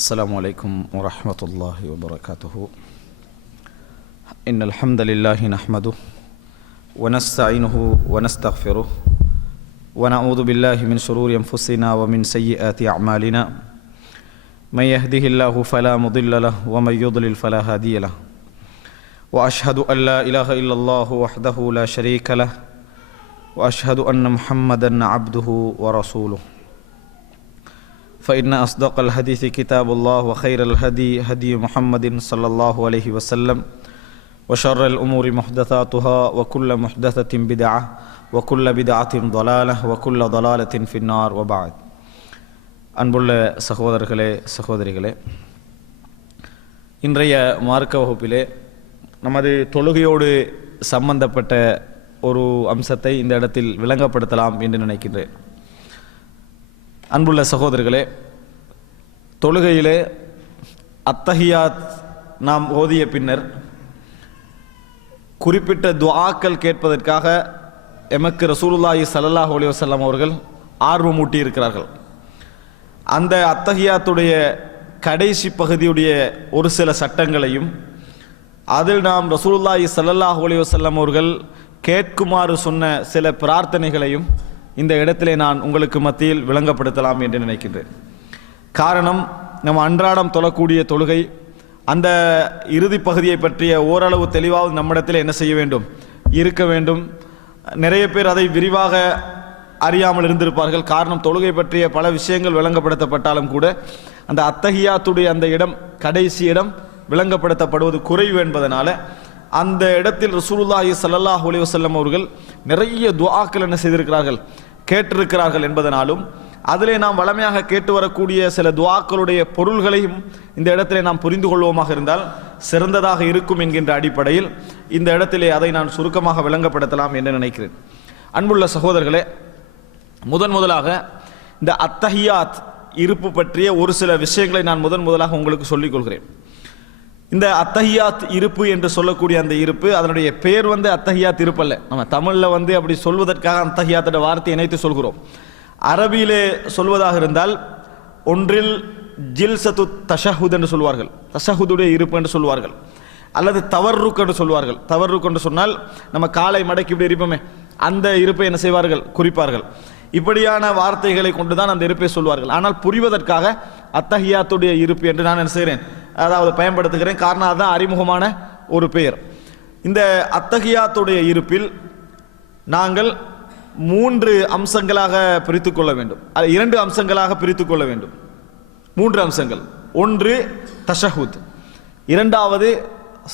السلام عليكم ورحمة الله وبركاته. إن الحمد لله نحمده ونستعينه ونستغفره ونعوذ بالله من شرور أنفسنا ومن سيئات أعمالنا. من يهده الله فلا مضل له ومن يضلل فلا هادي له. وأشهد أن لا إله إلا الله وحده لا شريك له وأشهد أن محمدا عبده ورسوله. فإن أصدق الحديث كتاب الله وخير الهدي هدي محمد صلى الله عليه وسلم وشر الأمور محدثاتها وكل محدثة بدعة وكل بدعة ضلالة وكل ضلالة في النار وبعد. அன்புள்ள சகோதரர்களே சகோதரிகளே, இன்றைய மார்க்க வகுப்பிலே நமது தொழுகையோடு சம்பந்தப்பட்ட ஒரு அம்சத்தை இந்த இடத்தில் விளங்கப்படுத்தலாம் என்று நினைக்கின்றேன். அன்புள்ள சகோதரர்களே, தொழுகையிலே அத்தஹியாத் நாம் ஓதிய பின்னர் குறிப்பிட்ட துஆக்கள் கேட்பதற்காக எமக்கு ரசூலுல்லாஹி ஸல்லல்லாஹு அலைஹி வஸல்லம் அவர்கள் ஆர்வமூட்டி இருக்கிறார்கள். அந்த அத்தஹியாத்துடைய கடைசி பகுதியுடைய ஒரு சில சட்டங்களையும் அதில் நாம் ரசூலுல்லாஹி ஸல்லல்லாஹு அலைஹி வஸல்லம் அவர்கள் கேட்குமாறு சொன்ன சில பிரார்த்தனைகளையும் இந்த இடத்திலே நான் உங்களுக்கு மத்தியில் விளங்கப்படுத்தலாம் என்று நினைக்கின்றேன். காரணம், நம்ம அன்றாடம் தொழக்கூடிய தொழுகை அந்த இறுதி பகுதியை பற்றிய ஓரளவு தெளிவாக நம்மிடத்தில் என்ன செய்ய வேண்டும், இருக்க வேண்டும். நிறைய பேர் அதை விரிவாக அறியாமல் இருந்திருப்பார்கள். காரணம், தொழுகை பற்றிய பல விஷயங்கள் விளங்கப்படுத்தப்பட்டாலும் கூட அந்த அத்தஹியாத்துடைய அந்த இடம், கடைசி இடம் விளங்கப்படுத்தப்படுவது குறைவு என்பதனால அந்த இடத்தில் ரசூலுல்லாஹி ஸல்லல்லாஹு அலைஹி வஸல்லம் அவர்கள் நிறைய துஆக்கள் என்ன செய்திருக்கிறார்கள், கேட்டிருக்கிறார்கள் என்பதனாலும் அதிலே நாம் வளமையாக கேட்டு வரக்கூடிய சில துஆக்களுடைய பொருள்களையும் இந்த இடத்திலே நாம் புரிந்து கொள்வோமாக இருந்தால் சிறந்ததாக இருக்கும் என்கின்ற அடிப்படையில் இந்த இடத்திலே அதை நான் சுருக்கமாக விளங்கப்படுத்தலாம் என்று நினைக்கிறேன். அன்புள்ள சகோதரர்களே, முதலாக இந்த அத்தஹியாத் இருப்பு பற்றிய ஒரு சில விஷயங்களை நான் முதலாக உங்களுக்கு சொல்லிக் கொள்கிறேன். இந்த அத்தஹியாத் இருப்பு என்று சொல்லக்கூடிய அந்த இருப்பு, அதனுடைய பெயர் அத்தஹியாத் இருப்பல்ல. நம்ம தமிழில் அப்படி சொல்வதற்காக அத்தஹியாத்தோட வார்த்தை இணைத்து சொல்கிறோம். அரபியிலே சொல்வதாக இருந்தால் ஒன்றில் ஜில்சத்து தஷஹுத் என்று சொல்வார்கள், தஷஹுதுடைய இருப்பு என்று சொல்வார்கள், அல்லது தவர்ருக் என்று சொல்வார்கள். தவர்ருக் என்று சொன்னால் நம்ம காலை மடக்கி இப்படி இருப்போமே, அந்த இருப்பை என்ன செய்வார்கள், குறிப்பார்கள். இப்படியான வார்த்தைகளை கொண்டுதான் அந்த இருப்பை சொல்வார்கள். ஆனால் புரிவதற்காக அத்தஹியாத்துடைய இருப்பு என்று நான் என்ன செய்கிறேன், அதாவது பயன்படுத்துகிறேன். காரணம், அதுதான் அறிமுகமான ஒரு பெயர். இந்த அத்தஹியாத்துடைய இருப்பில் நாங்கள் 3 அம்சங்களாக பிரித்து கொள்ள வேண்டும். அது 2 அம்சங்களாக பிரித்து கொள்ள வேண்டும். 3 அம்சங்கள். ஒன்று தஷஹுத், இரண்டாவது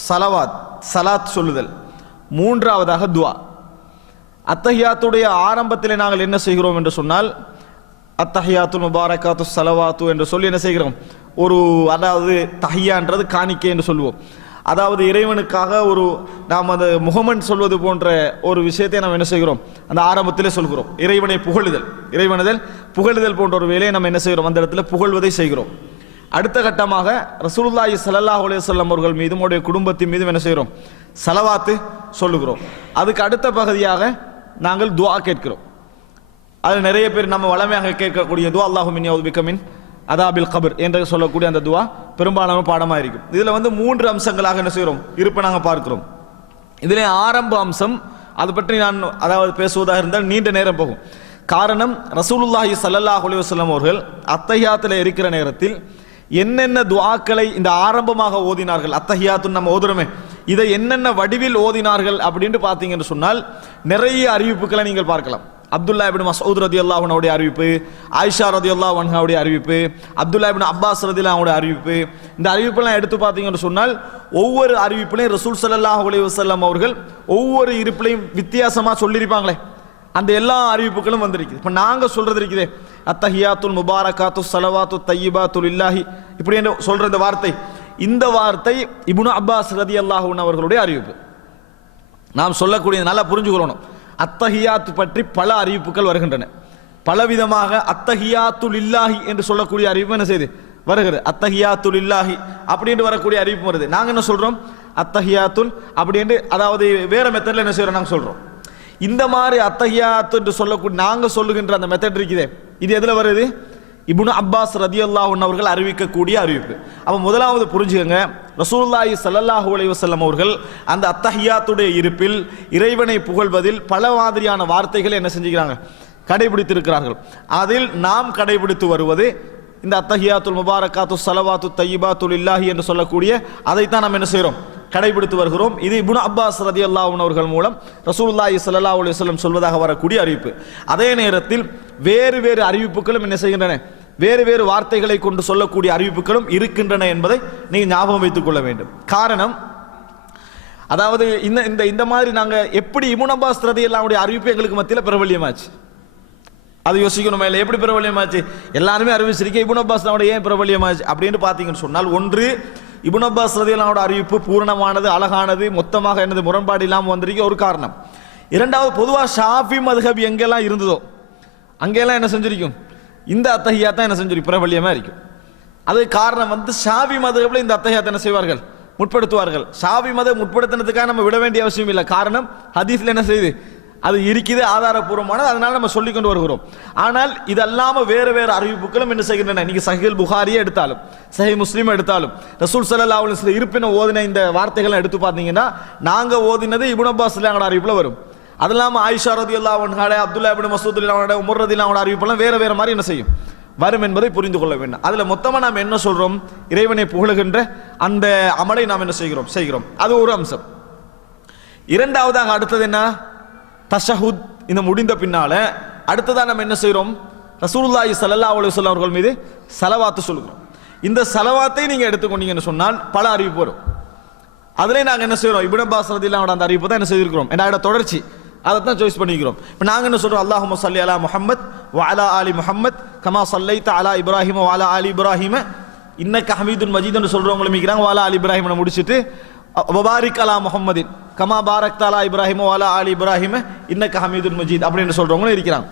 சலவாத், சலாத் சொல்லுதல், மூன்றாவதாக துஆ. அத்தஹியாத்துடைய ஆரம்பத்தில் நாங்கள் என்ன செய்கிறோம் என்று சொன்னால், அத்தஹியாத்து முபாரகாத்து சலவாத்து என்று சொல்லி என்ன செய்கிறோம், ஒரு, அதாவது தஹியான்றது காணிக்கை என்று சொல்லுவோம். அதாவது இறைவனுக்காக நாம் அந்த முகமன் சொல்வது போன்ற ஒரு விஷயத்தை நாம் என்ன செய்கிறோம், அந்த ஆரம்பத்திலே சொல்கிறோம். இறைவனை புகழுதல் போன்ற ஒரு வேலையை நம்ம என்ன செய்கிறோம், அந்த இடத்துல புகழ்வதை செய்கிறோம். அடுத்த கட்டமாக ரசூலுல்லாஹி ஸல்லல்லாஹு அலைஹி வஸல்லம் அவர்கள் மீதும் அவருடைய குடும்பத்தின் மீதும் என்ன செய்கிறோம், சலவாத்து சொல்லுகிறோம். அதுக்கு அடுத்த பகுதியாக நாங்கள் துஆ கேட்கிறோம். அது நிறைய பேர் நம்ம வளமையாக கேட்கக்கூடிய துஆ, அல்லாஹும்ம இன்னி அஊது பிக மின் அதாபில் கபர் என்று சொல்லக்கூடிய அந்த துஆ பெரும்பாலான பாடமாக இருக்கும். இதில் 3 அம்சங்களாக என்ன செய்கிறோம், இருப்பை நாங்கள் பார்க்கிறோம். இதிலே ஆரம்ப அம்சம், அது பற்றி நான் அதாவது பேசுவதாக இருந்தால் நீண்ட நேரம் போகும். காரணம், ரசூலுல்லாஹி ஸல்லல்லாஹு அலைஹி வஸல்லம் அவர்கள் அத்தஹியாத்தில் இருக்கிற நேரத்தில் என்னென்ன துஆக்களை இந்த ஆரம்பமாக ஓதினார்கள், அத்தஹியாத்துன்னு நம்ம ஓதுறோமே, இதை என்னென்ன வடிவில் ஓதினார்கள் அப்படின்னு பார்த்தீங்கன்னு சொன்னால் நிறைய அறிவிப்புகளை நீங்கள் பார்க்கலாம். அப்துல்லா இப்னு மஸ்ஊத் ரலியல்லாஹு அன்ஹுடைய அறிவிப்பு, ஆயிஷா ரலியல்லாஹு அன்ஹாவுடைய அறிவிப்பு, அப்துல்லா இப்னு அப்பாஸ் ரலியல்லாஹு அன்ஹுடைய அறிவிப்பு, இந்த அறிவிப்பெல்லாம் எடுத்து பார்த்தீங்கன்னு சொன்னால் ஒவ்வொரு அறிவிப்பிலையும் ரசூல் ஸல்லல்லாஹு அலைஹி வஸல்லம் அவர்கள் ஒவ்வொரு இருப்பிலையும் வித்தியாசமாக சொல்லியிருப்பாங்களே, அந்த எல்லா அறிவிப்புகளும் வந்திருக்குது. இப்போ நாங்கள் சொல்றது இருக்குதே, அத்தஹியாத்துல் முபாரகாத்து ஸலவாத்து தய்யிபாத்துல் இல்லாஹி, இப்படி என்று சொல்ற இந்த வார்த்தை, இந்த வார்த்தை இப்னு அப்பாஸ் ரலியல்லாஹு அன்ஹு அவர்களுடைய அறிவிப்பு. நாம் சொல்லக்கூடிய, நல்லா புரிஞ்சுக்கொள்ளணும், அத்தஹியாத் பற்றி பல அறிவிப்புகள் வருகின்றன. பலவிதமாக அத்தஹியாத்துல் இல்லாஹி என்று சொல்லக்கூடிய அறிவிப்பு என்ன செய்து வருகிறது, அத்தஹியாத்துல் இல்லாஹி அப்படி என்று வரக்கூடிய அறிவிப்பு வருது. நாங்கள் என்ன சொல்றோம், அத்தஹியாத்துல் அப்படி என்று, அதாவது வேற மெத்தட்ல என்ன செய்யறோம், நாங்கள் சொல்றோம். இந்த மாதிரி அத்தஹியாத்து என்று சொல்லக்கூடிய நாங்கள் சொல்லுகின்ற அந்த மெத்தட் இருக்குதே, இது எதில் வருது, இப்னு அப்பாஸ் ரதியல்லாஹு அன்ஹு அவர்கள் அறிவிக்கக்கூடிய அறிவிப்பு. அப்ப முதலாவது புரிஞ்சுக்கங்க, ரசூலுல்லாஹி ஸல்லல்லாஹு அலைஹி வஸல்லம் அவர்கள் அந்த அத்தஹியாத்துடைய இருப்பில் இறைவனை புகழ்வதில் பல மாதிரியான வார்த்தைகளை என்ன செஞ்சுக்கிறாங்க, கடைபிடித்திருக்கிறார்கள். அதில் நாம் கடைபிடித்து வருவது இந்த அத்தஹியாத்துல் முபாரகாத்து ஸலவாத்து தய்யிபாத்து லில்லாஹி என்று சொல்லக்கூடிய அதைத்தான் நாம் என்ன செய்கிறோம், கடைபிடித்து வருகிறோம். இது இப்னு அப்பாஸ் ரதியல்லாஹு அன்ஹு அவர்கள் மூலம் ரசூலுல்லாஹி ஸல்லல்லாஹு அலைஹி வஸல்லம் சொல்வதாக வரக்கூடிய அறிவிப்பு. அதே நேரத்தில் வேறு வேறு அறிவிப்புகளும் என்ன செய்கின்றன, வேறு வேறு வார்த்தைகளை கொண்டு சொல்லக்கூடிய அறிவிப்புகளும் இருக்கின்றன என்பதை நீங்கள் ஞாபகம் வைத்துக் கொள்ள வேண்டும். காரணம், அதாவது இந்த மாதிரி நாங்கள் எப்படி இப்னு அப்பாஸ் ரதியல்லாஹு அன்ஹு அறிவிப்பு எங்களுக்கு மத்தியில் பிரபல்யமாச்சு, அது யோசிக்கணுமா இல்லை? எப்படி பிரபல்யமாச்சு? எல்லாருமே அறிவிச்சிருக்கேன், இப்னு அப்பாஸ் ஏன் பிரபல்யமாச்சு அப்படின்னு பார்த்தீங்கன்னு சொன்னால், ஒன்று இப்னு அப்பாஸ் ரலியல்லாஹு அன்ஹு அறிவிப்பு பூரணமானது, அழகானது, மொத்தமாக என்னது முரண்பாடு இல்லாமல் வந்திருக்க ஒரு காரணம். இரண்டாவது, பொதுவாக ஷாஃபி மதுஹப் எங்கெல்லாம் இருந்ததோ அங்கெல்லாம் என்ன செஞ்சிருக்கும், இந்த அத்தஹியாத் தான் என்ன செஞ்சிருக்கும், பிரபல்யமாக இருக்கும். அது காரணம் ஷாஃபி மதுஹப்ல இந்த அத்தஹியாத் என்ன செய்வார்கள், முற்படுத்துவார்கள். ஷாஃபி மதுஹப் முற்படுத்தினதுக்காக நம்ம விட வேண்டிய அவசியம் இல்லை. காரணம், ஹதீஸ்ல என்ன செய்யுது, அது இருக்குது, ஆதாரபூர்வமானது, அதனால நம்ம சொல்லிக் கொண்டு வருகிறோம். ஆனால் இதல்லாம வேறு வேறு அறிவிப்புகளும் என்ன செய்கின்றன. நீங்க சஹீஹ் புகாரியை எடுத்தாலும் சஹீஹ் முஸ்லிம் எடுத்தாலும் ரசூல் ஸல்லல்லாஹு அலைஹி வஸல்லம் இருப்பின ஓதின இந்த வார்த்தைகளை எடுத்து பார்த்தீங்கன்னா, நாங்க ஓதினது இப்னு அப்பாஸ் ரலியல்லாஹு அறிவிப்புல வரும். அது இல்லாம ஆயிஷா ரலியல்லாஹு அன்ஹா, அப்துல்லா இப்னு மஸ்ஊத் ரலியல்லாஹு அன்ஹு, உமர் ரலியல்லாஹு அன்ஹு அறிவிப்பெல்லாம் வேற வேற மாதிரி என்ன செய்யும், வரும் என்பதை புரிந்து கொள்ள வேண்டும். அதுல மொத்தமா நாம் என்ன சொல்றோம், இறைவனை புகழுகின்ற அந்த அமலை நாம் என்ன செய்கிறோம். அது ஒரு அம்சம். இரண்டாவதாக அடுத்தது என்ன, தஷஹுத். இந்த முடிந்த பின்னால அடுத்ததான் நம்ம என்ன செய்கிறோம், ரசூலுல்லாஹி ஸல்லல்லாஹு அலைஹி வஸல்லம் அவர்கள் மீது ஸலவாத்து சொல்கிறோம். இந்த ஸலவாத்தை நீங்க எடுத்துக்கொண்டீங்கன்னு சொன்னால் பல அறிவிப்பு வரும். அதிலே நாங்க என்ன செய்கிறோம், இப்னு அப்பாஸ் ரலியல்லாஹு அன்ஹு அந்த அறிவிப்பு தான் என்ன செய்திருக்கிறோம், என்னோட தொடர்ச்சி, அதை தான் சாய்ஸ் பண்ணிக்கிறோம். இப்போ நாங்க என்ன சொல்றோம், அல்லாஹும்ம ஸல்லி அலா முஹம்மத் வ அலா ஆலி முஹம்மத் கமா ஸல்லைத அலா இப்ராஹிம் வ அலா ஆலி இப்ராஹிம் இன்னக ஹமீதுன் மஜீத் என்று சொல்றவங்களும் இருக்கிறாங்க. வ அலா ஆலி இப்ராஹிம் முடிச்சிட்டு வபாரிக் அலா முஹம்மதின் கமா பாரக் தலா இப்ராஹிம் வாலா ஆலி இப்ராஹிம் இன்னக ஹமீதுன் மஜீத் அப்படின்னு சொல்றவங்களும் இருக்கிறாங்க.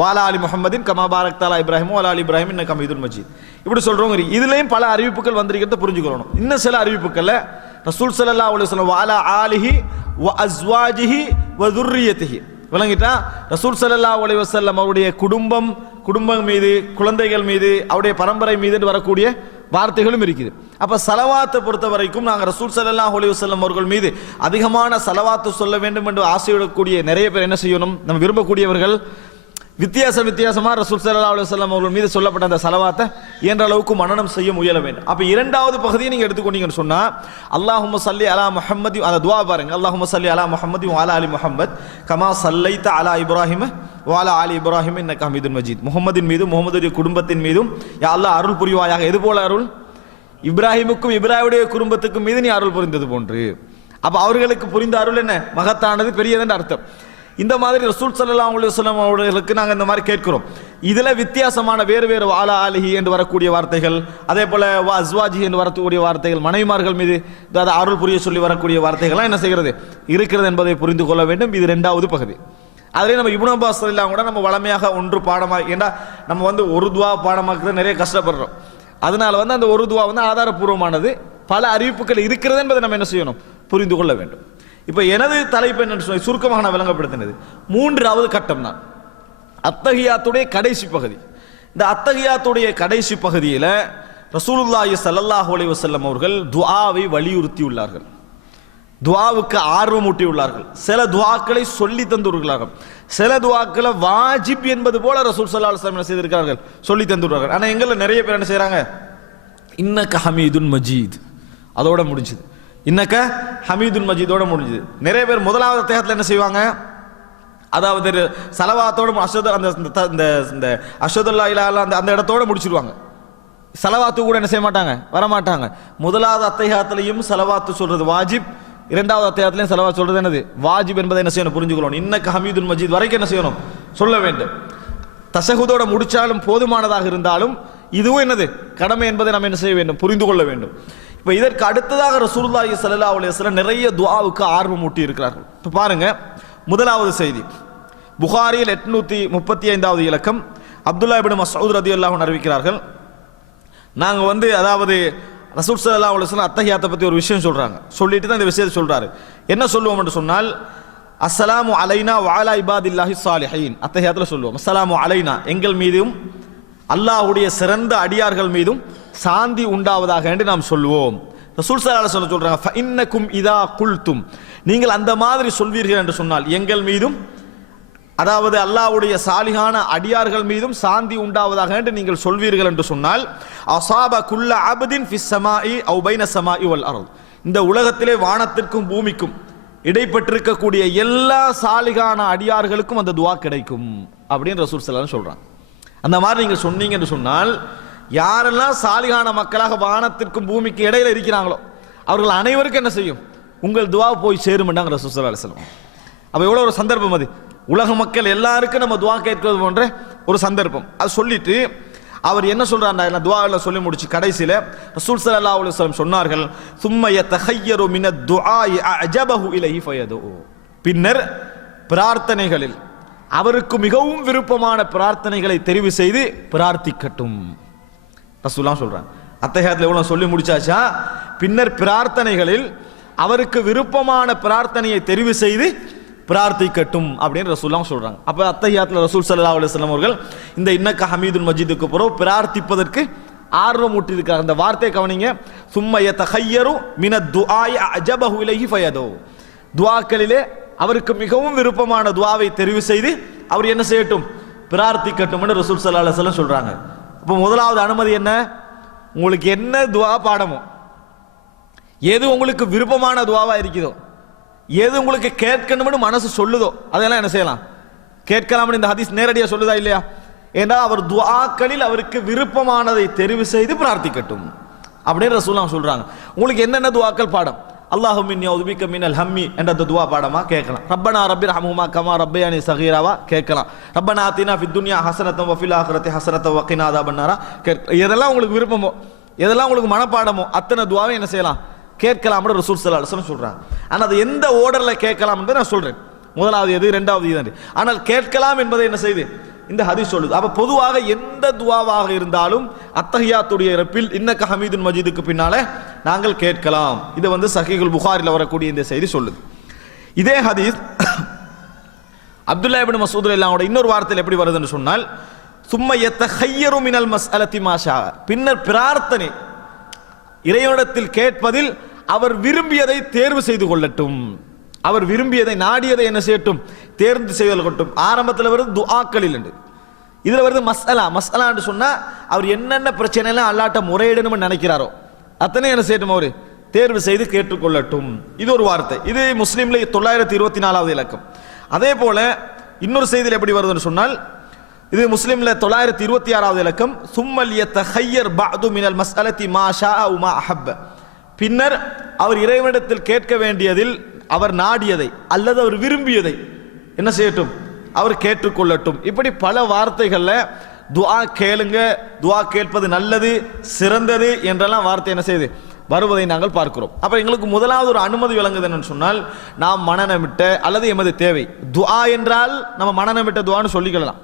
வாலா அலி முஹம்மதின் கமா பாரக் தலா இப்ராஹிம் வாலா அலி இப்ராஹிம் இன்னக ஹமீதுன் மஜீத் இப்படி சொல்றவங்க. இதுலயும் பல அறிவிப்புகள் வந்திருக்கிறத புரிஞ்சுக்கணும். இன்னும் சில அறிவிப்புகள்ல ரசூல் ஸல்லல்லாஹு அலைஹி வஸல்லம் வாலா ஆலிஹி வ அஸ்வாஜிஹி வ துர்ரியத்திஹி, விளங்கிட்டா, ரசூல் ஸல்லல்லாஹு அலைஹி வஸல்லம் அவருடைய குடும்பம் மீது, குழந்தைகள் மீது, அவருடைய பரம்பரை மீது வரக்கூடிய வார்த்தைகளும் இருக்குது. அப்ப சலவாத்தை பொறுத்த வரைக்கும் நாங்கள் ரசூல் ஸல்லல்லாஹு அலைஹி வஸல்லம் அவர்கள் மீது அதிகமான சலவாத்து சொல்ல வேண்டும் என்று ஆசையிடக்கூடிய நிறைய பேர் என்ன செய்யணும், நம்ம விரும்பக்கூடியவர்கள் வித்தியாசமா ரசூல் ஸல்லல்லாஹு அலைஹி வஸல்லம் அவர்கள் மீது சொல்லப்பட்ட அந்த சலவாத்தை இயன்ற அளவுக்கு மனனம் செய்ய முயல வேண்டும். அப்ப இரண்டாவது பகுதியை நீங்க எடுத்துக்கொண்டீங்கன்னு சொன்னா, அல்லாஹும்ம ஸல்லி அலா முஹம்மதி, அந்த துஆ பாருங்க, அல்லாஹும்ம ஸல்லி அலா முஹம்மதி வ அலா ஆலி முஹம்மத் கமா ஸல்லைத அலா இப்ராஹிம் வ அலா ஆலி இப்ராஹிம் இன்னக ஹமீதுன் மஜீத். முஹம்மதின் மீதும் முஹம்மதுடைய குடும்பத்தின் மீதும் யா அல்லாஹ் அருள் புரிவாயாக. எது போல அருள், இப்ராஹிமுக்கும் இப்ராஹிமுடைய குடும்பத்துக்கும் மீது நீ அருள் புரிந்தது போன்று. அப்ப அவர்களுக்கு புரிந்த அருள் என்ன, மகத்தானது, பெரியது அர்த்தம். இந்த மாதிரி ரசூல் ஸல்லல்லாஹு அலைஹி வஸல்லம் அவர்களுக்கு நாங்கள் இந்த மாதிரி கேட்கிறோம். இதுல வித்தியாசமான வேறு வேறு வாலா ஆலிஹி என்று வரக்கூடிய வார்த்தைகள், அதே போல வா அஸ்வாஜி என்று வரக்கூடிய வார்த்தைகள், மனைவிமார்கள் மீது அருள் புரிய சொல்லி வரக்கூடிய வார்த்தைகள்லாம் என்ன செய்கிறது இருக்கிறது என்பதை புரிந்து கொள்ள வேண்டும். இது இரண்டாவது பகுதி. அதிலே நம்ம இப்னு அப்பாஸ் ரலியல்லாஹு கூட நம்ம வளமையாக ஒன்று பாடமாக, ஏன்னா நம்ம ஒரு துவா பாடமாக்குறது நிறைய கஷ்டப்படுறோம். அதனால அந்த ஒரு துவா ஆதாரபூர்வமானது, பல அறிவிப்புகள் இருக்கிறது என்பதை நம்ம என்ன செய்யணும், புரிந்து கொள்ள வேண்டும். இப்ப எனது தலைப்பு என்ன சொல்லி சுருக்கமாக நான் விளங்கப்படுத்தினது, மூன்றாவது கட்டம் தான் அத்தஹியாத்துடைய கடைசி பகுதி. இந்த அத்தஹியாத்துடைய கடைசி பகுதியில் ரசூலுல்லாஹி ஸல்லல்லாஹு அலைஹி வஸல்லம் அவர்கள் துஆவை வலியுறுத்தி உள்ளார்கள், துஆவுக்கு ஆர்வமூட்டி உள்ளார்கள். சில துஆக்களை சொல்லி தந்துள்ளார்கள், சில துஆக்களை வாஜிப் என்பது போல ரசூல் ஸல்லல்லாஹு அலைஹி வஸல்லம் செய்திருக்கிறார்கள், சொல்லி தந்துள்ளார்கள். ஆனா எங்கள நிறைய பேர் என்ன செய்யறாங்க, இன்னக ஹமீதுன் மஜீத் அதோட முடிஞ்சது, இன்னக ஹமீதுன் மஜீதோட முடிஞ்சது. நிறைய பேர் முதலாவது அத்தியாயத்தில் என்ன செய்வாங்க, அதாவது சலவாத்தோட அந்த அஷ்ஹதுல்லா இலாஹ இல்லல்லாஹ் அந்த இடத்தோட முடிச்சிருவாங்க. சலவாத்து கூட என்ன செய்ய மாட்டாங்க, வரமாட்டாங்க. முதலாவது அத்தியாயத்திலையும் சலவாத்து சொல்றது வாஜிப், இரண்டாவது அத்தியாயத்திலையும் சலவாத் சொல்றது என்னது வாஜிப் என்பதை என்ன செய்யணும், புரிஞ்சுக்கணும். இன்னக ஹமீதுன் மஜீத் வரைக்கும் என்ன செய்யணும், சொல்ல வேண்டும். தஷஹுதோட முடிச்சாலும் போதுமானதாக இருந்தாலும் இதுவும் என்னது கடமை என்பதை நாம் என்ன செய்ய வேண்டும், புரிந்து கொள்ள வேண்டும். இப்ப இதற்கு அடுத்ததாக ரசூலுல்லாஹி ஸல்லல்லாஹு அலைஹி வஸல்லம் நிறைய துஆவுக்கு ஆர்வம் ஊட்டி இருக்கிறார்கள். இப்ப பாருங்க, முதலாவது செய்தி புகாரியில் 835வது இலக்கம், அப்துல்லா இப்னு மஸ்ஊத் ரலியல்லாஹு அன்ஹு அறிவிக்கிறார்கள். நாங்க அதாவது ரசூல் ஸல்லல்லாஹு அலைஹி வஸல்லம் அத்தஹியாத்தை பத்தி ஒரு விஷயம் சொல்றாங்க, சொல்லிட்டு தான் இந்த விஷயத்தை சொல்றாரு. என்ன சொல்லுவோம் என்று சொன்னால், அஸ்ஸலாமு அலைனா வ அலா இபாதில்லாஹி ஸாலிஹீன், அத்தஹியாத்துல சொல்லுவோம் அஸ்ஸலாமு அலைனா எங்கள் மீதும் அல்லாஹ்வுடைய சிறந்த அடியார்கள் மீதும் சாந்தி உண்டாவதாக என்று நாம் சொல்லுவோம். ரசூல் ஸல்லல்லாஹு அலைஹி வஸல்லம் சொல்றாங்க, ஃபஇன்னக்கும் இதா குல்தும், நீங்கள் அந்த மாதிரி சொல்வீர்கள் என்று சொன்னால், எங்கள் மீதும் அதாவது அல்லாஹ்வுடைய சாலிகான அடியார்கள் மீதும் சாந்தி உண்டாவதாக என்று நீங்கள் சொல்வீர்கள் என்று சொன்னால், அஸாப குல்ல அப்தின் ஃபிஸ் ஸமாஇ அவ் பைன ஸமாஇ வல் அர்த், இந்த உலகத்திலே வானத்திற்கும் பூமிக்கும் இடைப்பட்டிருக்கக்கூடிய எல்லா சாலிகான அடியார்களுக்கும் அந்த துஆ கிடைக்கும் அப்படின்னு ரசூல் ஸல்லல்லாஹு அலைஹி வஸல்லம் சொல்றாங்க. அந்த மாதிரி நீங்க சொன்னீங்க என்று சொன்னால், யாரெல்லாம் சாலிகான மக்களாக வானத்திற்கும் பூமிக்கு இடையில இருக்கிறாங்களோ அவர்கள் அனைவருக்கும் என்ன செய்யும், உங்கள் துஆ போய் சேரும்ன்றாங்க ரசூல் ஸல்லல்லாஹு அலைஹி வஸல்லம். அப்ப எவ்வளவு ஒரு சந்தர்ப்பம் அது, உலக மக்கள் எல்லாருக்கும் நம்ம துஆ கேட்கிறது போன்ற ஒரு சந்தர்ப்பம். அது சொல்லிட்டு அவர் என்ன சொல்றாருன்னா, துஆல சொல்லி முடிச்சு கடைசியில ரசூல் ஸல்லல்லாஹு அலைஹி வஸல்லம் சொன்னார்கள், சும்ம யதஹய்யரு மினத் துஆஇ அஜபஹு இலைஹி ஃபயது, பின்னர் பிரார்த்தனைகளில் அவருக்கு மிகவும் விருப்பமான பிரார்த்தனைகளை தெரிவு செய்து பிரார்த்திக்கட்டும். ரசூலுல்லாஹ் சொல்றாங்க. அத்தஹியாத்துல எவ்வளவு சொல்லி முடிச்சாச்சா, பின்னர் பிரார்த்தனைகளில் அவருக்கு விருப்பமான பிரார்த்தனையை தெரிவு செய்து பிரார்த்திக்கட்டும் அப்படின்னு ரசூலுல்லாஹ் சொல்றாங்க. அப்ப அத்தஹியாத்துல ரசூல் ஸல்லல்லாஹு அலைஹி வஸல்லம் அவர்கள் இந்த இன்னக்க ஹமீதுன் மஜீதுக்கு பிறகு பிரார்த்திப்பதற்கு ஆர்வம் ஊட்டி இருக்காங்க. அந்த வார்த்தையை கவனிங்க, சும்ம யதஹய்யரு மினத் துஆஇ அஜபஹு இலைஹி ஃபயது, துஆக்களிலே அவருக்கு மிகவும் விருப்பமான துஆவை தெரிவு செய்து அவர் என்ன செய்யட்டும், பிரார்த்திக்கட்டும் என்று ரசூல் ஸல்லல்லாஹு அலைஹி வஸல்லம் சொல்றாங்க. அப்ப முதலாவது அனுமதி என்ன, உங்களுக்கு என்ன துஆ பாடமோ, எது உங்களுக்கு விருப்பமான துஆவா இருக்குதோ, எது உங்களுக்கு கேட்கணும்னு மனசு சொல்லுதோ அதெல்லாம் என்ன செய்யலாம், கேட்கலாம்னு இந்த ஹதீஸ் நேரடியாக சொல்லுதா இல்லையா? ஏன்னா அவர் துஆக்களில் அவருக்கு விருப்பமானதை தெரிவு செய்து பிரார்த்திக்கட்டும் அப்படின்னு ரசூலுல்லாஹ் சொல்றாங்க. உங்களுக்கு என்னென்ன துஆக்கள் பாடம், அல்லாஹும்ம இன்னி அஊது பிக்க மினல் ஹம்மி என்ற துஆ பாடமா கேட்கலாம். ரப்பனா ரப்பிர்ஹம்ஹுமா கமா ரப்பயானி ஸகீராவா கேட்கலாம். ரப்பனா ஆத்தினா ஃபித் துன்யா ஹஸனத்தன் வ ஃபில் ஆখিরাতি ஹஸனத்தன் வ கினா அஸாபன்னார். எதெல்லாம் உங்களுக்கு விருப்பமோ, எதெல்லாம் உங்களுக்கு மனப்பாடமோ அத்தனை துஆவை என்ன செய்யலாம், கேட்கலாம்னு ரசூல் ஸல்லல்லாஹு அலைஹி வஸல்லம் சொல்றாங்க. ஆனா அது எந்த ஆர்டர்ல கேட்கலாம் என்பதை நான் சொல்றேன். முதலாவது எது, இரண்டாவது இது. ஆனால் கேட்கலாம் என்பதை என்ன செய்து இந்த ஹதீஸ் சொல்லுது. அப்ப பொதுவாக எந்த துஆவாக இருந்தாலும் அத்தஹியாத்துடைய இரப்பில் இன்னக்க ஹமீதுன் மஜீதுக்கு பின்னாலே நாங்கள் கேட்கலாம். இது சஹீஹுல் புகாரில வரக்கூடிய இந்த செய்தி சொல்லுது. இதே ஹதீஸ் அப்துல்லா இப்னு மஸ்ஊத் ரலியல்லாஹு அன்ஹு இன்னொரு வார்த்தையில் எப்படி வருதுன்னு சொன்னால், சும்ம யதஹய்யரு மினல் மஸ்அலத்தி மா ஷா, பின்னர் பிரார்த்தனை இறைவனிடத்தில் கேட்பதில் அவர் விரும்பியதை தேர்வு செய்து கொள்ளட்டும், அவர் விரும்பியதை நாடியதை என்ன செய்யட்டும், தேர்ந்து செய்து கொள்ளட்டும். ஆரம்பத்தில் வருது துஆக்களில், இதுல வருது மஸ்அலா. மஸ்அலா என்று சொன்னா அவர் என்னென்ன பிரச்சனை எல்லாம் அல்லாஹ்ட்ட முறையிடணும்னு நினைக்கிறாரோ அத்தனை என்ன செய்யட்டும், அவர் தேர்வு செய்து கேட்டுக்கொள்ளட்டும். இது ஒரு வார்த்தை. இது முஸ்லிம்ல 924வது இலக்கம். அதே போல இன்னொரு செய்தியில் எப்படி வருதுன்னு சொன்னால், இது முஸ்லிம்ல 926வது இலக்கம், சும்மல் யதஹய்யர் பஅது மினல் மஸ்அலத்தி மா ஷாஅ வ மா அஹப்ப, பின்னர் அவர் இறைவனிடத்தில் கேட்க வேண்டியதில் அவர் நாடியதை அல்லது அவர் விரும்பியதை என்ன செய்யட்டும், அவர் கேட்டுக்கொள்ளட்டும். இப்படி பல வார்த்தைகள்ல துஆ கேளுங்க, துஆ கேட்பது நல்லது, சிறந்தது என்றெல்லாம் வார்த்தை என்ன செய்யுது வருவதை நாங்கள் பார்க்கிறோம். அப்ப எங்களுக்கு முதலாவது ஒரு அனுமதி விளங்குது என்னன்னு சொன்னால், நாம் மனநமிட்ட அல்லது எமது தேவை துஆ என்றால் நம்ம மனநமிட்ட துஆன்னு சொல்லிக்கலாம்.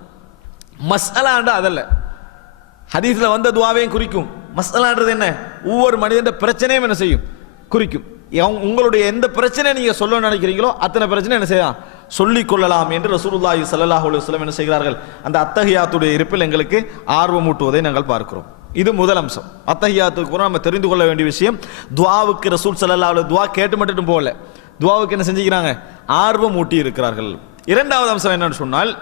மஸ்அலாண்டா அதல்ல, ஹதீஸ்ல வந்த துஆவையும் குறிக்கும். மஸ்அலான்றது என்ன, ஒவ்வொரு மனிதன் பிரச்சனையும் என்ன செய்யும், குறிக்கும். உங்களுடைய எந்த பிரச்சனை நீங்க சொல்ல நினைக்கிறீங்களோ அத்தனை பிரச்சனை என்ன செய்யலாம், சொல்லிக் கொள்ளலாம் என்று ரசூலுல்லாஹி ஸல்லல்லாஹு அலைஹி வஸல்லம் என்ன செய்கிறார்கள், அந்த அத்தஹியாத்துடைய இருப்பில் எங்களுக்கு ஆர்வம் ஊட்டுவதை நாங்கள் பார்க்கிறோம். இது முதல் அம்சம். அத்தஹியாத்துக்கு கூட நம்ம தெரிந்து கொள்ள வேண்டிய விஷயம், துஆவுக்கு ரசூல் ஸல்லல்லாஹு அலைஹி துஆ கேட்டு மட்டும் போகல, துஆவுக்கு என்ன செஞ்சுக்கிறாங்க, ஆர்வம் ஊட்டி இருக்கிறார்கள். இரண்டாவது அம்சம் என்னன்னு சொன்னால்,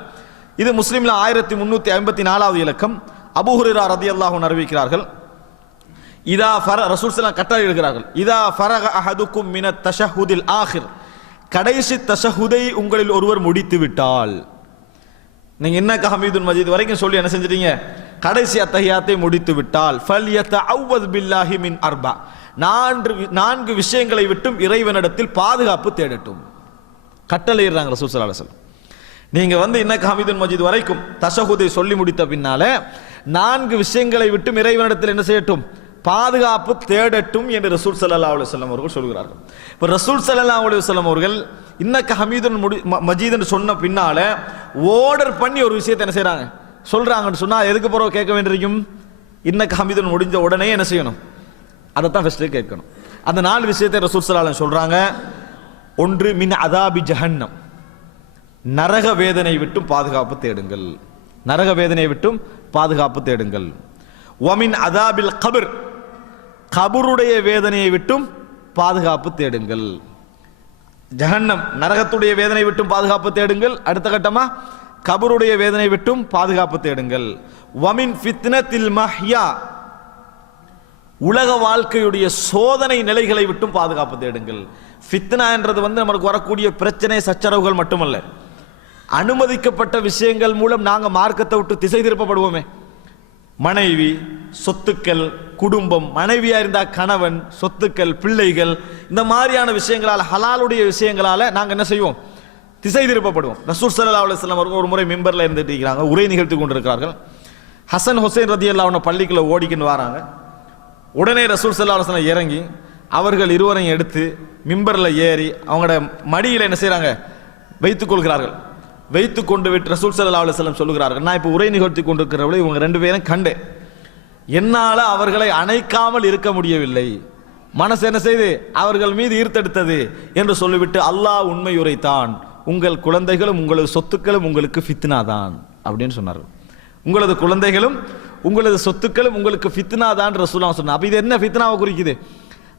இது முஸ்லிம்ல 1354வது இலக்கம், அபூ ஹுரைரா ரலியல்லாஹு அன்ஹு அறிவிக்கிறார்கள், இதா ரசூல் ஸல்லல்லாஹு கட்டளை இருக்கிறார்கள், இதா ஃபரக அஹதுக்கும் மினத் தஷஹுதில் ஆகிர், கடைசி தஷஹுதை உங்களில் ஒருவர் முடித்து விட்டால், நீங்க இன்னக ஹமீதுன் மஜீத் வரைக்கும் சொல்லி என்ன செஞ்சிட்டீங்க, கடைசி அத்தஹியாத்தை முடித்து விட்டால், ஃபல்யதஅவ்வது பில்லாஹி மின் அர்பா, நான்கு விஷயங்களை விட்டும் இறைவனிடத்தில் பாதுகாப்பு தேடட்டும். கட்டளை இடுறாங்க ரசூல் ஸல்லல்லாஹு அலைஹி வஸல்லம். நீங்க இன்னக ஹமீதுன் மஜீத் வரைக்கும் தஷஹுதை சொல்லி முடித்த பின்னால 4 விஷயங்களை விட்டும் இறைவனிடத்தில் என்ன செய்யட்டும், பாதுகாப்பு தேடட்டும் என்று ரசூல் ஸல்லல்லாஹு அலைஹி வஸல்லம் அவர்கள் சொல்கிறார்கள். இப்போ ரசூல் ஸல்லல்லாஹு அலைஹி வஸல்லம் அவர்கள் இன்னக ஹமீதுன் மஜீத் என்று சொன்ன பின்னால ஆர்டர் பண்ணி ஒரு விஷயத்தை என்ன செய்றாங்க, சொல்றாங்கன்னு சொன்னா எதுக்கு பிறகு கேட்க வேண்டியிருக்கும், இன்னக ஹமீதுன் முடிஞ்ச உடனே என்ன செய்யணும், அதைத்தான் ஃபர்ஸ்ட் கேட்கணும். அந்த 4 விஷயத்தை ரசூல் ஸல்லல்லாஹு அலைஹி வஸல்லம் சொல்றாங்க. ஒன்று, மின் அதாபி ஜஹன்னம், நரக வேதனை விட்டும் பாதுகாப்பு தேடுங்கள், நரக வேதனை விட்டும் பாதுகாப்பு தேடுங்கள். வமின் அதாபில் கபர், கபருடைய வேதனையை விட்டும் பாதுகாப்பு தேடுங்கள். ஜஹன்னம் நரகத்துடைய வேதனை விட்டும் பாதுகாப்பு தேடுங்கள். அடுத்த கட்டமா கபருடைய வேதனை விட்டும் பாதுகாப்பு தேடுங்கள். வமின் ஃபித்னத்தில் மஹ்யா, உலக வாழ்க்கையுடைய சோதனை நிலைகளை விட்டும் பாதுகாப்பு தேடுங்கள். ஃபித்னா என்றது நமக்கு வரக்கூடிய பிரச்சனை சச்சரவுகள் மட்டுமல்ல, அனுமதிக்கப்பட்ட விஷயங்கள் மூலம் நாங்கள் மார்க்கத்தை விட்டு திசை திருப்பப்படுவோமே. மனைவி, சொத்துக்கள், குடும்பம், மனைவியா இருந்தா கணவன், சொத்துக்கள், பிள்ளைகள், இந்த மாதிரியான விஷயங்களால், ஹலாலுடைய விஷயங்களால நாங்கள் என்ன செய்வோம்? திசை திருப்பப்படுவோம். ரசூல் ஸல்லல்லாஹு அலைஹி வஸல்லம் அவர்கள் ஒரு முறை மிம்பர்ல இருந்துட்டு இருக்கிறாங்க, உரை நிகழ்த்தி கொண்டிருக்கிறார்கள். ஹசன் ஹுசைன் ரதியல்லாஹு அன்ஹு பள்ளிக்குள்ள ஓடிக்கின்னு வராங்க. உடனே ரசூல் ஸல்லல்லாஹு அலைஹி வஸல்லம் இறங்கி அவர்கள் இருவரையும் எடுத்து மிம்பர்ல ஏறி அவங்களோட மடியில் என்ன செய்யறாங்க? வைத்துக் கொள்கிறார்கள். வைத்து கொண்டு விட்டு ரசூல் ஸல்லல்லாஹு அலைஹி வஸல்லம் சொல்லுகிறார்கள், நான் இப்போ உரை நிகழ்த்தி கொண்டிருக்கிறவளை இவங்க ரெண்டு பேரும் கண்டேன், என்னால அவர்களை அணைக்காமல் இருக்க முடியவில்லை, மனசு என்ன செய்து அவர்கள் மீது ஈர்த்தெடுத்தது என்று சொல்லிவிட்டு அல்லாஹ் உண்மை உரைத்தான், உங்கள் குழந்தைகளும் உங்களது சொத்துக்களும் உங்களுக்கு ஃபித்னா தான் அப்படின்னு சொன்னார்கள். உங்களது குழந்தைகளும் உங்களது சொத்துக்களும் உங்களுக்கு ஃபித்னா தான் ரசூலுல்லாஹ் சொன்னார். அப்ப இது என்ன ஃபித்னாவை குறிக்குது?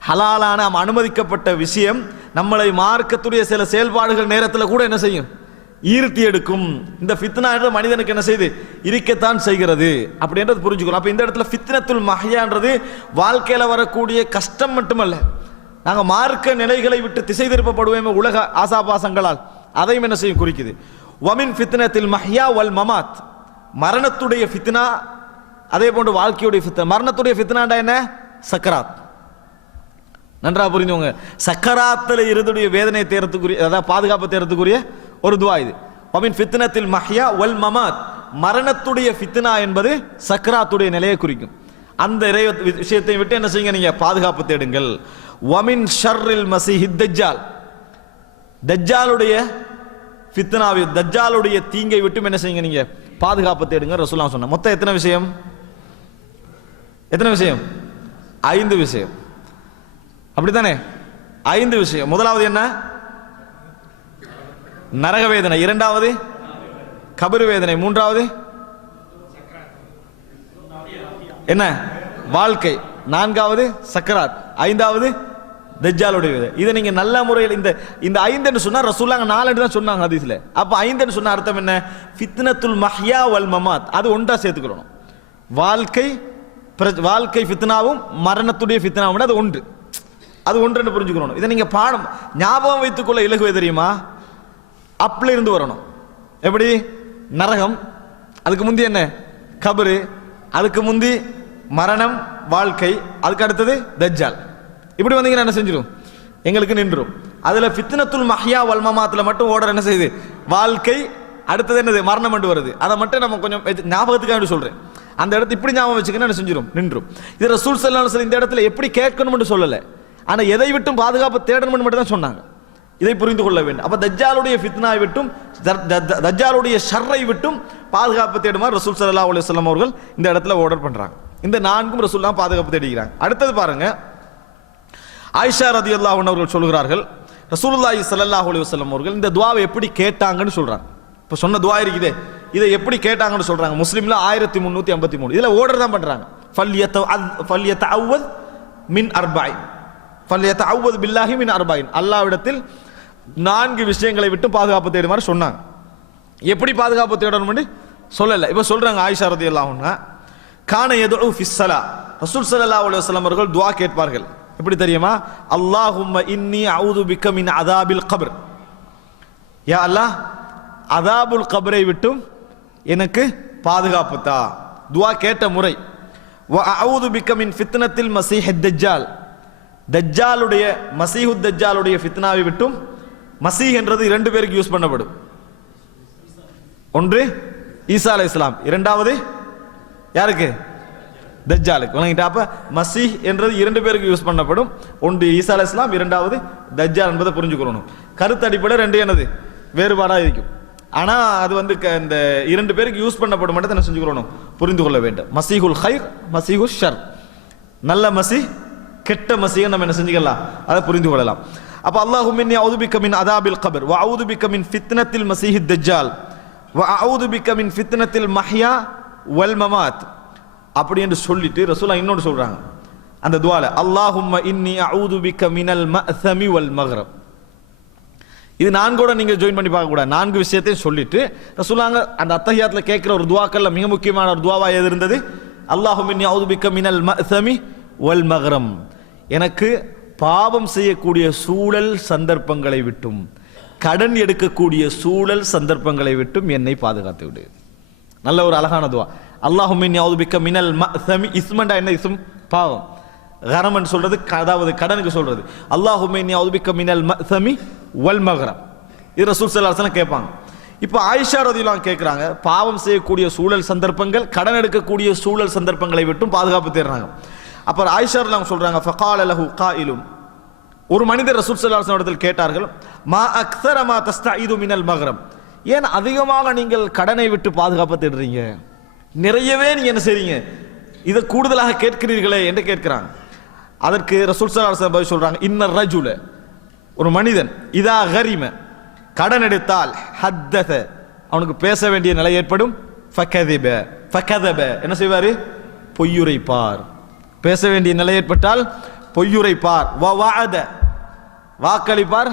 ஹலாலான அனுமதிக்கப்பட்ட விஷயம் நம்மளை மார்க்கத்துடைய சில செயல்பாடுகள் நேரத்தில் கூட என்ன செய்யும்? ஈர்த்தி எடுக்கும். இந்த ஃபித்னா என்ற மனிதனுக்கு என்ன செய்து இருக்கத்தான் செய்கிறது அப்படின்றது புரிஞ்சுக்கணும். அப்ப இந்த இடத்துல ஃபித்னத்துல் மஹ்யான்றது வாழ்க்கையில வரக்கூடிய கஷ்டம் மட்டுமல்ல, நாங்கள் மார்க்க நிலைகளை விட்டு திசை திருப்பப்படுவோம் உலக ஆசாபாசங்களால், அதையும் என்ன செய்யும்? குறிக்குது. வமின் ஃபித்னத்தில் மஹ்யா வல் மமாத், மரணத்துடைய ஃபித்னா, அதே போன்று வாழ்க்கையுடைய ஃபித்னா. மரணத்துடைய ஃபித்னாண்டா என்ன? சக்கராத். நன்றா புரிஞ்சுங்க. சக்கராத்தில் இருந்துடைய வேதனை தேர்றதுக்குரிய, அதாவது பாதுகாப்பு தேர்றதுக்குரிய ஒரு துவா இது. வமின் ஃபித்னத்தில் மஹ்யா வல் மமாத், மரணத்துடைய ஃபித்னா என்பது சக்கராத்துடைய நிலையை குறிக்கும். அந்த விஷயத்தை விட்டு என்ன செய்யுங்க? நீங்க பாதுகாப்பு தேடுங்கள். வமின் ஷர்ரில் மஸீஹித் தஜ்ஜால், தஜ்ஜாலுடைய ஃபித்னாவை, தஜ்ஜாலுடைய தீங்கை விட்டு என்ன செய்யுங்க? நீங்க பாதுகாப்பு தேடுங்க ரசூலுல்லாஹ் சொன்னாங்க. மொத்தம் எத்தனை விஷயம்? எத்தனை விஷயம்? 5 விஷயம். அப்படித்தானே? 5 விஷயம். முதலாவது என்ன? நரக வேதனை. இரண்டாவது கபர் வேதனை. மூன்றாவது என்ன? வாழ்க்கை. நான்காவது சக்கராத். ஐந்தாவது தஜ்ஜாலுடைய வேதனை. இதை நீங்க நல்ல முறையில் இந்த 5 சொன்னா ரசூலுல்லாஹ் 4 தான் சொன்னாங்க ஹதீஸ்ல. அப்ப 5 சொன்ன அர்த்தம் என்ன? ஃபித்னத்துல் மஹ்யா வல் மமாத், அது ஒன்றா சேர்த்துக்கணும். வாழ்க்கை ஃபித்னாவும் மரணத்துடைய ஃபித்னாவும் அது ஒன்று, அது ஒன்று புரிஞ்சுக்கணும். இதை நீங்க பாடம் ஞாபகம் வைத்துக்கொள்ள இலகுவே தெரியுமா? அப்ல இருந்து வரணும். எப்படி? நரகம், அதுக்கு முந்தி என்ன? கபரு, அதுக்கு முந்தி மரணம், வாழ்க்கை, அதுக்கு அடுத்தது தஜ்ஜால். இப்படி வந்தீங்கன்னா என்ன செஞ்சிடும்? எங்களுக்கு நின்றும். அதுல ஃபித்னத்துல் மஹ்யா வல் மமாத்ல மட்டும் ஓடர் என்ன செய்யுது? வாழ்க்கை, அடுத்தது என்னது? மரணம் என்று வருது. அதை மட்டும் நம்ம கொஞ்சம் ஞாபகத்துக்காக சொல்றேன். அந்த இடத்துல இப்படி ஞாபகம் வச்சுக்கணும், என்ன செஞ்சிடும்? நின்றும். இது ரசூல் ஸல்லல்லாஹு அலைஹி வஸல்லம் இந்த இடத்துல எப்படி கேட்கணும்னு சொல்லல, ஆனா எதை விட்டும் பாதுகாப்பு தேடணும்னு மட்டும் தான் சொன்னாங்க. இதை புரிந்து கொள்ள வேண்டும். அப்ப தஜ்ஜாலுடைய ஃபித்னாவை விட்டும், தஜ்ஜாலுடைய ஷர்ரை விட்டும் பாதுகாப்பு தேடுமாறு ரசூல் ஸல்லல்லாஹு அலைஹி வஸல்லம் அவர்கள் இந்த இடத்துல ஆர்டர் பண்றாங்க. இந்த 4க்கும் ரசூலுல்லாஹ் பாதுகாப்பு தேடுகிறாங்க. அடுத்தது பாருங்க, ஆயிஷா ரதியல்லாஹு அன்ஹா அவர்கள் சொல்கிறார்கள், ரசூலுல்லாஹி ஸல்லல்லாஹு அலைஹி வஸல்லம் அவர்கள் இந்த துஆவை எப்படி கேட்டாங்கன்னு சொல்றாங்க. இப்ப சொன்ன துஆ இருக்குதே, இதை எப்படி கேட்டாங்கன்னு சொல்றாங்க. முஸ்லிம்ல 1353. இதுல ஆர்டர் தான் பண்றாங்க. ஃபல்யதஅவ்வது மின் அர்பஇன், ஃபல்யதஅவ்வது பில்லாஹி மின் அர்பஇன், அல்லாஹ்விடத்தில் 4 விஷயங்களை விட்டு பாதுகாப்பு தேடுமாறு சொன்னாங்க. எப்படி பாதுகாப்பு தேடணும்னு சொல்லல. இப்ப சொல்றாங்க ஆயிஷா ரதியல்லாஹு அன்ஹா, கான யதுஉ ஃபிஸ் ஸலா, ரசூல் ஸல்லல்லாஹு அலைஹி வஸல்லம் அவர்கள் துஆ கேட்பார்கள். எப்படி தெரியுமா? அல்லாஹும்ம இன்னி அஊது பிக்க மின் அதாபில் கப்ர், யா அல்லாஹ் அதாபுல் கப்ரை விட்டும் எனக்கு பாதுகாப்பு தா. துஆ கேட்ட முறை. வ அஊது பிக்க மின் ஃபித்னத்தில் மஸீஹித் தஜ்ஜால், தஜ்ஜாலுடைய மஸீஹுத் தஜ்ஜாலுடைய ஃபித்னாவை விட்டும். மஸீஹ் என்றது 2 பேருக்கு யூஸ் பண்ணப்படும். ஒன்று ஈசா அலைஹிஸ்ஸலாம், இரண்டாவது யாருக்கு? தஜ்ஜாலுக்கு. வணங்கிட்டா? அப்ப மஸீஹ் என்றது 2 பேருக்கு யூஸ் பண்ணப்படும். ஒன்று ஈசா அலைஹிஸ்ஸலாம், இரண்டாவது தஜ்ஜால் என்பதை புரிஞ்சுக்கணும். கருத்து அடிப்படை 2 என்னது? வேறுபாடா இருக்கும். ஆனா அது இந்த 2 பேருக்கு யூஸ் பண்ணப்படும் மட்டும் என்ன செஞ்சுக்கணும்? புரிந்து கொள்ள வேண்டும். மஸீஹுல் கைர், மஸீஹுல் ஷர், நல்ல மஸீஹ், கெட்ட மஸீஹ் நம்ம என்ன செஞ்சுக்கலாம்? அதை புரிந்து கொள்ளலாம். அப்ப அல்லாஹும்ம இன்னி அஊது பிக்க மின் அதாபில் கப்ர் வ அஊது பிக்க மின் ஃபித்னத்தில் மஸீஹித் தஜ்ஜால் வ அஊது பிக்க மின் ஃபித்னத்தில் மஹ்யா வல் மமாத் அப்படி என்று சொல்லிட்டு ரசூலுல்லாஹ் இன்னொரு சொல்றாங்க அந்த துஆல அல்லாஹும்ம இன்னி அஊது பிக்க மினல் மஅஸமி வல் மக்ரப். இது நான் கூட நீங்க ஜாயின் பண்ணி பார்க்க கூடாது. 4 விஷயத்தையும் சொல்லிட்டு ரசூலுல்லாஹ் அந்த அத்தஹியாத்துல கேட்கிற ஒரு துஆக்கல்ல மிக முக்கியமான ஒரு துஆவா எது இருந்தது? அல்லாஹும்ம இன்னி அஊது பிக்க மினல் மஅஸமி வல் மக்ரம், எனக்கு பாவம் செய்யக்கூடிய சூழல் சந்தர்ப்பங்களை விட்டும் கடன் எடுக்கக்கூடிய சூழல் சந்தர்ப்பங்களை விட்டும் என்னை பாதுகாத்து விடு. நல்ல ஒரு அழகான துஆ. அல்லாஹும்ம இன்னி அஊது பிக்க மினல் மஅஸமி, இஸ்மண்டா என்ன இஸ்ம்? பாவம். கரமன் சொல்றது அதாவது கடனுக்கு சொல்றது. அல்லாஹும்ம இன்னி அஊது பிக்க மினல் மஅஸமி வல் மக்ரம். இது ரசூல் ஸல்லல்லாஹு அலைஹி வஸல்லம் கேட்பாங்க. இப்போ ஆயிஷா ரலியல்லாஹு அன்ஹா கேட்குறாங்க, பாவம் செய்யக்கூடிய சூழல் சந்தர்ப்பங்கள் கடன் எடுக்கக்கூடிய சூழல் சந்தர்ப்பங்களை விட்டும் பாதுகாப்பு தேடுறாங்க. அப்புறம் ஆயிஷா ரலியல்லாஹு அன்ஹா சொல்றாங்க, ஃபகால லஹு காயிலுன், ஒரு மனிதர் ரசூல் ஸல்லல்லாஹு அலைஹி வஸல்லம் இடத்தில் கேட்டார்கள், மா அக்ஸர மா தஸ்தஈது மினல் மக்ரம், ஏன் அதிகமாக நீங்கள் கடனை விட்டு பாதுகாப்பு தேடுறீங்க, நிறையவே நீங்க என்ன செய்றீங்க, இதை கூடுதலாக கேட்கிறீர்களே என்று கேட்கிறாங்க. அதற்கு ரசூல் ஸல்லல்லாஹு அலைஹி வஸல்லம் பதில் சொல்றாங்க, இன்னர் ரஜுல, ஒரு மனிதன் இதா கரிம, கடன் எடுத்தால் ஹத்தஸ, அவனுக்கு பேச வேண்டிய நிலை ஏற்படும், ஃபகதிப, ஃபகதப, என்ன செய்வாரு, பொய்யுரைப்பார். பேச வேண்டிய நிலை ஏற்பட்டால் பொய்யுரைப்பார், வஅத, வாக்களிப்பார்,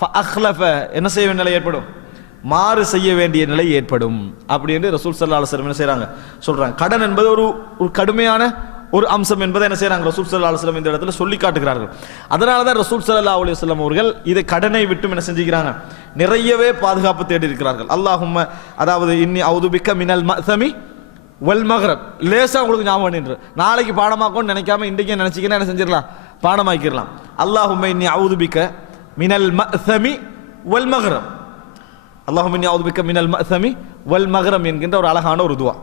ஃபஅக்லஃப, என்ன செய்ய வேண்டிய நிலை ஏற்படும், மாறு செய்ய வேண்டிய நிலை ஏற்படும். அப்படி என்று ரசூல் ஸல்லல்லாஹு அலைஹி வஸல்லம் என்ன செய்றாங்க சொல்றாங்க. கடன் என்பது ஒரு கடுமையான ஒரு அம்சம் என்பதை என்ன செய்றாங்க ரசூல் ஸல்லல்லாஹு அலைஹி வஸல்லம் இந்த இடத்துல சொல்லி காட்டுகிறார்கள். அதனால தான் ரசூல் ஸல்லல்லாஹு அலைஹி வஸல்லம் அவர்கள் இதை கடனை விட்டு என்ன செஞ்சுக்கிறாங்க, நிறையவே பாதுகாப்பு தேடி இருக்கிறார்கள். அல்லாஹும்ம, அதாவது இன்னி அஊது பிக்க மினல் மஅஸமி வல் மக்ரப், லேசா உங்களுக்கு ஞாபகம் நின்று நாளைக்கு பாடமாக்கும்னு நினைக்காம இன்றைக்கே நினைச்சிக்கினா என்ன செஞ்சிடலாம், பாடமாக்கிடலாம். அல்லாஹும்ம இன்னி அஊது பிக்க மினல் மஅஸமி வல் மக்ரப், அல்லாஹும்ம இன்னி அஊது பிக்க மினல் மஅஸமி வல் மக்ரம் என்கின்ற ஒரு அழகான ஒரு துஆ.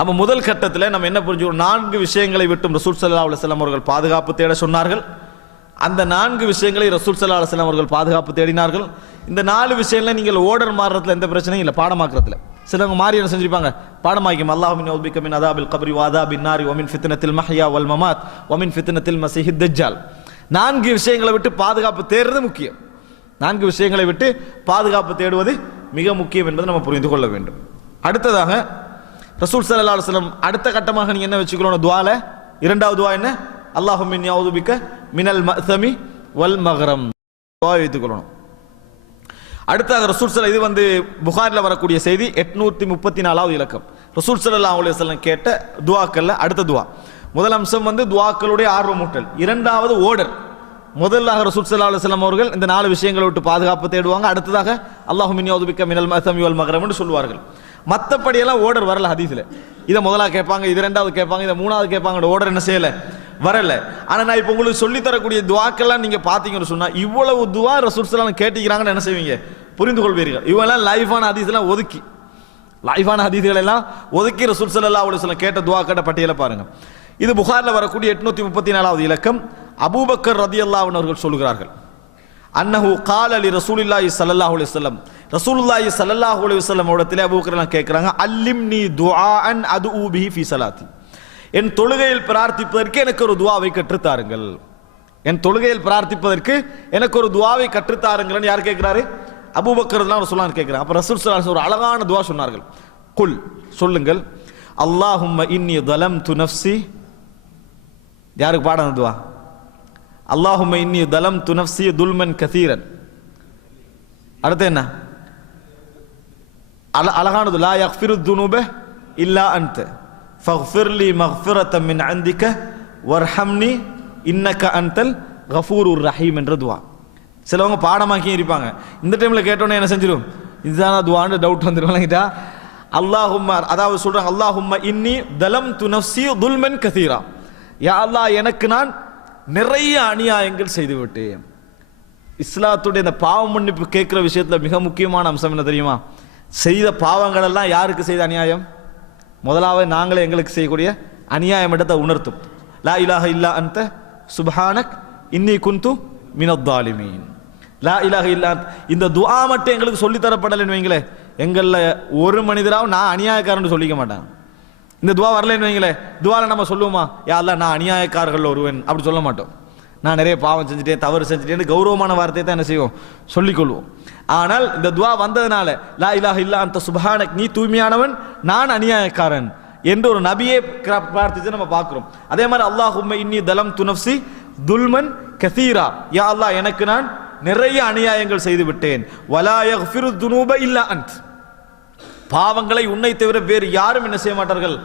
அப்ப முதல் கட்டத்தில் நம்ம என்ன புரிஞ்சுக்கணும், 4 விஷயங்களை விட்டும் ரசூல் ஸல்லல்லாஹு அலைஹி வஸல்லம் அவர்கள் பாதுகாப்பு தேட சொன்னார்கள். அந்த 4 விஷயங்களை ரசூல் ஸல்லல்லாஹு அலைஹி வஸல்லம் அவர்கள் பாதுகாப்பு தேடினார்கள். இந்த 4 விஷயங்கள நீங்கள் ஓர்டர் மாறுறதுல எந்த பிரச்சனையும் இல்லை, பாடமாக்குறதுல சிலவங்க மாறி என்ன செஞ்சிருப்பாங்க, பாடமாக்கியம் அல்லாஹும்ம இன்னி அஊது பிக்க மின் அதாபில் கப்ரி வ அதாபின் நாரி வ மின் ஃபித்னத்தில் மஹ்யா வல் மமாத் வ மின் ஃபித்னத்தில் மஸீஹித் தஜ்ஜால். 4 விஷயங்களை விட்டு பாதுகாப்பு தேடுறது முக்கியம். 4 விஷயங்களை விட்டு பாதுகாப்பு தேடுவது மிக முக்கியம் என்பதை நம்ம புரிந்து கொள்ள வேண்டும். அடுத்ததாக ரசூல் ஸல்லல்லாஹு அலைஹி வஸல்லம் அடுத்த கட்டமாக நீங்க என்ன வச்சுக்கணும் துஆல, இரண்டாவது துஆ என்ன, அல்லாஹும்ம இன்னி அஊது பிக்க மினல் மஅஸமி வல் மக்ரம் துஆ வைத்துக்கொள்ளணும். அடுத்ததாக ரசூல் ஸல்லல்லாஹு, இது வந்து புகாரில் வரக்கூடிய செய்தி 834வது இலக்கம். ரசூல் ஸல்லல்லாஹு அலைஹி வஸல்லம் கேட்ட துஆக்கள்ல அடுத்த துஆ. முதல் அம்சம் வந்து துஆக்களுடைய ஆர்வமூட்டல். இரண்டாவது ஓர்டர். முதலாக ரசூல் ஸல்லல்லாஹு அலைஹி வஸல்லம் அவர்கள் இந்த 4 விஷயங்களை விட்டு பாதுகாப்பு தேடுவாங்க. அடுத்ததாக அல்லாஹும்ம இன்னி அஊது பிக்க மினல் மஅஸமி வல் மக்ரம் என்று சொல்வார்கள். மற்றபடி எல்லாம் ஓர்டர் வரல ஹதீஸ்ல. இதை முதலாக கேட்பாங்க, இது ரெண்டாவது கேட்பாங்க, இதை மூணாவது கேட்பாங்க, ஓர்டர் என்ன செய்யல, வரல. ஆனா நான் இப்போ உங்களுக்கு சொல்லி தரக்கூடிய துஆக்கெல்லாம் நீங்க பாத்தீங்கன்னு சொன்னா இவ்வளவு துஆ ரசூல் ஸல்லல்லாஹு அலைஹி கேட்டிக்கிறாங்கன்னு என்ன செய்வீங்க, புரிந்து கொள்வீர்கள். இவெல்லாம் லைஃபான ஹதீஸ்லாம் ஒதுக்கி, லைஃபான ஹதீஸ்கள் எல்லாம் ஒதுக்கி ரசூல் ஸல்லல்லாஹு அலைஹி வஸல்லம் கேட்ட துஆக்கள பட்டியலை பாருங்க. இது புகாரில் வரக்கூடிய 834வது இலக்கம். அபூபக்கர் ரலியல்லாஹு அன்ஹு அவர்கள் சொல்கிறார்கள், அன்னஹு கால லி ரசூலில்லாஹி ஸல்லல்லாஹு அலைஹி வஸல்லம், ரசூலுல்லாஹி ஸல்லல்லாஹு அலைஹி வஸல்லம் இடத்திலே அபூபக்கர் கேட்கிறாங்க, அல்லிம்னி துஆஅன் அதுஉ பிஹி ஃபீ ஸலாத்தி, என் தொழுகையில் பிரார்த்திப்பதற்கு எனக்கு ஒரு துஆவை கற்றுத்தாருங்கள், என் தொழுகையில் பிரார்த்திப்பதற்கு எனக்கு ஒரு துஆவை கற்றுத்தாருங்கள்னு யார் கேட்கிறாரு, அபூபக்கர் ரலியல்லாஹு அன்ஹு கேட்கிறாங்க. அப்ப ரசூல் ஸல்லல்லாஹு அலைஹி வஸல்லம் ஒரு அழகான துஆ சொன்னார்கள். குல், சொல்லுங்கள், அல்லாஹும்ம இன்னி ஸலம்து நஃப்ஸி, யாருக்கு பாடம் துஆ, அல்லாஹும்ம இன்னி ஸலம்து நஃப்ஸி துல்மன் கஸீரன். அடுத்து என்ன, அழகானது, லா யக்ஃபிரு துனூப இல்லா அன்த ஃபக்ஃபிர்லி மக்ஃபிரத்தம் மின் அந்திக வர்ஹம்னி இன்னக அன்தல் கஃபூருர் ரஹீம் என்ற துஆ. சிலவங்க பாடமாக்கி இருப்பாங்க, இந்த டைம்ல கேட்டோன்னே என்ன செஞ்சிடும், இதுதான துஆன்னு டவுட் வந்துருவாங்கட்டா. அல்லாஹும்ம, அதாவது சொல்றாங்க, அல்லாஹும்ம இன்னி ஸலம்து நஃப்ஸி துல்மன் கஸீரா, யா அல்லாஹ் எனக்கு நான் நிறைய அநியாயங்கள் செய்து விட்டேன். இஸ்லாத்துடைய இந்த பாவ மன்னிப்பு கேட்கிற விஷயத்துல மிக முக்கியமான அம்சம் என்ன தெரியுமா, செய்த பாவங்கள் எல்லாம் யாருக்கு செய்த அநியாயம், முதலாவது நாங்களே எங்களுக்கு செய்யக்கூடிய அநியாயம் இடத்தை உணர்த்தும். லா இலாஹ இல்லா அன்த சுப்ஹானக் இன்னி குன்து மினத் தாலிமீன். லா இலாஹ இல்லா அன்த, இந்த துஆ மட்டும் எங்களுக்கு சொல்லி தரப்படலைன்னு வைங்களே, எங்களில் ஒரு மனிதராகவும் நான் அநியாயக்காரன்னு சொல்லிக்க மாட்டாங்க. இந்த துஆ வரலன்னு வைங்களே, துஆல நம்ம சொல்லுவோமா, யா அல்லாஹ் நான் அநியாயக்காரர்கள் ஒருவன், அப்படி சொல்ல மாட்டோம். நான் நிறைய பாவம் செஞ்சுட்டேன், தவறு செஞ்சுட்டேன்னு கௌரவமான வார்த்தையை தான் என்ன செய்வோம், சொல்லிக்கொள்வோம். ஆனால் இந்த துவா வந்ததுனால லா இலாஹ இல்லா அன்த சுப்ஹானக், நீ தூய்மையானவன், நான் அநியாயக்காரன் என்று ஒரு நபியே பிரார்த்திச்சு நம்ம பார்க்கிறோம். அதே மாதிரி அல்லாஹும்ம இன்னி தலம்து நஃப்ஸி துல்மன் கஸீரா, யா அல்லாஹ் எனக்கு நான் நிறைய அநியாயங்கள் செய்து விட்டேன், வலா யக்ஃபிரு துனூப இல்லா அன்த், பாவங்களை உன்னை தவிர வேறு யாரும் என்ன செய்ய மாட்டார்கள்,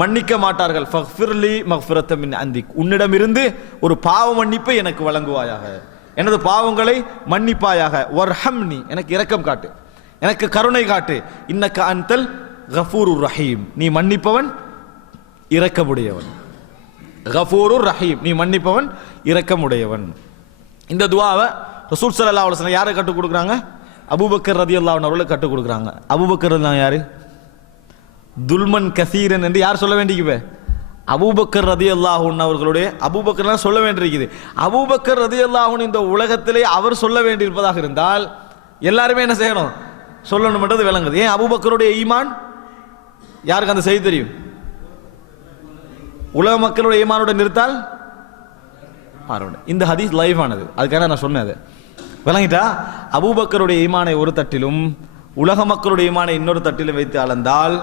மன்னிக்க மாட்டார்கள். ஃபக்ஃபிர்லி மக்ஃபிரத்தம் மின் அந்திக், உன்னிடமிருந்து ஒரு பாவ மன்னிப்பை எனக்கு வழங்குவாயாக, எனது பாவங்களை மன்னிப்பாயாக. வர்ஹம்னி, எனக்கு இரக்கம் காட்டு, எனக்கு கருணை காட்டு. இன்னக்க அன்தல் கஃபூருர் ரஹீம், நீ மன்னிப்பவன் இரக்கமுடையவன். கஃபூருர் ரஹீம், நீ மன்னிப்பவன் இரக்கமுடையவன். இந்த துஆவை ரசூல் ஸல்லல்லாஹு அலைஹி வஸல்லம் யாரை கற்றுக் கொடுக்குறாங்க, அபூபக்கர் ரலியல்லாஹு அன்ஹு அவர்களுக்கு கற்றுக் கொடுக்குறாங்க. அபூபக்கர் ரலியல்லாஹு யாரு, துல்மன் கசீரன் என்று யார் சொல்ல வேண்டியது, அபூபக்கர் ரலியல்லாஹு அன்ஹு அவர்களுடைய, அபூபக்கர்லாம் சொல்ல வேண்டியிருக்குது. அபூபக்கர் ரலியல்லாஹு அன்ஹு இந்த உலகத்திலே அவர் சொல்ல வேண்டியிருப்பதாக இருந்தால் எல்லாருமே என்ன செய்யணும், சொல்லணும்ன்றது விளங்குது. ஏன் அபூபக்கருடைய ஈமான் யாருக்கு அந்த செய்தி தெரியும், உலக மக்களுடைய ஈமானோட நிறுத்தால் இந்த ஹதீஸ் லைவ் ஆனது, அதுக்காக நான் சொன்னேன். விளங்கிட்டா, அபூபக்கருடைய ஈமானை ஒரு தட்டிலும் உலக மக்களுடைய ஈமானை இன்னொரு தட்டிலும் வைத்து அளந்தால்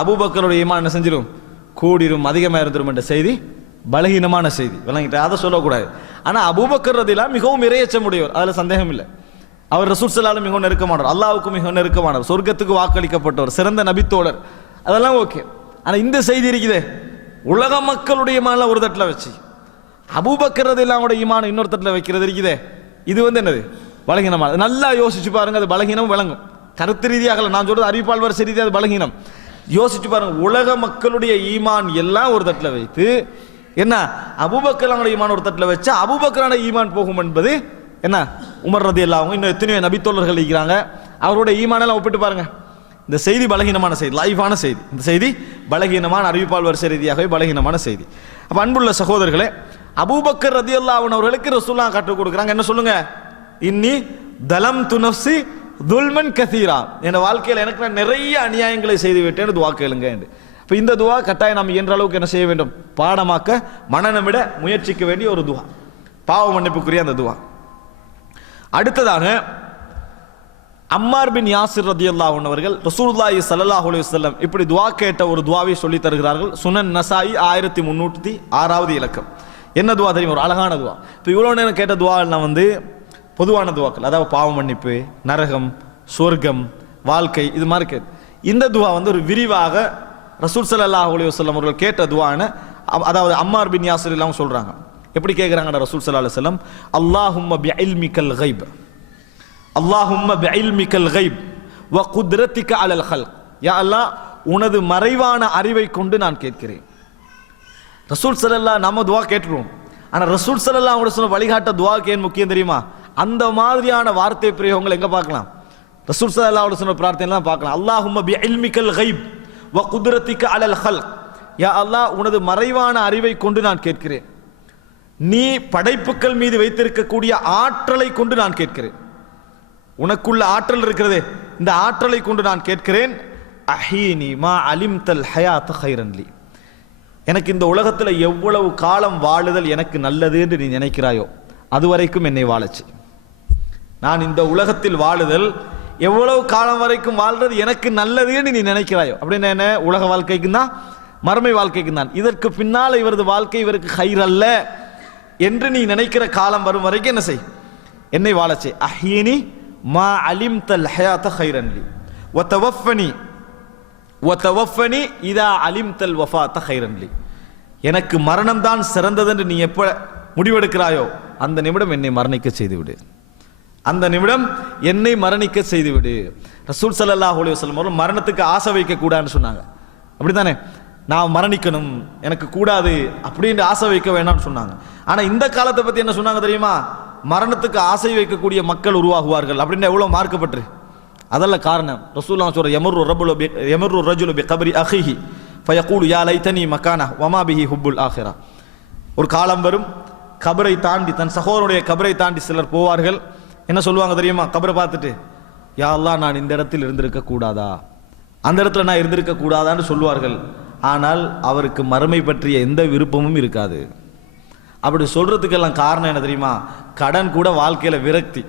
அபூபக்கருடைய ஈமான் என்ன செஞ்சிடும், கூடிரும், அதிகமாக இருந்துரும் என்ற செய்தி பலகீனமான செய்தி. விளங்கிட்டா, அதை சொல்லக்கூடாது. ஆனால் அபூபக்கர் ரலியல்லாஹு மிகவும் இறையச்சமுடையவர், அதில் சந்தேகம் இல்லை. அவர் ரசூல் ஸல்லல்லாஹு அலைஹி வஸல்லம் மிகவும் நெருக்கமானவர், அல்லாஹ்வுக்கு மிகவும் நெருக்கமானவர், சொர்க்கத்துக்கு வாக்களிக்கப்பட்டவர், சிறந்த நபித்தோழர், அதெல்லாம் ஓகே. ஆனால் இந்த செய்தி இருக்குதே, உலக மக்களுடைய ஈமான ஒரு தட்டில் வச்சு அபூபக்கர் ரலியல்லாஹு ஈமான இன்னொரு தட்டில் வைக்கிறது இருக்குதே, இது என்னது, பலகீனமானது. நல்லா யோசிச்சு பாருங்க, அது பலகீனம் விளங்கும். கருத்து ரீதியாக நான் சொல்றது அறிவிப்பால் வரிசை ரீதியாக அது பலகீனம். யோசிச்சு பாருங்க, உலக மக்களுடைய ஈமான் எல்லாம் ஒரு தட்டில் வைத்து என்ன அபூபக்கரான ஈமான் ஒரு தட்டில் வச்சா அபூபக்கரான ஈமான் போகும் என்பது என்ன, உமர் ரலியல்லாஹு இன்னும் எத்தனையோ நபித்தோழர்கள் இருக்கிறாங்க, அவருடைய ஈமானெல்லாம் ஒப்பிட்டு பாருங்க. இந்த செய்தி பலகீனமான செய்தி, லைவான செய்தி. இந்த செய்தி பலகீனமான அறிவிப்பால் வரிசை ரீதியாகவே பலகீனமான செய்தி. அப்ப அன்புள்ள சகோதரர்களே, அபூபக்கர் ரலியல்லாஹு அன்ஹு அவர்களுக்கு ரசூலுல்லாஹ் கற்றுக் கொடுக்குறாங்க, என்ன சொல்லுங்க, இன்னி தலம்து நஃப்ஸி துல்மன் கஸீரா, என் வாழ்க்கையில் எனக்கு நான் நிறைய அநியாயங்களை செய்து விட்டேன்னு துவா கேளுங்க என்று. இப்போ இந்த துவா கட்டாயம் நாம் இயன்ற அளவுக்கு என்ன செய்ய வேண்டும், பாடமாக்க மனநமிட முயற்சிக்க வேண்டிய ஒரு துவா, பாவ மன்னிப்புக்குரிய அந்த துவா. அடுத்ததாக அம்மார் பின் யாசிர் ரலியல்லாஹு அன்ஹு அவர்கள் ரசூலுல்லாஹி ஸல்லல்லாஹு அலைஹி வஸல்லம் இப்படி துவா கேட்ட ஒரு துவாவை சொல்லி தருகிறார்கள். சுனன் நசாயி 1306வது இலக்கம். என்ன துவா தெரியும், ஒரு அழகான துவா. இப்போ இவ்வளோ நேரம் கேட்ட துவாவில் நான் பொதுவான துவாக்கள், அதாவது பாவ மன்னிப்பு, நரகம், சொர்க்கம், வாழ்க்கை, இது மாதிரி கேட்டு இந்த துவா ஒரு விரிவாக ரசூல் ஸல்லல்லாஹு அலைஹி வஸல்லம் அவர்கள் கேட்ட துவான்னு, அதாவது அம்மார் பின் யாசிர் எல்லாம் சொல்றாங்க. எப்படி கேட்குறாங்க ரசூல் ஸல்லல்லாஹு அலைஹி வஸல்லம், அல்லாஹும்ம பிஇல்மிக்கல் கைப், அல்லாஹும்ம பிஇல்மிக்கல் கைப் வ குத்ரத்திக அலல் ஹல்க், யா அல்லாஹ் உனது மறைவான அறிவை கொண்டு நான் கேட்கிறேன். ரசூல் ஸல்லல்லாஹு நம்ம துவா கேட்டுருவோம், ஆனால் ரசூல் ஸல்லல்லாஹு அலைஹி வஸல்லம் வழிகாட்ட துவாக்கு ஏன் முக்கியம் தெரியுமா, அந்த மாதிரியான வார்த்தை பிரயோகங்கள் எங்க பார்க்கலாம், ரசூல் ஸல்லல்லாஹு அலைஹி வஸல்லம் பிரார்த்தனைலாம் பார்க்கலாம். அல்லாஹும்ம பிஇல்மிக்கல் கைப் வ குத்ரத்திக அலல் ஹல்க், யா அல்லாஹ் உனது மறைவான அறிவை கொண்டு நான் கேட்கிறேன், நீ படைப்புக்கள் மீது வைத்திருக்கக்கூடிய ஆற்றலை கொண்டு நான் கேட்கிறேன், உனக்குள்ள ஆற்றல் இருக்கிறதே, இந்த ஆற்றலை கொண்டு நான் கேட்கிறேன். அஹீனி மா அலிம்தல் ஹயாத் கைரன் லி, எனக்கு இந்த உலகத்தில் எவ்வளவு காலம் வாழுதல் எனக்கு நல்லது என்று நீ நினைக்கிறாயோ அதுவரைக்கும் என்னை வாழச்சு. நான் இந்த உலகத்தில் வாழுதல் எவ்வளவு காலம் வரைக்கும் வாழ்றது எனக்கு நல்லது என்று நீ நினைக்கிறாயோ, அப்படின்னு என்ன, உலக வாழ்க்கைக்கு தான் மறுமை வாழ்க்கைக்கு தான், இதற்கு பின்னால் இவரது வாழ்க்கை இவருக்கு ஹைர் அல்ல என்று நீ நினைக்கிற காலம் வரும் வரைக்கும் என்ன செய், என்னை வாழச்சே. அஹீனி மா அலிம்தல் ஹயாத் கைரன் லி வ தவஃபனி இதா அலிம்தல் வஃபாத் கைரன் லி, எனக்கு மரணம் தான் சிறந்தது என்று நீ எப்ப முடிவெடுக்கிறாயோ அந்த நிமிடம் என்னை மரணிக்க செய்துவிடு, அந்த நிமிடம் என்னை மரணிக்க செய்துவிடு. ரசூல் ஸல்லல்லாஹு அலைஹி வஸல்லம் அவர்கள் மரணத்துக்கு ஆசை வைக்க கூடாதுன்னு சொன்னாங்க, அப்படித்தானே, நான் மரணிக்கணும் எனக்கு கூடாது அப்படின்னு ஆசை வைக்க வேண்டாம்னு சொன்னாங்க. ஆனா இந்த காலத்தை பத்தி என்ன சொன்னாங்க தெரியுமா, மரணத்துக்கு ஆசை வைக்கக்கூடிய மக்கள் உருவாகுவார்கள் அப்படின்னு எவ்வளவு மார்க்கப்பட்டு, அதெல்லாம் காரணம். ரசூலுல்லாஹ் சொல்ற யமர்ரு ரஜுலு பிகப்ரி அஹீஹி ஃபயகூலு யா லைதனி மகானா வமா பிஹி ஹுப்புல் ஆஹிரா, ஒரு காலம் வரும், கபரை தாண்டி, தன் சகோதரனுடைய கபரை தாண்டி சிலர் போவார்கள். என்ன சொல்லுவாங்க தெரியுமா, கபரை பார்த்துட்டு, யா அல்லாஹ் நான் இந்த இடத்தில் இருந்திருக்க கூடாதா, அந்த இடத்துல நான் இருந்திருக்க கூடாதான்னு சொல்லுவார்கள். ஆனால் அவருக்கு மறுமை பற்றிய எந்த விருப்பமும் இருக்காது. அப்படி சொல்றதுக்கெல்லாம் காரணம் என்ன தெரியுமா? கடன் கூட வாழ்க்கையில விரக்தி.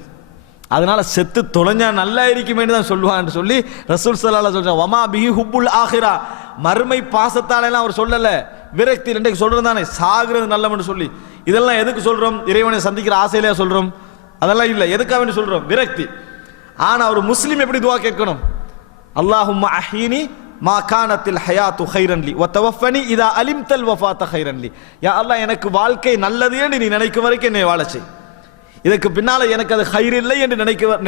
அதனால செத்து தொலைஞ்சா நல்லா இருக்குமேன்னு தான் சொல்லுவான்னு சொல்லி ரசூல் ஸல்லல்லாஹு அலைஹி வஸல்லம் வமா பிஹி ஹுப்புல் ஆஹிரா, மறுமை பாசத்தாலெல்லாம் அவர் சொல்லல. விரக்தி இன்றைக்கு சொல்றது தானே சாகிறது நல்லம்னு சொல்லி. இதெல்லாம் எதுக்கு சொல்றோம்? இறைவனை சந்திக்கிற ஆசையிலேயே சொல்றோம்? அதெல்லாம் இல்லை. எதுக்காக வேண்டி சொல்றோம்? விரக்தி. ஆனா ஒரு முஸ்லீம் எப்படி துஆ கேட்கணும்? அல்லாஹும்ம அஹீனி மா கானத்தில் ஹயாத்து ஹைரன்லி வ தவஃபனி இதா அலிம்தல் வஃபாத ஹைரன்லி. யா அல்லாஹ், எனக்கு வாழ்க்கை நல்லது என்று நீ நினைக்கும் வரைக்கும் என்னை வாழ செய். இதற்கு பின்னால எனக்கு அது ஹைர் இல்லை என்று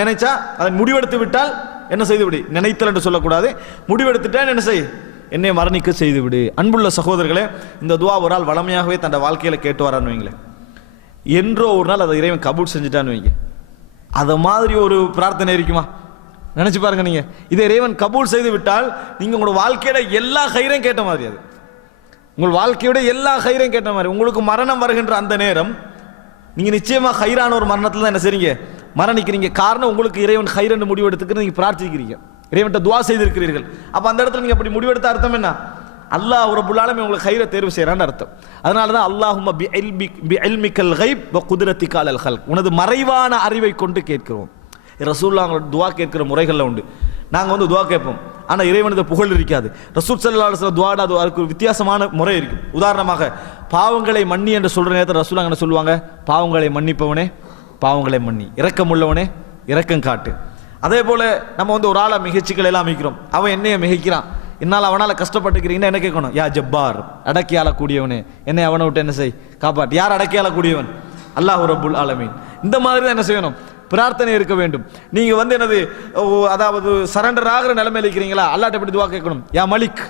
நினைச்சா அதை முடிவெடுத்து விட்டால் என்ன செய்து விடு. நினைத்தல் என்று சொல்லக்கூடாது. முடிவெடுத்துட்டேன் என்ன செய், என்னை மரணிக்க செய்து விடு. அன்புள்ள சகோதரர்களே, இந்த துஆ ஒரு ஆள் வளமையாகவே தன் வாழ்க்கையில கேட்டு வரான்னு வைங்களேன். என்றோ ஒரு நாள் அதை இறைவன் கபூல் செஞ்சுட்டான்னு வைங்க. அதை மாதிரி ஒரு பிரார்த்தனை இருக்குமா? நினைச்சு பாருங்க. நீங்க இதை இறைவன் கபூல் செய்து விட்டால் நீங்க உங்களோட வாழ்க்கையோட எல்லா ஹைரையும் கேட்ட மாதிரி. அது உங்கள் வாழ்க்கையோட எல்லா ஹைரையும் கேட்ட மாதிரி. உங்களுக்கு மரணம் வருகின்ற அந்த நேரம் நீங்க நிச்சயமா ஹைரான ஒரு மரணத்துல தான் என்ன செய்றீங்க, மரணிக்கிறீங்க. காரணம் உங்களுக்கு இறைவன் ஹைர் என்று முடிவெடுத்துக்கு நீங்க பிரார்த்திக்கிறீங்க, இறைவன்கிட்ட துஆ செய்திருக்கிறீர்கள். அப்ப அந்த இடத்துல நீங்க அப்படி முடிவெடுத்த அர்த்தம் என்ன? அல்லாஹ் ரப்புல் ஆலமீன் உங்களுக்கு ஹைரை தேர்வு செய்யறான்னு அர்த்தம். அதனால தான் அல்லாஹும்ம பிஇல்மிக்கல் கைப் வ குத்ரத்திக அலல் ஹல்க், உனது மறைவான அறிவை கொண்டு கேட்கிறோம். ரசூலுல்லாஹ் துஆ கேட்கிற முறைகள்ல உண்டு. நாங்க வந்து துஆ கேட்போம், ஆனா இறைவனது புகழ் இருக்காது. ரசூல் ஸல்லல்லாஹு அலைஹி வஸல்லம் துஆடா அதுக்கு ஒரு வித்தியாசமான முறை இருக்கு. உதாரணமாக பாவங்களை மன்னி என்று சொல்ற நேரத்தில் ரசூலுல்லாஹ் என்ன சொல்லுவாங்க? பாவங்களை மன்னிப்பவனே பாவங்களை மன்னி, இரக்கமுள்ளவனே இரக்கம் காட்டு. அதே போல நம்ம வந்து ஒரு ஆளை மிகச்சிகள் எல்லாம் அமைக்கிறோம், அவன் என்னைய மிகைக்கிறான், என்னால் அவனால் கஷ்டப்பட்டுக்கிறீங்கன்னா என்ன கேட்கணும்? யா ஜப்பார், அடக்கி ஆளக்கூடியவனே, என்னை அவனை விட்டு என்ன செய், காப்பாட்டு. யார் அடக்கி ஆளக்கூடியவன்? அல்லாஹ் ரப்புல் ஆலமீன். இந்த மாதிரி தான் என்ன செய்யணும், பிரார்த்தனை இருக்க வேண்டும். நீங்க வந்து என்னது, அதாவது சரண்டர் ஆகிற நிலைமையில இருக்கிறீங்களா, அல்லாஹ்ட்ட எப்படி துஆ கேட்கணும்? யா மலிக்,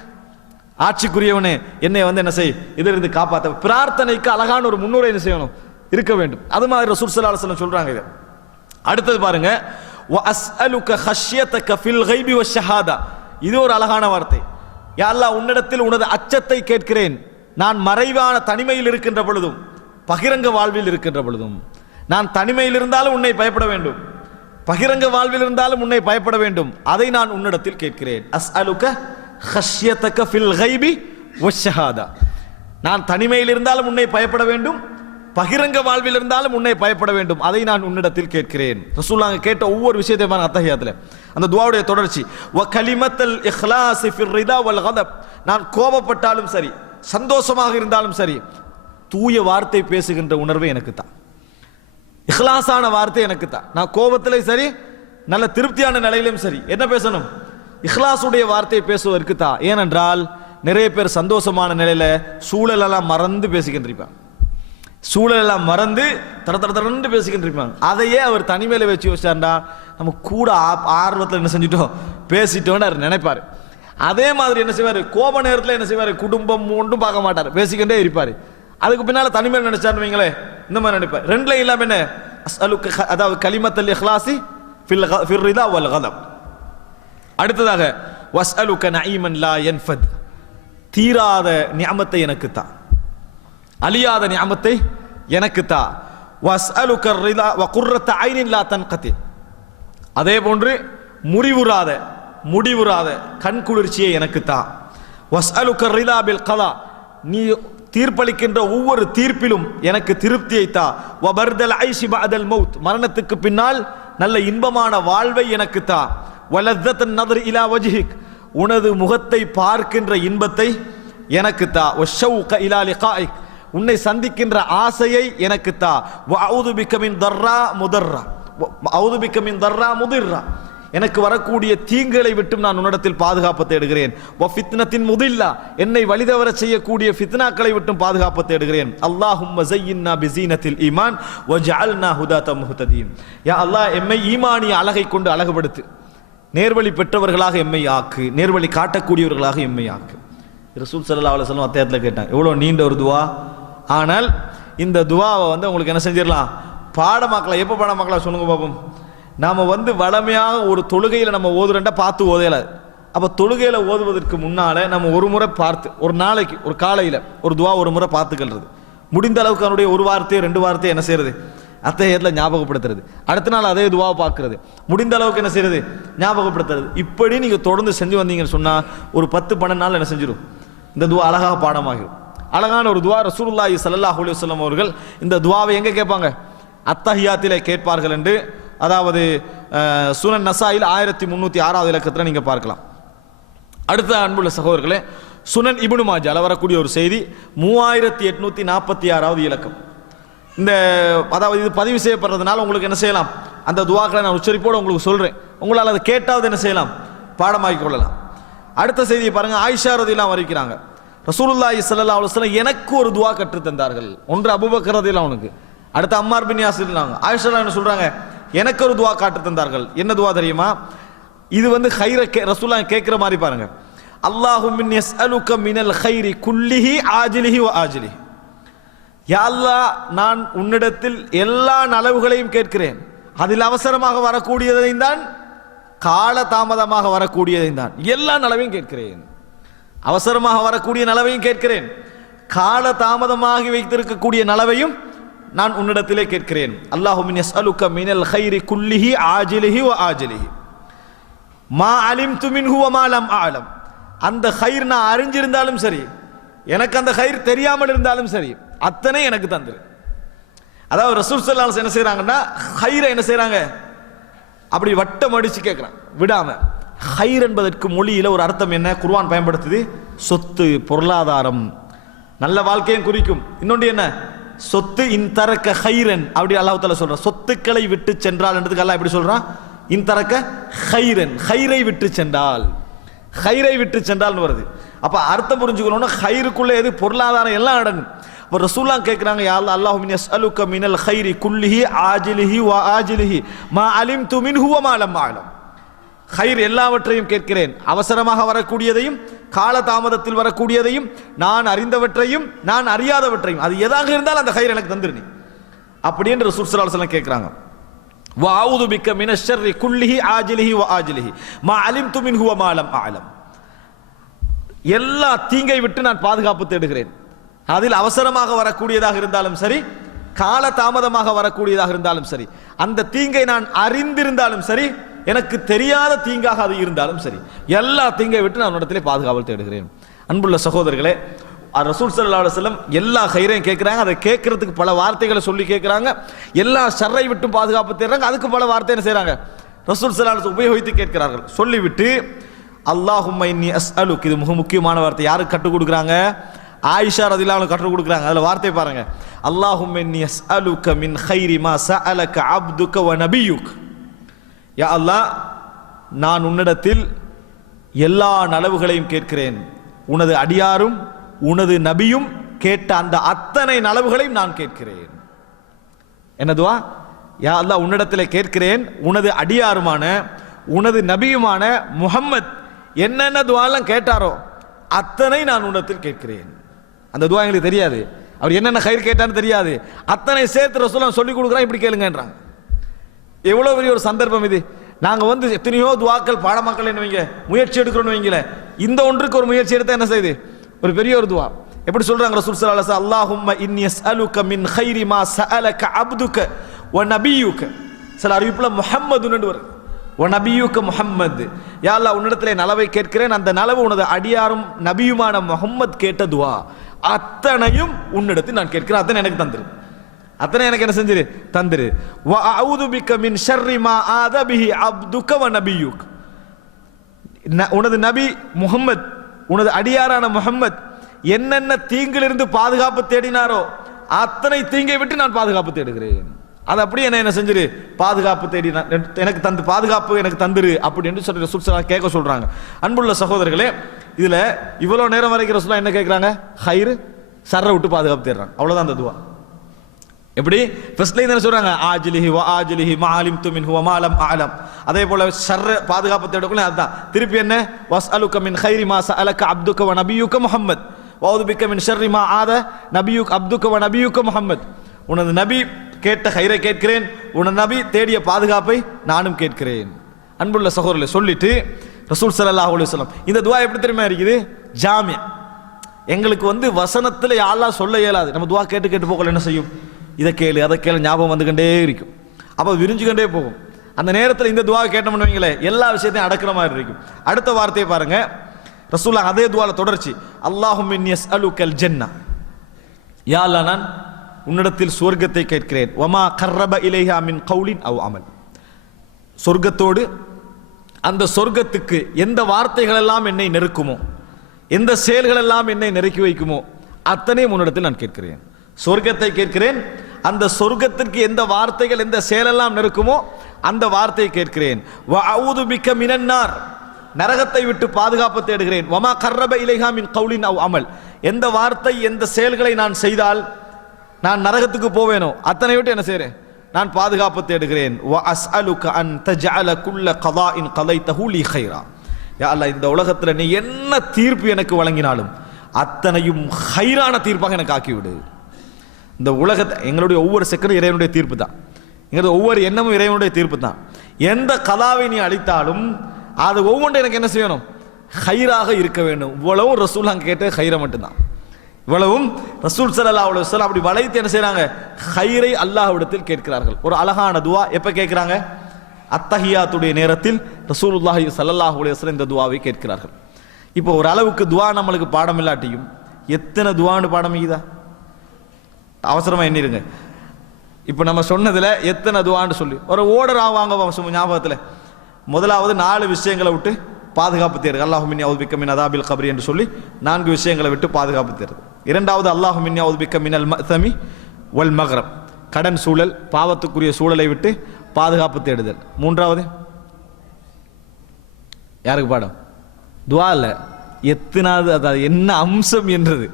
ஆட்சிக்குரியவனே, என்னை வந்து என்ன செய், இதிலிருந்து காப்பாற்ற. பிரார்த்தனைக்கு அழகான ஒரு முன்னுரை என்ன செய்யணும், இருக்க வேண்டும். அது மாதிரி ரசூல் ஸல்லல்லாஹு அலைஹி வஸல்லம் சொல்றாங்க. இது அடுத்தது பாருங்க, வ அஸ்அலுக ஹஷ்யதக ஃபில் கைபி வஷ்ஷஹாதா. இது ஒரு அழகான வார்த்தை. யா அல்லாஹ், உன்னிடத்தில் உனது அச்சத்தை கேட்கிறேன். நான் மறைவான தனிமையில் இருக்கின்ற பொழுதும் பகிரங்க வாழ்வில் இருக்கின்ற பொழுதும். நான் தனிமையில் இருந்தாலும் உன்னை பயப்பட வேண்டும், பகிரங்க வாழ்வில் இருந்தாலும் உன்னை பயப்பட வேண்டும். அதை நான் உன்னிடத்தில் கேட்கிறேன். அஸ்அலுக ஹஷ்யதக ஃபில் கைபி வஷ்ஷஹாதா. நான் தனிமையில் இருந்தாலும் உன்னை பயப்பட வேண்டும், பகிரங்க வாழ்வில் இருந்தாலும் உன்னை பயப்பட வேண்டும். அதை நான் உன்னிடத்தில் கேட்கிறேன். ரசூலுல்லாஹ் கேட்ட ஒவ்வொரு விஷயத்தையும் அத்தஹியாத்துல அந்த துஆவுடைய தொடர்ச்சி. வ கலிமத்துல் இக்லாஸ் ஃபிர் ரிதா வல் கதப். நான் கோபப்பட்டாலும் சரி, சந்தோஷமாக இருந்தாலும் சரி, தூய வார்த்தை பேசுகின்ற உணர்வு எனக்கு தான், இஹ்லாஸான வார்த்தை எனக்கு தான். நான் கோபத்திலே சரி, நல்ல திருப்தியான நிலையிலும் சரி, என்ன பேசணும்? இஹ்லாஸுடைய வார்த்தையை பேசுவதற்கு தான். ஏனென்றால் நிறைய பேர் சந்தோஷமான நிலையில சூழலெல்லாம் மறந்து பேசிக்கின்றிருப்பாங்க, சூழலெல்லாம் மறந்து தரந்து பேசிக்கின்றிருப்பாங்க. அதையே அவர் தனிமையில வச்சு யோசிச்சார்டா, நம்ம கூட ஆர்வத்தில் என்ன செஞ்சுட்டோம், பேசிட்டோன்னு அவர் நினைப்பாரு. அதே மாதிரி என்ன செய்வார், கோப நேரத்தில் என்ன செய்வார், குடும்பம் ஒன்றும் பார்க்க மாட்டார், பேசிக்கிட்டே இருப்பார். அதுக்கு பின்னால தனிமையில் நினைச்சாருன்னு வைங்களே, இந்த மாதிரி நினைப்பார். ரெண்டுல இல்லாம என்ன, அஸ்அலுக, அதாவது கலிமத்துல் இக்லாஸி ஃபிர் ரிதா வல் கதப். அடுத்ததாக வஸ்அலுக நஈமன் லா யன்ஃபத். தீராத நிஅமத்தை எனக்கு தா, அழியாத நிஅமத்தை எனக்கு தா. வஸ்அலுக ரிதா வ குர்ரத ஐனின் லா தன்கதி. அதே போன்று முடிவுறாத கண் குளிர்ச்சியை எனக்கு தா. வஸ்அலுக ரிதா பில் கலா. நீ தீர்ப்பளிக்கின்ற ஒவ்வொரு தீர்ப்பிலும் எனக்கு திருப்தியை தா. வ பர்தல் ஐஷி பஅதல் மௌத். மரணத்துக்கு பின்னால் நல்ல இன்பமான வாழ்வை எனக்கு தா. வ லzzத்தன் நظر இலா வஜ்ஹிக். உனது முகத்தை பார்க்கின்ற இன்பத்தை எனக்கு தா. வ ஷௌக இலா லிகாயிக். உன்னை சந்திக்கின்ற ஆசையை எனக்கு தா. வ அஊது பிக மின் தர்ரா முதர்ரா. அஊது பிக மின் தர்ரா முதிர்ரா. எனக்கு வரக்கூடிய தீங்குகளை விட்டும் நான் உன்னிடத்தில் பாதுகாப்பு தேடுகிறேன். வ ஃபித்னத்தின் முதில்லா. என்னை வழிதவர செய்யக்கூடிய ஃபித்னாக்களை விட்டும் பாதுகாப்பு தேடுகிறேன். அல்லாஹும்ம ஸய்யின்னா பிஸீனத்தில் ஈமான் வஜஅல்னா ஹுதாத்தம் முஹ்ததீன். யா அல்லாஹ், எம்மை ஈமானிய அழகை கொண்டு அழகுபடுத்து, நேர்வழி பெற்றவர்களாக எம்மை ஆக்கு, நேர்வழி காட்டக்கூடியவர்களாக எம்மை ஆக்கு. ரசூல் ஸல்லல்லாஹு அலைஹி வஸல்லம் அத்தியாயத்தில் கேட்டாங்க. எவ்வளோ நீண்ட ஒரு துவா. ஆனால் இந்த துவாவை வந்து உங்களுக்கு என்ன செஞ்சிடலாம், பாடமாக்கலாம். எப்போ பாடமாக்கலாம் சொல்லுங்க பாப்போம். நாம் வந்து வளமையாக ஒரு தொழுகையில் நம்ம ஓதுறண்டா பார்த்து ஓதையல. அப்போ தொழுகையில் ஓதுவதற்கு முன்னால் நம்ம ஒரு முறை பார்த்து, ஒரு நாளைக்கு ஒரு காலையில் ஒரு துவா ஒரு முறை பார்த்துக்கிறது. முடிந்த அளவுக்கு அவனுடைய ஒரு வார்த்தையோ 2 வார்த்தையோ என்ன செய்யறது, அத்தகையத்தில் ஞாபகப்படுத்துறது. அடுத்த நாள் அதே துவாவை பார்க்கறது. முடிந்த அளவுக்கு என்ன செய்யறது, ஞாபகப்படுத்துறது. இப்படி நீங்கள் தொடர்ந்து செஞ்சு வந்தீங்கன்னு சொன்னால் ஒரு 10-12 நாள் என்ன செஞ்சிடும், இந்த துவா அழகாக பாடமாகிடும். அழகான ஒரு துவா. ரசூலுல்லாஹி ஸல்லல்லாஹு அலைஹி வஸல்லம் அவர்கள் இந்த துவாவை எங்க கேட்பாங்க? அத்தஹியாத்திலே கேட்பார்கள் என்று, அதாவது சுனன் நசாயில் 1306வது இலக்கத்தில் நீங்க பார்க்கலாம். அடுத்த அன்புள்ள சகோதரர்களே, சுனன் இப்னு மாஜால வரக்கூடிய ஒரு செய்தி 3846வது இலக்கம். இந்த அதாவது இது பதிவு செய்யப்படுறதுனால உங்களுக்கு என்ன செய்யலாம், அந்த துவாக்களை நான் உச்சரிப்போடு உங்களுக்கு சொல்றேன், உங்களால் அதை கேட்டாவது என்ன செய்யலாம், பாடமாக்கி கொள்ளலாம். அடுத்த செய்தியை பாருங்க. ஆயிஷா ரலியல்லாஹு அறிவிக்கிறாங்க, ரசூலுல்லாஹி ஸல்லல்லாஹு அலைஹி வஸல்லம் எனக்கு ஒரு துவா கற்று தந்தார்கள். ஒன்று அபூபக்கர் ரலியல்லாஹு அன்ஹு, அடுத்து அம்மார் பின் யாசிர் இருந்தாங்க. ஆயிஷா என்ன சொல்றாங்க, எனக்கு ஒரு துவா காட்டு தந்தார்கள். என்ன துவா தெரியுமா? இது வந்து ஹைர ரசூலுல்லாஹ் கேட்கிற மாதிரி பாருங்க. அல்லாஹும்ம யஸ்அலுக மினல் ஹைரி குல்லிஹி ஆஜிலிஹி வ ஆஜிலிஹி. யா அல்லாஹ், நான் உன்னிடத்தில் எல்லா நலவுகளையும் கேட்கிறேன், அதில் அவசரமாக வரக்கூடியதையும் தான், கால தாமதமாக வரக்கூடியதையும் தான், எல்லா நலவையும் கேட்கிறேன். அவசரமாக வரக்கூடிய நலவையும் கேட்கிறேன், கால தாமதமாகி வைத்திருக்கக்கூடிய நலவையும் நான் உன்னிடத்திலே கேட்கிறேன். அல்லாஹும்ம யஸ்அலுக மினல் ஹைரி குல்லிஹி ஆஜிலிஹி வ ஆஜிலிஹி மா அலிம்து மின்ஹு வ மா லம் அஅலம். அந்த ஹைர் நான் அறிஞ்சிருந்தாலும் சரி, எனக்கு அந்த ஹைர் தெரியாமல் இருந்தாலும் சரி, அத்தனை எனக்கு தந்துரு. அதாவது ரசூல் ஸல்லல்லாஹு அலைஹி வஸல்லம் என்ன செய்றாங்கன்னா, ஹைரை என்ன செய்றாங்க, அப்படி வட்டம் அடிச்சு கேட்கிறான் விடாம. ஹைர் என்பதற்கு மொழியில ஒரு அர்த்தம் என்ன குர்ஆன் பயன்படுத்துது, சொத்து, பொருளாதாரம், நல்ல வாழ்க்கையும் குறிக்கும். இன்னொன்று என்ன, சொத்து இன் தரக்க ஹைரன், அப்படி அல்லாஹ் தஆலா சொல்றான். சொத்துக்களை விட்டு சென்றால் என்றதுக்கு அல்லாஹ் எப்படி சொல்றான், இன் தரக்க ஹைரன், ஹைரை விட்டு சென்றால், ஹைரை விட்டு சென்றால்னு வருது. அப்ப அர்த்தம் புரிஞ்சுக்கணும்னா ஹைருக்குள்ள எது, பொருளாதாரம் எல்லாம் அடங்கும். அப்ப ரசூலுல்லாஹ் கேட்கிறாங்க, யா அல்லாஹ், அல்லாஹும்ம யஸ்அலுக மினல் ஹைரி குல்லிஹி ஆஜிலிஹி வ ஆஜிலிஹி மா அலிம்து மின்ஹு வ மா லம் அஅலம். ஹைர் எல்லாவற்றையும் கேட்கிறேன், அவசரமாக வரக்கூடியதையும் கால தாமதத்தில் வரக்கூடியதையும், நான் அறிந்தவற்றையும் நான் அறியாதவற்றையும், அது எதாக இருந்தாலும் அந்த ஹைர் எனக்கு தந்துரு நீ அப்படின்னு ரசூல் ஸல்லல்லாஹு அலைஹி வஸல்லம் கேட்கிறாங்க. வ அஊது பிக்க மினஷ் ஷர்ரி குல்லிஹி ஆஜிலிஹி வ ஆஜிலிஹி மா அலிம்து மின்ஹு வ மா லம் அஅலம். எல்லா தீங்கை விட்டு நான் பாதுகாப்பு தேடுகிறேன், அதில் அவசரமாக வரக்கூடியதாக இருந்தாலும் சரி, கால தாமதமாக வரக்கூடியதாக இருந்தாலும் சரி, அந்த தீங்கை நான் அறிந்திருந்தாலும் சரி, எனக்கு தெரியாத தீங்காக அது இருந்தாலும் சரி, எல்லா தீங்கை விட்டு நான் இடத்திலே பாதுகாவல் தேடுகிறேன். அன்புள்ள சகோதரர்களே, ரசூல் ஸல்லல்லாஹு அலைஹி வஸல்லம் எல்லா ஹைரையும் கேட்கிறாங்க, அதை கேட்கறதுக்கு பல வார்த்தைகளை சொல்லி கேட்கிறாங்க. எல்லா ஷர்ரை விட்டு பாதுகாப்பு தேடுறாங்க, அதுக்கு பல வார்த்தை என்ன செய்றாங்க, ரசூல் ஸல்லல்லாஹு அலைஹி வஸல்லம் உபயோகித்து கேட்கிறார்கள். சொல்லிவிட்டு அல்லாஹும்ம இன்னி அஸ்அலுக், இது மிக முக்கியமான வார்த்தை. யாருக்கு கற்றுக் கொடுக்குறாங்க, ஆயிஷா ரலியல்லாஹு அன்ஹா கற்றுக் கொடுக்குறாங்க. அதுல வார்த்தை பாருங்க, அல்லாஹும்ம இன்னி அஸ்அலுக மின் கைரி மா சஅலக அப்துக வ நபியுக். யா அல்லாஹ், நான் உன்னிடத்தில் எல்லா நலவுகளையும் கேட்கிறேன், உனது அடியாரும் உனது நபியும் கேட்ட அந்த அத்தனை நலவுகளையும் நான் கேட்கிறேன். என்னதுவா, யா அல்லாஹ், உன்னிடத்தில் கேட்கிறேன், உனது அடியாருமான உனது நபியுமான முஹம்மத் என்னென்ன துவாலாம் கேட்டாரோ அத்தனை நான் உன்னிடத்தில் கேட்கிறேன். அந்த துவா எங்களுக்கு தெரியாது, அவர் என்னென்ன ஹைர் கேட்டான்னு தெரியாது, அத்தனை சேர்த்து ரசூலுல்லாஹ் சொல்லி கொடுக்குறான், இப்படி கேளுங்கன்றாங்க. எவ்வளவு பெரிய ஒரு சந்தர்ப்பம் இது. நாங்க வந்து எத்தனையோ துவாக்கள் பாடமாக்கல் என்ன வைங்க முயற்சி எடுக்கிறோம்னு வைங்கள, இந்த ஒன்றுக்கு ஒரு முயற்சி எடுத்தா என்ன செய்யுது, ஒரு பெரிய ஒரு துவா. எப்படி சொல்றாங்க ரசூல் ஸல்லல்லாஹு அலைஹி வஸல்லம், அல்லாஹும்ம இன்னி அஸ்அலுக மின் கைரி மா சஅலக அப்துக வ நபியுக. சில அறிவிப்புல முஹம்மதுன்னு வருது, வ நபியுக முஹம்மது. யா அல்லாஹ், உன்னிடத்திலே நலவை கேட்கிறேன், அந்த நலவு உனது அடியாரும் நபியுமான முஹம்மத் கேட்ட துவா அத்தனையும் உன்னிடத்தில் நான் கேட்கிறேன், அத்தனை எனக்கு தந்துரு, அத்தனை எனக்கு என்ன செஞ்சிரு, தந்துரு. வ அஊது பிக்க மின் ஷர்ரி மா ஆத பிஹி அப்துக வ நபியுக். உனது நபி முஹம்மத், உனது அடியாரான முஹம்மத் என்னென்ன தீங்கிலிருந்து பாதுகாப்பு தேடினாரோ அத்தனை தீங்கை விட்டு நான் பாதுகாப்பு தேடுகிறேன். அது அப்படியே என்ன செஞ்சிரு, பாதுகாப்பு தேடி எனக்கு தந்து, பாதுகாப்பு எனக்கு தந்துரு அப்படின்னு சொல்லி ரசூல் ஸல்லல்லாஹு கேட்க சொல்றாங்க. அன்புள்ள சகோதரர்களே, இதுல இவ்வளவு நேரம் வரைக்கும் ரசூலுல்லாஹ் என்ன கேட்கிறாங்க, ஹைர் ஷர்ரை விட்டு பாதுகாப்பு தேடுறாங்க, அவ்வளவுதான் அந்த துவா. எப்படி ஃபர்ஸ்ட்ல என்ன சொல்றாங்க, ஆஜிலிஹி வ ஆஜிலிஹி மா அலிம்து மின்ஹு வ மா லம் அஅலம். அதே போல ஷர்ர பாதுகாப்பு தேடக்குள்ள அதுதான். திருப்பி என்ன, வஸ்அலுக மின் கைரி மா சஅலக அப்துக வ நபியுக முஹம்மத் வ அஊது பிக்க மின் ஷர்ரி மா ஆத நபியுக அப்துக வ நபியுக முஹம்மத். உனது நபி கேட்ட ஹைரை கேட்கிறேன், உனது நபி தேடிய பாதுகாப்பை நானும் கேட்கிறேன். அன்புள்ள சகோதரர்களே, சொல்லிட்டு ரசூல் ஸல்லல்லாஹு அலைஹி வஸல்லம் இந்த துவா எப்படி தெரியுமா இருக்குது, ஜாமியா. எங்களுக்கு வந்து வசனத்துல அல்லாஹ் சொல்ல இயலாது, நம்ம துவா கேட்டு கேட்டு போகல என்ன செய்யும், இதை கேளு அதை கேளு ஞாபகம் வந்துகிட்டே இருக்கும், அப்போ விரிஞ்சுக்கிட்டே போகும். அந்த நேரத்தில் இந்த துவா கேட்டோம்னு வைங்களே, எல்லா விஷயத்தையும் அடக்கிற மாதிரி இருக்கும். அடுத்த வார்த்தையை பாருங்க, ரசூலுல்லாஹ் அதே துவால தொடர்ச்சி, அல்லாஹும்ம இன்னி அஸ்அலுக்கல் ஜன்னah. யா அல்லாஹ், நான் உன்னிடத்தில் சொர்க்கத்தை கேட்கிறேன். வமா கர்ரப இலைஹா மின் கௌலின் அவ் அமல். சொர்க்கத்தோடு அந்த சொர்க்கத்துக்கு எந்த வார்த்தைகள் எல்லாம் என்னை நெருக்குமோ, எந்த செயல்கள் எல்லாம் என்னை நெருக்கி வைக்குமோ அத்தனையும் உன்னிடத்தில் நான் கேட்கிறேன். சொர்க்கத்தை கேட்கிறேன், அந்த சொர்க்கத்திற்கு எந்த வார்த்தைகள் எந்த செயலெல்லாம் நெருக்குமோ அந்த வார்த்தையை கேட்கிறேன். வ அஊது பிக்க மினன்னார், நரகத்தை விட்டு பாதுகாப்பு தேடுகிறேன். வமா கர்ரப இலைஹா மின் கௌலின் அவ் அமல், எந்த வார்த்தை எந்த செயல்களை நான் செய்தால் நான் நரகத்துக்கு போவேனோ அத்தனை விட்டு என்ன செய்றேன், நான் பாதுகாப்பு தேடுகிறேன். வ அஸ்அலுக அன் தஜஅல குல்ல கதாஇன் கதைதஹு லி கைரா. யா அல்லாஹ், இந்த உலகத்தில் நீ என்ன தீர்ப்பு எனக்கு வழங்கினாலும் அத்தனையும் ஹைரான தீர்ப்பாக எனக்கு ஆக்கிவிடு. இந்த உலகத்தை எங்களுடைய ஒவ்வொரு செகண்டும் இறைவனுடைய தீர்ப்பு தான், எங்களுடைய ஒவ்வொரு எண்ணமும் இறைவனுடைய தீர்ப்பு தான். எந்த கதாவை நீ அளித்தாலும் அது ஒவ்வொன்றும் எனக்கு என்ன செய்யணும், ஹைராக இருக்க வேண்டும். இவ்வளவும் ரசூல் அங்கே கேட்ட ஹைரை மட்டும்தான். இவ்வளவும் ரசூல் ஸல்லல்லாஹு அலைஹி வஸல்லம் அப்படி வளைத்து என்ன செய்றாங்க, ஹைரை அல்லாஹ்விடத்தில் கேட்கிறார்கள். ஒரு அழகான துவா எப்ப கேட்கிறாங்க, அத்தஹியாத்துடைய நேரத்தில் ரசூலுல்லாஹி ஸல்லல்லாஹு அலைஹி வஸல்லம் இந்த துவாவை கேட்கிறார்கள். இப்போ ஒரு அளவுக்கு துவா நம்மளுக்கு பாடம் இல்லாட்டியும் எத்தனை துவான்னு பாடம் இருக்குதா, அவசரமா எண்ணிருங்க. இப்போ நம்ம சொன்னதுல எத்தனை துவான்னு சொல்லி ஒரு ஓர்டர் ஆவாங்க ஞாபகத்தில். முதலாவது 4 விஷயங்களை விட்டு பாதுகாப்பு தேடுறது, அல்லாஹு மின்னி அஊது பிக்க மின் அதாபில் கப்ரி என்று சொல்லி 4 விஷயங்களை விட்டு பாதுகாப்பு தேடுறது. இரண்டாவது அல்லாஹு மின்னி அஊது பிக்க மினல் மஅ்தமி வல் மக்ரப், கடன் சூழல் பாவத்துக்குரிய சூழலை விட்டு பாதுகாப்பு தேடுதல். மூன்றாவது யாருக்கு பாடம், துவா இல்ல, எத்தனாவது, அதாவது என்ன அம்சம் என்றது.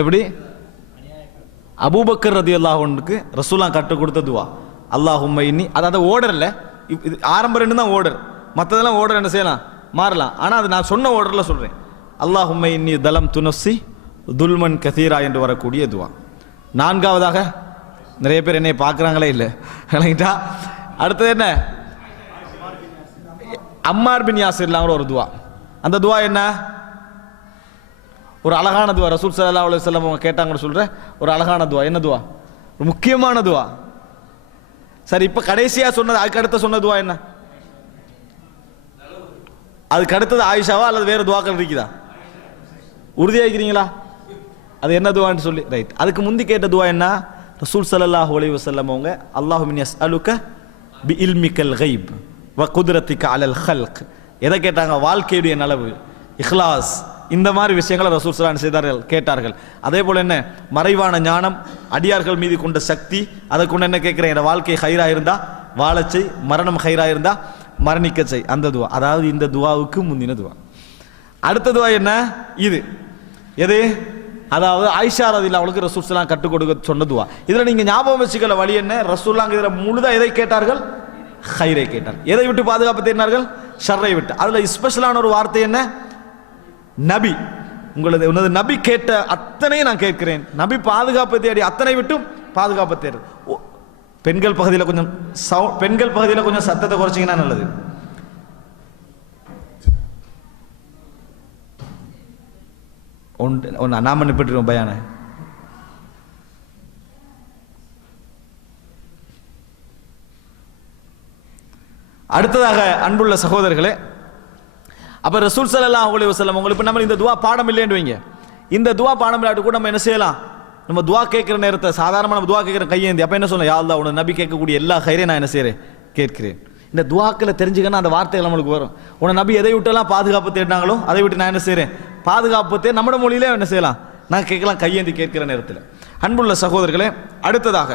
எப்படி அபூபக்கர் ரலியல்லாஹு அன்ஹுக்கு ரசூலுல்லாஹ் கற்றுக் கொடுத்த துவா அல்லாஹும்ம இன்னி, அதாவது ஓர்டர் இல்லை, இது ஆரம்ப 2 தான் ஓர்டர், மற்றதெல்லாம் ஓர்டர் என்ன செய்யலாம் மாறலாம். ஆனால் அது நான் சொன்ன ஓர்டரில் சொல்கிறேன். அல்லாஹும்ம இன்னி தலம் துனஃப்ஸி துல்மன் கதீரா என்று வரக்கூடிய துவா. நான்காவதாக நிறைய பேர் என்னை பார்க்குறாங்களே இல்லை விளங்கிட்டா, அடுத்தது என்ன, அம்மார் பின் யாசிர்லாங்கிற ஒரு துவா. அந்த துவா என்ன, ஒரு அழகான துவா. ரசூல் ஸல்லல்லாஹு அலைஹி வஸல்லம் அவங்க கேட்டாங்கன்னு சொல்ற ஒரு அழகான துவா. என்ன துவா, ஒரு முக்கியமான துவா. சரி, இப்போ கடைசியா சொன்னது, அதுக்கு அடுத்த சொன்ன துவா என்ன, அதுக்கு அடுத்தது ஆயிஷாவா அல்லது வேற துவாக்கள் இருக்குதா, உறுதியாகிறீங்களா, அது என்ன துவான்னு சொல்லி. ரைட், அதுக்கு முந்தி கேட்ட துவா என்ன, ரசூல் ஸல்லல்லாஹு அலைஹி வஸல்லம் அவங்க அல்லாஹும்ம இன்னி அஸ்அலுக பி இல்மிக்கல் கைப் வ குத்ரத்திக அலல் ஹல்க், எதை கேட்டாங்க, வாழ்க்கையுடைய நலவு, இஹ்லாஸ், இந்த மாதிரி விஷயங்களை ரசூல் ஸல்லல்லாஹு அலைஹி வஸல்லம் கேட்டார்கள். அதே போல என்ன, மறைவான ஞானம், அடியார்கள் மீது கொண்ட சக்தி, அதை கொண்டு என்ன கேட்கிறேன், என் வாழ்க்கை ஹைரா இருந்தா வாழச்சை, மரணம் ஹைரா இருந்தா மரணிக்க செய், அந்த துவா. அதாவது இந்த துவாவுக்கு முந்தின துவா. அடுத்த துவா என்ன, இது எது, அதாவது ஆயிஷா ரலியல்லாஹு அவளுக்கு ரசூல் ஸல்லல்லாஹு அலைஹி கற்றுக் கொடுக்க சொன்ன துவா. இதுல நீங்க ஞாபகம் வச்சுக்கல வழி என்ன, ரசூலுல்லாஹ் இதுல முழுதா எதை கேட்டார்கள், ஹைரை கேட்டார்கள். எதை விட்டு பாதுகாப்பு தேடினார்கள், ஷர்ரை விட்டு. அதுல ஸ்பெஷலான ஒரு வார்த்தை என்ன, நபி, உனது நபி கேட்ட அத்தனையும் நான் கேட்கிறேன். நபி பாதுகாப்பு தேடி அத்தனை விட்டும் பாதுகாப்பு தேடு. பெண்கள் பகுதியில் கொஞ்சம் சத்தத்தை குறைச்சிங்கன்னா நல்லது. நாம நிப்பிட்டுருவோம் பயான. அடுத்ததாக அன்புள்ள சகோதரர்களே, அப்ப ரசூல் ஸல்லல்லாஹு அலைஹி வஸல்லம் உங்களுக்கு நம்ம இந்த துவா பாடம் இல்லைன்னு வைங்க, இந்த துவா பாடம் இல்லாட்டி கூட நம்ம என்ன செய்யலாம், நம்ம துவா கேட்கிற நேரத்தை சாதாரணமாக நம்ம துவா கேட்கிற கையேந்தி அப்ப என்ன சொல்லலாம், யா அல்லாஹ் உனது நபி கேட்கக்கூடிய எல்லா ஹைரையும் நான் என்ன செய்றேன், கேட்கிறேன். இந்த துவாக்களை தெரிஞ்சுக்கன்னா அந்த வார்த்தைகள் நம்மளுக்கு வரும். உன நபி எதை விட்டெல்லாம் பாதுகாப்பு தேடினாங்களோ அதை விட்டு நான் என்ன செய்றேன், பாதுகாப்பு தேடி நம்ம மொழியிலே என்ன செய்யலாம், நான் கேட்கலாம் கையேந்தி கேட்கிற நேரத்தில். அன்புள்ள சகோதரர்களே, அடுத்ததாக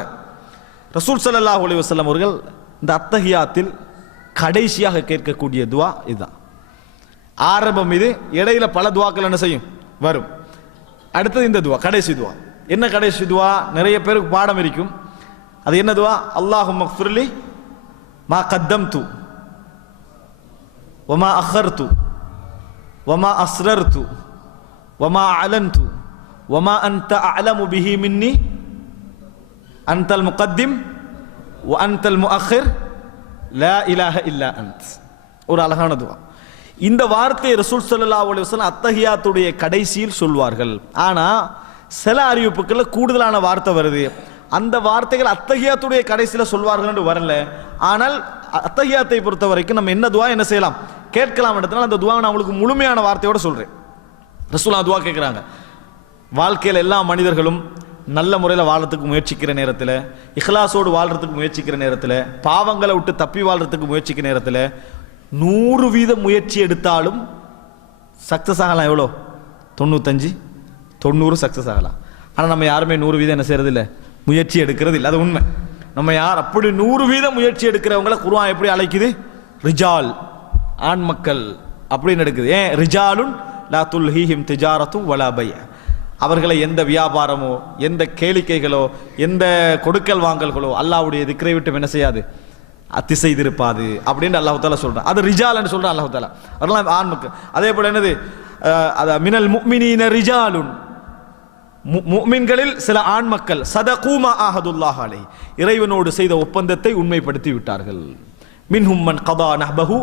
ரசூல் ஸல்லல்லாஹு அலைஹி வஸல்லம் அவர்கள் இந்த அத்தஹியாத்தில் கடைசியாக கேட்கக்கூடிய துவா இதுதான். ஆரம்பம் இது, இடையில பல துவாக்கள் என்ன செய்யும் வரும். அடுத்தது இந்த துவா, கடைசி துவா. என்ன கடைசி துவா, நிறைய பேருக்கு பாடம் இருக்கும். அது என்ன துவா, அல்லாஹும்ம ஃபிர்லி மா கத்தம்து வமா அஹர்து வமா அஸ்ரர்து வமா அலன்து வமா அன்த அஅலமு பிஹி மின்னி அன்தல் முகத்திம் வ அன்தல் முஅக்கிர் லா இலாஹ இல்லா அன்த். ஒரு அழகான துவா. இந்த வார்த்தையை ரசூல் ஸல்லல்லாஹு அலைஹி வஸல்லம் அத்தஹியாத்துடைய கடைசியில் சொல்வார்கள். ஆனா சில அறிவிப்புகள்ல கூடுதலான வார்த்தை வருது. அந்த வார்த்தைகள் அத்தஹியாத்துடைய கடைசியில் சொல்வார்கள் என்று வரல. ஆனால் அத்தஹியாத்தை பொறுத்த வரைக்கும் நம்ம என்ன துவா என்ன செய்யலாம், கேட்கலாம். இடத்துல அந்த துவா நான் உங்களுக்கு முழுமையான வார்த்தையோட சொல்றேன். ரசூலுல்லாஹ் துவா கேட்கிறாங்க, வாழ்க்கையில் எல்லா மனிதர்களும் நல்ல முறையில் வாழறதுக்கு முயற்சிக்கிற நேரத்தில், இஹ்லாஸோடு வாழ்றதுக்கு முயற்சிக்கிற நேரத்தில், பாவங்களை விட்டு தப்பி வாழ்றதுக்கு முயற்சிக்கிற நேரத்தில் 100% முயற்சி எடுத்தாலும் சக்ஸஸ் ஆகலாம். எவ்வளோ? 95 90 சக்ஸஸ் ஆகலாம். ஆனால் நம்ம யாருமே 100% என்ன செய்யறது இல்லை, முயற்சி எடுக்கிறது இல்லை. அது உண்மை. நம்ம யார் அப்படி 100% முயற்சி எடுக்கிறவங்களை குர்ஆன் எப்படி அழைக்குது? ரிஜால், ஆண் மக்கள் அப்படின்னு எடுக்குது. ஏன்? ரிஜாலுன் லா துல்ஹீஹிம் திஜாரத்து வலா பை, அவர்களை எந்த வியாபாரமோ எந்த கேளிக்கைகளோ எந்த கொடுக்கல் வாங்கல்களோ அல்லாஹ்வுடைய திக்ரை விட்டு என்ன செய்யாது, திசைதிருப்பாது அப்படின்னு அல்லாஹ் தஆலா சொல்றான். அது ரிஜால்னு சொல்றான் அல்லாஹ் தஆலா. அவர்களாம் ஆண் மக்கள். அதே போல என்னது, மினல் முஃமினீன ரிஜாலுன், முஃமின்களில் சில ஆண் மக்கள் சதகூ மா ஆஹதுல்லாஹ் அலைஹி, இறைவனோடு செய்த ஒப்பந்தத்தை உண்மைப்படுத்தி விட்டார்கள். மின்ஹும் மன் கதா நஹ்பஹு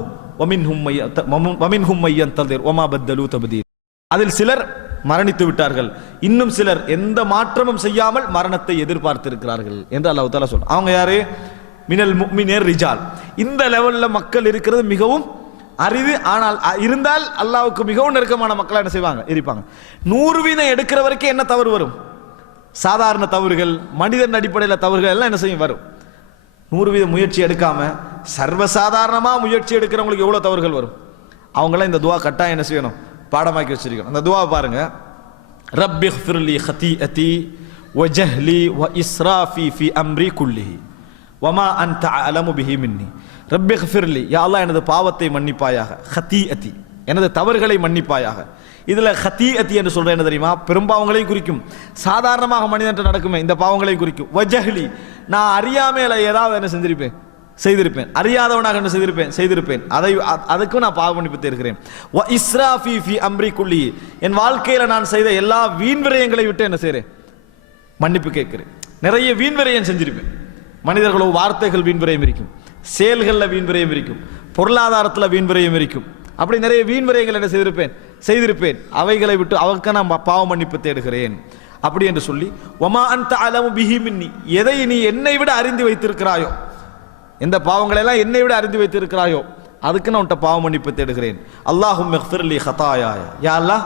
வமின்ஹும் மை யன்தஸிர் வமா பத்தலு தப்தீல், அதில் சிலர் மரணித்து விட்டார்கள், இன்னும் சிலர் எந்த மாற்றமும் செய்யாமல் மரணத்தை எதிர்பார்த்திருக்கிறார்கள் என்று அல்லாஹ் தஆலா சொல்றான். அவங்க யாரு? மினல் முஃமினீர் ரிஜால். இந்த லெவல்ல மக்கள் இருக்கிறது மிகவும் அரிது. ஆனால் இருந்தால் அல்லாஹ்வுக்கு மிகவும் நெருக்கமான மக்கள் என்ன செய்வாங்க, இருப்பாங்க. 100% எடுக்கிற வரைக்கும் என்ன தவறு வரும்? சாதாரண தவறுகள், மனிதன் அடிப்படையில் தவறுகள் எல்லாம் என்ன செய்யும், வரும். 100% முயற்சி எடுக்காம சர்வசாதாரணமா முயற்சி எடுக்கிறவங்களுக்கு எவ்வளவு தவறுகள் வரும். அவங்களாம் இந்த துவா கட்டாயம் என்ன செய்யணும், பாடமாக்கி வச்சிருக்கணும். அந்த துவா பாருங்க, ரப்பிக்ஃபிர்லி ஹதீஅதி வஜஹ்லி வஇஸ்ராஃபி ஃபி அம்ரி குல்லிஹி வமா அன்த அலமு பிஹி மின்னி. ரப்பிக்ஃபிர்லி, யா அல்லாஹ் எனது பாவத்தை மன்னிப்பாயாக, ஹதீஅதி எனது தவறுகளை மன்னிப்பாயாக. இதுல ஹதீஅதி என்று சொல்ற என்ன தெரியுமா, பெரும்பாவங்களையும் குறிக்கும், சாதாரணமாக மனிதன் நடக்குமே இந்த பாவங்களையும் குறிக்கும். வஜஹ்லி, நான் அறியாமையில ஏதாவது என்ன செஞ்சிருப்பேன், செய்திருப்பேன், அறியாதவனாக என்ன செய்திருப்பேன், அதுக்கும் நான் பாவ மன்னிப்பு தேடுகிறேன். வ இஸ்ராஃபி ஃபி அம்ரி குல்லி, என் வாழ்க்கையில நான் செய்த எல்லா வீண் விரயங்களை விட்டு என்ன செய்றேன், மன்னிப்பு கேட்கிறேன். நிறைய வீண் விரயம் செஞ்சிருப்பேன். மனிதர்களோ வார்த்தைகள் வீண் விரயம் இருக்கும், செயல்களில் வீண் விரயம் இருக்கும், பொருளாதாரத்தில் வீண் விரயம் இருக்கும். அப்படி நிறைய வீண் விரயங்கள் என்ன செய்திருப்பேன். அவைகளை விட்டு அவருக்கு நான் பாவ மன்னிப்பு தேடுகிறேன் அப்படி என்று சொல்லி, வமா அன்த அலமு பிஹி மின்னி, எதை நீ என்னை விட அறிந்து வைத்திருக்கிறாயோ, எந்த பாவங்களை எல்லாம் என்னை விட அறிந்து வைத்திருக்கிறாயோ அதுக்கு நான் உன்ட்ட பாவ மன்னிப்பு தேடுகிறேன். அல்லாஹும்ம இக்ஃபிர்லி ஹதாயாய, யா அல்லாஹ்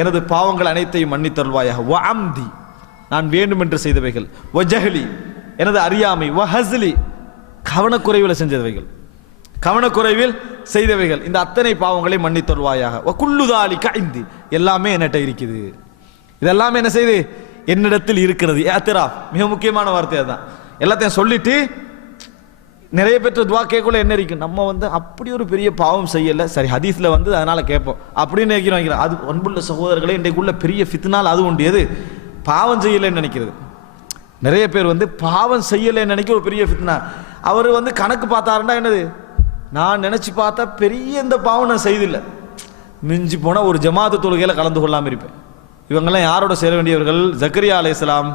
எனது பாவங்கள் அனைத்தையும் மன்னித்தருள்வாயாக. வ அம்தி, நான் வேண்டும் என்று செய்தவைகள். வ ஜஹ்லி, எனது அறியாமை. வ ஹஸ்லி, கவனக்குறைவில் செஞ்சவைகள், கவனக்குறைவில் செய்தவைகள். இந்த அத்தனை பாவங்களை மன்னித்தருள்வாயாக. வ குல்லு தாலிக இந்தி, எல்லாமே என்னட்ட இருக்குது, இதெல்லாமே என்ன செய்து என்னிடத்தில் இருக்கிறது. இஅ்திராஃப், மிக முக்கியமான வார்த்தை அதுதான். எல்லாத்தையும் சொல்லிட்டு நிறைய பேர் துவா கேட்கல என்ன இருக்கும், நம்ம அப்படி ஒரு பெரிய பாவம் செய்யலை, சரி ஹதீஸ்ல அதனால கேட்போம் அப்படின்னு வைக்கிறோம். அது அன்புள்ள சகோதரர்களே, இன்றைக்குள்ள பெரிய ஃபித்னால் அது உண்டு. எது? பாவம் செய்யலைன்னு நினைக்கிறது. நிறைய பேர் பாவம் செய்யலைன்னு நினைக்க ஒரு பெரிய ஃபித்னா. அவர் கணக்கு பார்த்தாருன்னா என்னது, நான் நினைச்சு பார்த்தா பெரிய இந்த பாவம் நான் செய்தில்லை, மிஞ்சி போனால் ஒரு ஜமாத்து தொழுகையில் கலந்து கொள்ளாமல் இருப்பேன். இவங்கெல்லாம் யாரோட சேர வேண்டியவர்கள்? ஜக்கரியா அலைஹிஸ்ஸலாம்,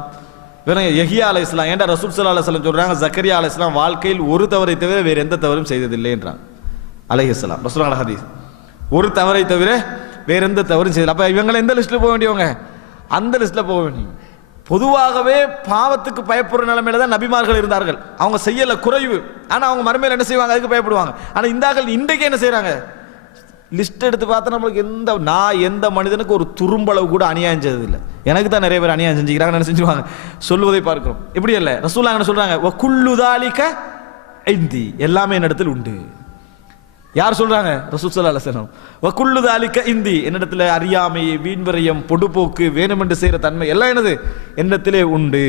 யஹ்யா அலைஹிஸ்ஸலாம். ஏன்டா ரசூல் ஸல்லல்லாஹு அலைஹி வஸல்லம் சொல்றாங்க, ஜக்கரியா அலைஹிஸ்ஸலாம் வாழ்க்கையில் ஒரு தவறை தவிர வேறு எந்த தவறும் செய்ததில்லை என்றாங்க அலைஹிஸ்ஸலாம். ரசூலுல்லாஹ் ஹதீஸ், ஒரு தவறை தவிர வேற எந்த தவறும் செய்யல. அப்ப இவங்களை எந்த லிஸ்ட்ல போக வேண்டியவங்க? அந்த லிஸ்ட்ல போக வேண்டிய. பொதுவாகவே பாவத்துக்கு பயப்படுற நிலைமையில தான் நபிமார்கள் இருந்தார்கள். அவங்க செய்யல குறைவு, ஆனா அவங்க மறுமையில் என்ன செய்வாங்க, அதுக்கு பயப்படுவாங்க. ஆனா இந்தாக்கள் இன்றைக்கு என்ன செய்யறாங்க, லிஸ்ட் எடுத்து பார்த்தா நம்மளுக்கு எந்த மனிதனுக்கு ஒரு துரும்பளவு கூட அநியாயம் செய்தது இல்லை. எனக்கு தான் நிறைய பேர் அநியாயம் செஞ்சுக்கிறாங்க, என்ன செஞ்சுருவாங்க சொல்லுவதை பார்க்கிறோம். இப்படி இல்லை, ரசூலுல்லாஹ் என்ன சொல்றாங்க, வ குல்லு தாலிக இந்தி, எல்லாமே என்னிடத்தில் உண்டு. யார் சொல்றாங்க? ரசூல் ஸல்லல்லாஹு அலைஹி வஸல்லம். வ குல்லு தாலிக இந்தி, என்னிடத்தில் அறியாமை, வீண்வரியம், பொடுபோக்கு, வேணுமென்று செய்கிற தன்மை எல்லாம் என்னது என்னிடத்திலே உண்டு.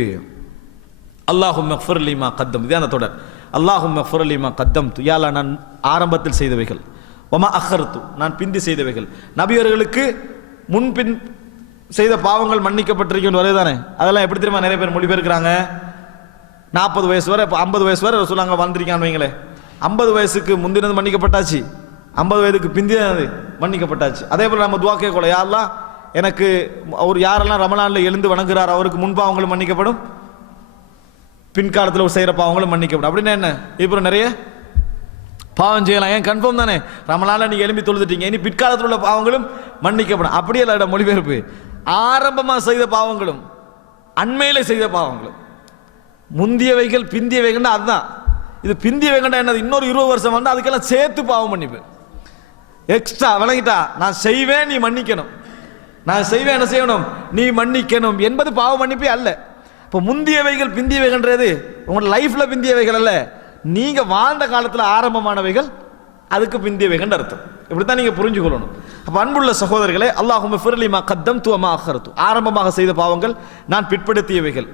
அல்லாஹும்ம இக்ஃபிர் லி மா கத்தம், இது அந்த தொடர். அல்லாஹும்ம இக்ஃபிர் லி மா கத்தம்து, யா அல்லாஹ் நான் ஆரம்பத்தில் செய்தவைகள், வமா அஹர்து நான் பிந்தி செய்தவைகள். நபியர்களுக்கு முன்பின் செய்த பாவங்கள் மன்னிக்கப்பட்டிருக்கும் வருதானே, அதெல்லாம் எப்படி தெரியுமா நிறைய பேர் மொழிபெயர்க்கிறாங்க. 40 வயசு வரை, 50 வயசு வரை சொல்லாங்க வாழ்ந்திருக்கான்னு வைங்களேன். 50 வயசுக்கு முந்தினது மன்னிக்கப்பட்டாச்சு, 50 வயதுக்கு பிந்தினது மன்னிக்கப்பட்டாச்சு. அதே போல நம்ம துவா கேட்கல, யா அல்லாஹ் எனக்கு அவர் யாரெல்லாம் ரமலான்ல எழுந்து வணங்குறார் அவருக்கு முன்பாவங்களும் மன்னிக்கப்படும், பின்காலத்தில் செய்கிற பாவங்களும் மன்னிக்கப்படும். அப்படின்னா என்ன, இப்போ நிறைய பாவம் செய்யலாம். ஏன் கன்ஃபார்ம் தானே, ரமலான்ல நீங்க எழுப்பி தொழுதுட்டீங்க, இனி பிற்காலத்தில் உள்ள பாவங்களும் மன்னிக்கப்படும். அப்படியே இல்லை மொழிபெயர்ப்பு, ஆரம்பமாக செய்த பாவங்களும் அண்மையில செய்த பாவங்களும், முந்தியவைகள் பிந்தியவைகள் அதுதான். இது பிந்தியவைகள் என்னது, இன்னொரு 20 வருஷம் வந்து அதுக்கெல்லாம் சேர்த்து பாவம் மன்னிப்பு எக்ஸ்ட்ரா விளங்கிட்டா. நான் செய்வேன், நீ மன்னிக்கணும். நான் செய்வேன், என்ன செய்யணும், நீ மன்னிக்கணும் என்பது பாவ மன்னிப்பே அல்ல. இப்போ முந்தியவைகள் பிந்தியவைகள்ன்றது உங்களோட லைஃப்ல பிந்தியவைகள் அல்ல, நீங்க வாழ்ந்த காலத்தில் ஆரம்பமானவைகள் அதுக்கு பிந்தியவைகள் அர்த்தம். இப்படித்தான் நீங்க புரிஞ்சுக்கொள்ளணும். அப்ப அன்புள்ள சகோதரர்களே, அல்லாஹும்ம ஃபிர்லி மா கத்தம்து வமா அக்ஹர்து, ஆரம்பமாக செய்த பாவங்கள், நான் பிற்படுத்தியவைகள்.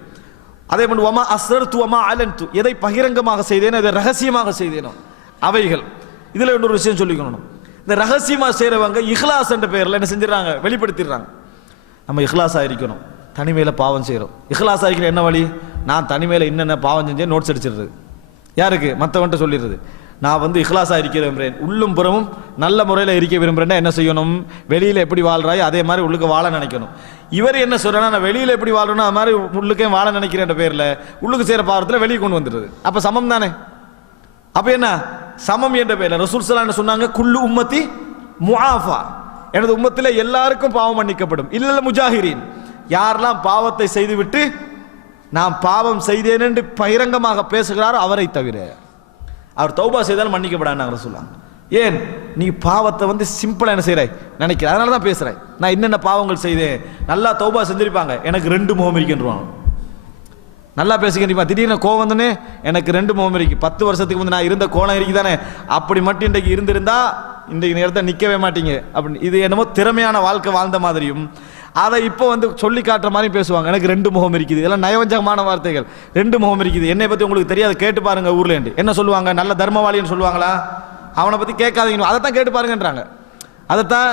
அதே போன்று வமா அஸ்ரர்து வமா அலன்து, எதை பகிரங்கமாக செய்தேனோ எதை ரகசியமாக செய்தேனோ அவைகள். இதுல இன்னொரு விஷயம் சொல்லிக்கணும், இந்த ரகசியமா செய்யறவங்க இஹ்லாஸ் என்ற பெயர்ல என்ன செஞ்சிடறாங்க, வெளிப்படுத்திடுறாங்க. நம்ம இஹ்லாஸ் ஆயிருக்கணும். தனிமையில பாவம் செய்யறோம், இஹ்லாஸ் ஆகிக்கிற என்ன வழி, நான் தனிமையில என்னென்ன பாவம் செஞ்சேன் நோட்ஸ் அடிச்சிடுறது. யாருக்கு, மற்றவன்ட்ட சொல்லிடுறது. நான் வந்து இஹ்லாஸா இருக்க விரும்புகிறேன், உள்ளும் புறமும் நல்ல முறையில் இருக்க விரும்புகிறேன்னா என்ன செய்யணும், வெளியில் எப்படி வாழ்றாய் அதே மாதிரி உள்ளுக்கு வாழ நினைக்கணும். இவர் என்ன சொல்றேன்னா, நான் வெளியில் எப்படி வாழ்றேன்னா அது மாதிரி உள்ளுக்கே வாழ நினைக்கிறேன் பேரில் உள்ளுக்கு சேர பாவத்தில் வெளியே கொண்டு வந்துடுறது. அப்போ சமம் தானே? அப்போ என்ன சமம் என்ற பேரில் ரசூல் ஸல்லல்லாஹு அலைஹி வஸல்லம் சொன்னாங்க, குல்லு உம்மத்தி முஆஃபா, எனது உம்மத்தில் எல்லாருக்கும் பாவம் மன்னிக்கப்படும், இல்ல முஜாஹிரீன், யாரெல்லாம் பாவத்தை செய்துவிட்டு நான் பாவம் செய்தேன் என்று பகிரங்கமாக பேசுகிறாரோ அவரை தவிர. அவர் தௌபா செய்தாலும் மன்னிக்கப்படாங்க ரசூலுல்லாஹ். ஏன், நீ பாவத்தை வந்து சிம்பிளா என்ன செய்றாய் நினைக்கிற, அதனால தான் பேசுறாய். நான் என்னென்ன பாவங்கள் செய்தேன், நல்லா தௌபா செஞ்சிருப்பாங்க, எனக்கு 2 முகம் இருக்கின்றான், நல்லா பேசிக்கிட்டு திடீர்னு கோவம் வந்தனே எனக்கு 2 முகம் இருக்கு, 10 வருஷத்துக்கு முந்தைய நான் இருந்த கோலம் இருக்குதானே, அப்படி மட்டும் இன்றைக்கு இருந்திருந்தா இன்றைக்கு நேரத்தை நிற்கவே மாட்டீங்க அப்படின்னு. இது என்னமோ திறமையான வாழ்க்கை வாழ்ந்த மாதிரியும் அதை இப்போ வந்து சொல்லி காட்டுற மாதிரி பேசுவாங்க, எனக்கு 2 முகம் இருக்குது. இதெல்லாம் நயவஞ்சகமான வார்த்தைகள். 2 முகம் இருக்குது, என்னை பற்றி உங்களுக்கு தெரியாது, கேட்டு பாருங்க ஊர்ல என்ன சொல்லுவாங்க, நல்ல தர்மவாளின்னு சொல்லுவாங்களா, அவனை பற்றி கேட்காதீங்க, அதைத்தான் கேட்டு பாருங்கன்றாங்க. அதைத்தான்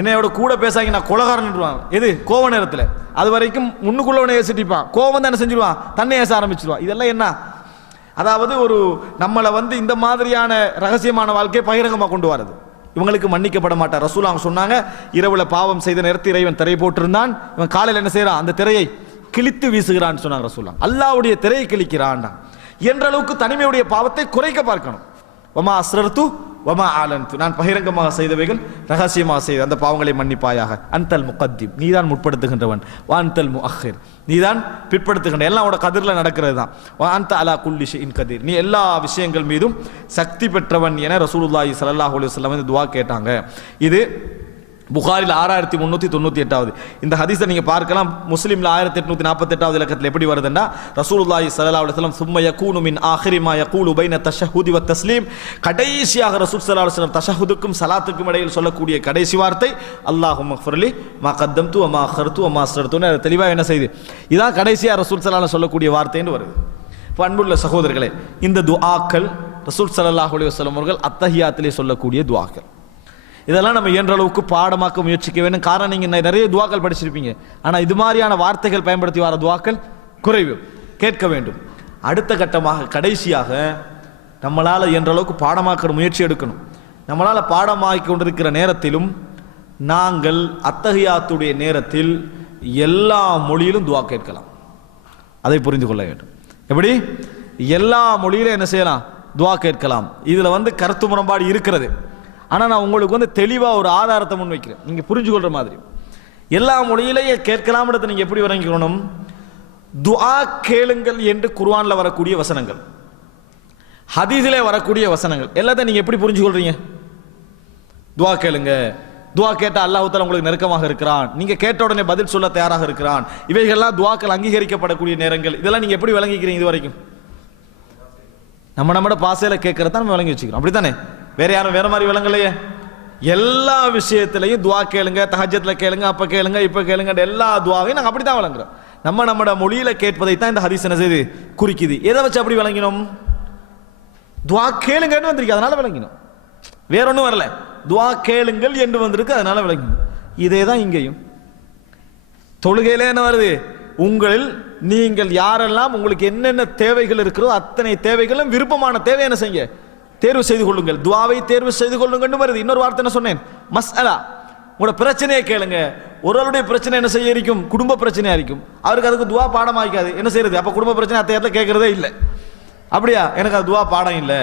என்னையோட கூட பேசாங்க, நான் கொலகாரன்னுவாங்க. எது, கோவ நேரத்தில். அது வரைக்கும் முன்னுக்குள்ளவனை ஏசிட்டிப்பான், கோவம் தான் என்ன செஞ்சிருவான், தன்னை ஏச ஆரம்பிச்சிருவான். இதெல்லாம் என்ன, அதாவது ஒரு நம்மளை வந்து இந்த மாதிரியான ரகசியமான வாழ்க்கையை பகிரங்கமாக கொண்டு வரது. இவங்களுக்கு மன்னிக்கப்பட மாட்டார். ரசூலுல்லாஹ் சொன்னாங்க, இரவுல பாவம் செய்த நேரத்தில் இறைவன் திரை போட்டிருந்தான், இவன் காலையில் என்ன செய்யறான், அந்த திரையை கிழித்து வீசுகிறான்னு சொன்னாங்க ரசூலுல்லாஹ். அல்லாஹ்வுடைய திரையை கிழிக்கிறான் என்ற அளவுக்கு தனிமையுடைய பாவத்தை குறைக்க பார்க்கணும். வமா அஸ்ரர்து வமா ஆலன்து, நான் பகிரங்கமாக செய்தவைகள் ரகசியமாக செய்த அந்த பாவங்களை மன்னிப்பாயாக. அன்தல் முகத்திம், நீதான் முற்படுத்துகின்றவன், வான்தல் முஅஹிர், நீதான் பிற்படுத்துகின்ற, எல்லாம் அவனோட கதிரில் நடக்கிறது தான். வான்த அலா குல்லி ஷைஇன் கதீர், நீ எல்லா விஷயங்கள் மீதும் சக்தி பெற்றவன் என ரசூலுல்லாஹி ஸல்லல்லாஹு அலைஹி வஸல்லம் இந்த துஆ கேட்டாங்க. இது புகாரில் 6398. இந்த ஹதீஸை நீங்க பார்க்கலாம். முஸ்லிம்ல 1848 இலக்கத்தில் எப்படி வருதுன்னா, ரசூலுல்லாஹி ஸல்லல்லாஹு அலைஹி வஸல்லம் சும்ம யகூனு மின் ஆகிரி மா யகூலு பைன தஷஹுதி வ தஸ்லீம், கடைசியாக ரசூல் ஸல்லல்லாஹு அலைஹி வஸல்லம் தஷஹுதுக்கும் ஸலாத்துக்கும் இடையில் சொல்லக்கூடிய கடைசி வார்த்தை அல்லாஹும்ம ஃபிர்லி மா கத்தம்து வ மா அக்ஹர்து வ மா அஸ்ரர்துன்னு தெளிவாக என்ன செய்யுது, இதான் கடைசியாக ரசூல் ஸல்லல்லாஹு அலைஹி வஸல்லம் சொல்லக்கூடிய வார்த்தைன்னு வருது. அன்புள்ள சகோதரர்களே, இந்த துஆக்கள் ரசூல் ஸல்லல்லாஹு அலைஹி வஸல்லம் அவர்கள் அத்தஹியாத்திலே சொல்லக்கூடிய துஆக்கள். இதெல்லாம் நம்ம இயன்ற அளவுக்கு பாடமாக்க முயற்சிக்க வேண்டும். காரணம், நீங்கள் நிறைய துவாக்கள் படிச்சிருப்பீங்க, ஆனால் இது மாதிரியான வார்த்தைகள் பயன்படுத்தி வர துவாக்கள் குறைவு, கேட்க வேண்டும். அடுத்த கட்டமாக கடைசியாக நம்மளால் இயன்ற அளவுக்கு பாடமாக்கிற முயற்சி எடுக்கணும். நம்மளால் பாடமாக்கி கொண்டிருக்கிற நேரத்திலும் நாங்கள் அத்தஹியாத்துடைய நேரத்தில் எல்லா மொழியிலும் துவா கேட்கலாம். அதை புரிந்து கொள்ள வேண்டும். எப்படி எல்லா மொழியிலும் என்ன செய்யலாம், துவா கேட்கலாம். இதில் வந்து கருத்து முரண்பாடு இருக்கிறது. ஆனால் நான் உங்களுக்கு வந்து தெளிவாக ஒரு ஆதாரத்தை முன்வைக்கிறேன், நீங்கள் புரிஞ்சுக்கொள்கிற மாதிரி. எல்லா மொழியிலேயே கேட்கலாம்ன்றதை நீங்கள் எப்படி விளங்கிக்கணும், துஆ கேளுங்கள் என்று குர்ஆனில் வரக்கூடிய வசனங்கள், ஹதீஸிலே வரக்கூடிய வசனங்கள் எல்லாத்தையும் நீங்கள் எப்படி புரிஞ்சுக்கொள்றீங்க? துஆ கேளுங்க, துஆ கேட்டால் அல்லாஹ் தஆலா உங்களுக்கு நெருக்கமாக இருக்கிறான், நீங்கள் கேட்ட உடனே பதில் சொல்ல தயாராக இருக்கிறான், இவைகள்லாம் துஆக்கள் அங்கீகரிக்கப்படக்கூடிய நேரங்கள். இதெல்லாம் நீங்கள் எப்படி விளங்கிக்கிறீங்க? இது வரைக்கும் நம்மளோட பாசையில் கேட்கறத நம்ம விளங்கி வச்சுக்கிறோம், அப்படித்தானே? வேற யாரும் வேற மாதிரி விளங்கலையே. எல்லா விஷயத்திலையும் துவா கேளுங்க, தஹஜ்ஜத்ல கேளுங்க, அப்ப கேளுங்க, இப்ப கேளுங்க, எல்லா துவாவையும் நாங்கள் அப்படித்தான் விளங்குறோம். நம்மளோட மொழியில கேட்பதை தான் இந்த ஹதீஸ் என்ன செய்து குறிக்குது. எதை வச்சு அப்படி விளங்கினோம்? துவா கேளுங்கன்னு வந்திருக்கு, அதனால விளங்கினோம். வேற ஒன்றும் வரல, துவா கேளுங்கள் என்று வந்திருக்கு, அதனால விளங்கினோம். இதே தான் இங்கேயும் தொழுகையில என்ன வருது, உங்களில் நீங்கள் யாரெல்லாம் உங்களுக்கு என்னென்ன தேவைகள் இருக்கிறதோ அத்தனை தேவைகளும் விருப்பமான தேவை என்ன செய்ய தேர்வு செய்து கொள்ளுங்கள், துவாவை தேர்வு செய்து கொள்ளுங்கள் வருது. இன்னொரு வார்த்தை என்ன சொன்னேன், மஸ்அலா, உங்களோட பிரச்சனையை கேளுங்க. ஒரு ஆளுடைய பிரச்சனை என்ன செய்ய இருக்கும், குடும்ப பிரச்சனையா இருக்கும், அவருக்கு அதுக்கு துவா பாடம் ஆகிக்காது. என்ன செய்யறது, அப்ப குடும்ப பிரச்சனை அத்தை இடத்துல கேட்கறதே இல்லை, அப்படியா, எனக்கு அது துவா பாடம் இல்லை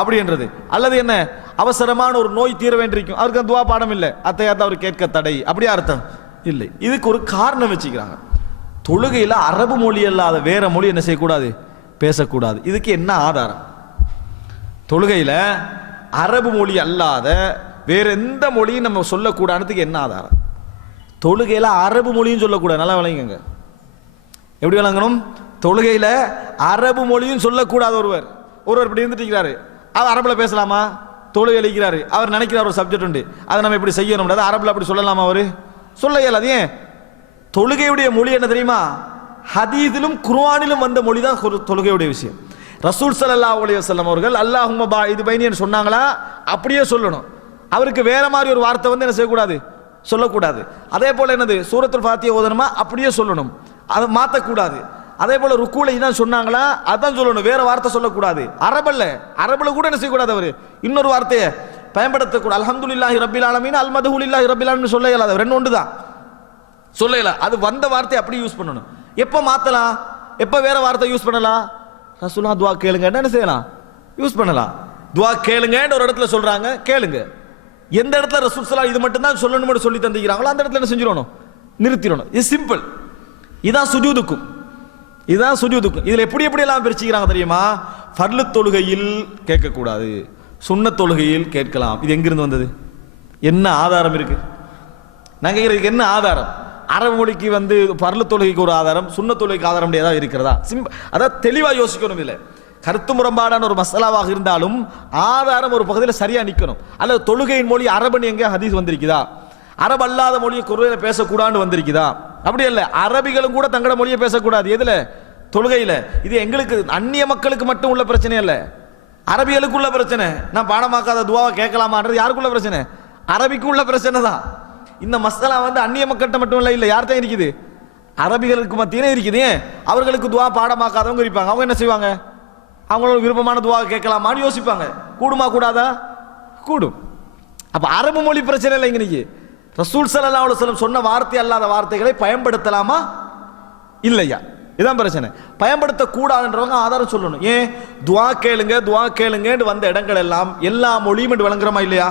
அப்படின்றது. அல்லது என்ன, அவசரமான ஒரு நோய் தீர வேண்டியிருக்கும், அவருக்கு அந்த துவா பாடம் இல்லை, அத்தை இடத்துல அவர் கேட்க தடை, அப்படியா அர்த்தம் இல்லை. இதுக்கு ஒரு காரணம் வச்சுக்கிறாங்க. தொழுகையில் அரபு மொழி அல்லாத வேற மொழி என்ன செய்யக்கூடாது, பேசக்கூடாது. இதுக்கு என்ன ஆதாரம்? தொழுகையில் அரபு மொழி அல்லாத வேற எந்த மொழியும் நம்ம சொல்லக்கூடாதுக்கு என்ன ஆதாரம்? தொழுகையில அரபு மொழியும் சொல்லக்கூடாது. நல்லா விளங்குங்க. எப்படி விளங்கணும்? தொழுகையில அரபு மொழியும் சொல்லக்கூடாது. ஒருவர் இப்படி இருந்துட்டு இருக்கிறாரு, அவர் அரபுல பேசலாமா? தொழுகை அளிக்கிறாரு, அவர் நினைக்கிறார் ஒரு சப்ஜெக்ட் உண்டு, அதை நம்ம இப்படி செய்யணும், அரபுல அப்படி சொல்லலாமா? அவரு சொல்ல இயலாது. ஏன்? தொழுகையுடைய மொழி என்ன தெரியுமா? ஹதீஸிலும் குர்ஆனிலும் வந்த மொழி தான் தொழுகையுடைய விஷயம். ரசூல் ஸல்லல்லாஹு அலைஹி வஸல்லம் அவர்கள் அல்லாஹும்ம பாயிது பைனி சொன்னாங்களா, அப்படியே சொல்லணும். அவருக்கு வேற மாதிரி ஒரு வார்த்தை வந்து என்ன செய்யக்கூடாது, சொல்லக்கூடாது. அதே போல என்னது, சூரத்துல் ஃபாத்திஹா ஓதணுமா, அப்படியே சொல்லணும், அதை மாற்றக்கூடாது. அதே போல ருக்கூல இதான் சொன்னாங்களா, அதான் சொல்லணும், வேற வார்த்தை சொல்லக்கூடாது. அரபுல கூட என்ன செய்யக்கூடாது, அவர் இன்னொரு வார்த்தையை பயன்படுத்தக்கூடாது. அல்ஹம்துலில்லாஹி ரப்பில் ஆலமீன் அல்மதுஹுலில்லாஹி ரப்பில் ஆலமீன் சொல்ல இயலாது. ரெண்டு ஒன்று தான் சொல்ல இயலாது. அது வந்த வார்த்தை அப்படி யூஸ் பண்ணணும். எப்போ மாத்தலாம், எப்போ வேற வார்த்தை யூஸ் பண்ணலாம்? ரசூலுல்லாஹ் துஆ கேளுங்க என்ன செய்யலாம், யூஸ் பண்ணலாம். துஆ கேளுங்கன்னு ஒரு இடத்துல சொல்றாங்க, கேளுங்க. எந்த இடத்துல ரசூல் ஸல்லல்லாஹு இது மட்டும் தான் சொல்லணும்னு சொல்லி தந்திக்கிறாங்களோ அந்த இடத்துல என்ன செஞ்சிடணும், நிறுத்திடணும். இது சிம்பிள். இதான் சுஜூதுக்கும், இதுதான் சுஜூதுக்கும். இதுல எப்படி எப்படி எல்லாம் பிரிச்சுக்கிறாங்க தெரியுமா? ஃபர்லு தொழுகையில் கேட்கக்கூடாது, சுன்னத் தொழுகையில் கேட்கலாம். இது எங்கிருந்து வந்தது, என்ன ஆதாரம் இருக்கு? நாங்க இதுக்கு என்ன ஆதாரம்? அரபு மொழிக்கு வந்து ஃபர்லு தொழுகைக்கு ஒரு ஆதாரம், சுன்னத் தொழுகைக்கு ஆதாரம் ஏதாவது இருக்கிறதா? அதாவது தெளிவா யோசிக்கணும். இல்லை கருத்து முரண்பாடான ஒரு மசாலாவாக இருந்தாலும் ஆதாரம் ஒரு பகுதியில் சரியா நிற்கணும். அல்லது தொழுகையின் மொழி அரபுன்னு எங்கே ஹதீஸ் வந்திருக்குதா? அரபு அல்லாத மொழியை குர்ஆன்ல பேசக்கூடாதுன்னு வந்திருக்குதா? அப்படி இல்லை. அரபிகளும் கூட தங்களோட மொழியை பேசக்கூடாது. எதுல? தொழுகையில. இது எங்களுக்கு அந்நிய மக்களுக்கு மட்டும் உள்ள பிரச்சனை இல்லை, அரபிகளுக்குள்ள பிரச்சனை. நான் பாடமாக்காத துவாவை கேட்கலாமான்றது யாருக்குள்ள பிரச்சனை? அரபிக்குள்ள பிரச்சனை தான். இந்த மசாலா வந்து அந்நிய மக்கள்கிட்ட மட்டும் இல்லை, யார்தான் இருக்குது? அரபிகளுக்கு மத்தியிலே இருக்குது. அவர்களுக்கு துவா பாடமாக்காதவங்க இருப்பாங்க. அவங்க என்ன செய்வாங்க, அவங்களோட விருப்பமான துவா கேட்கலாமான்னு யோசிப்பாங்க. கூடுமா கூடாதா? கூடும். அப்ப அரபு மொழி பிரச்சனை இல்லை. இன்னைக்கு ரசூல் ஸல்லல்லாஹு அலைஹி வஸல்லம் சொன்ன வார்த்தை அல்லாத வார்த்தைகளை பயன்படுத்தலாமா இல்லையா? இதான் பிரச்சனை. பயன்படுத்த கூடாதுன்றவங்க ஆதாரம் சொல்லணும். ஏன்? துவா கேளுங்க துவா கேளுங்க வந்த இடங்கள் எல்லாம் எல்லா மொழியும் விளங்குறமா இல்லையா?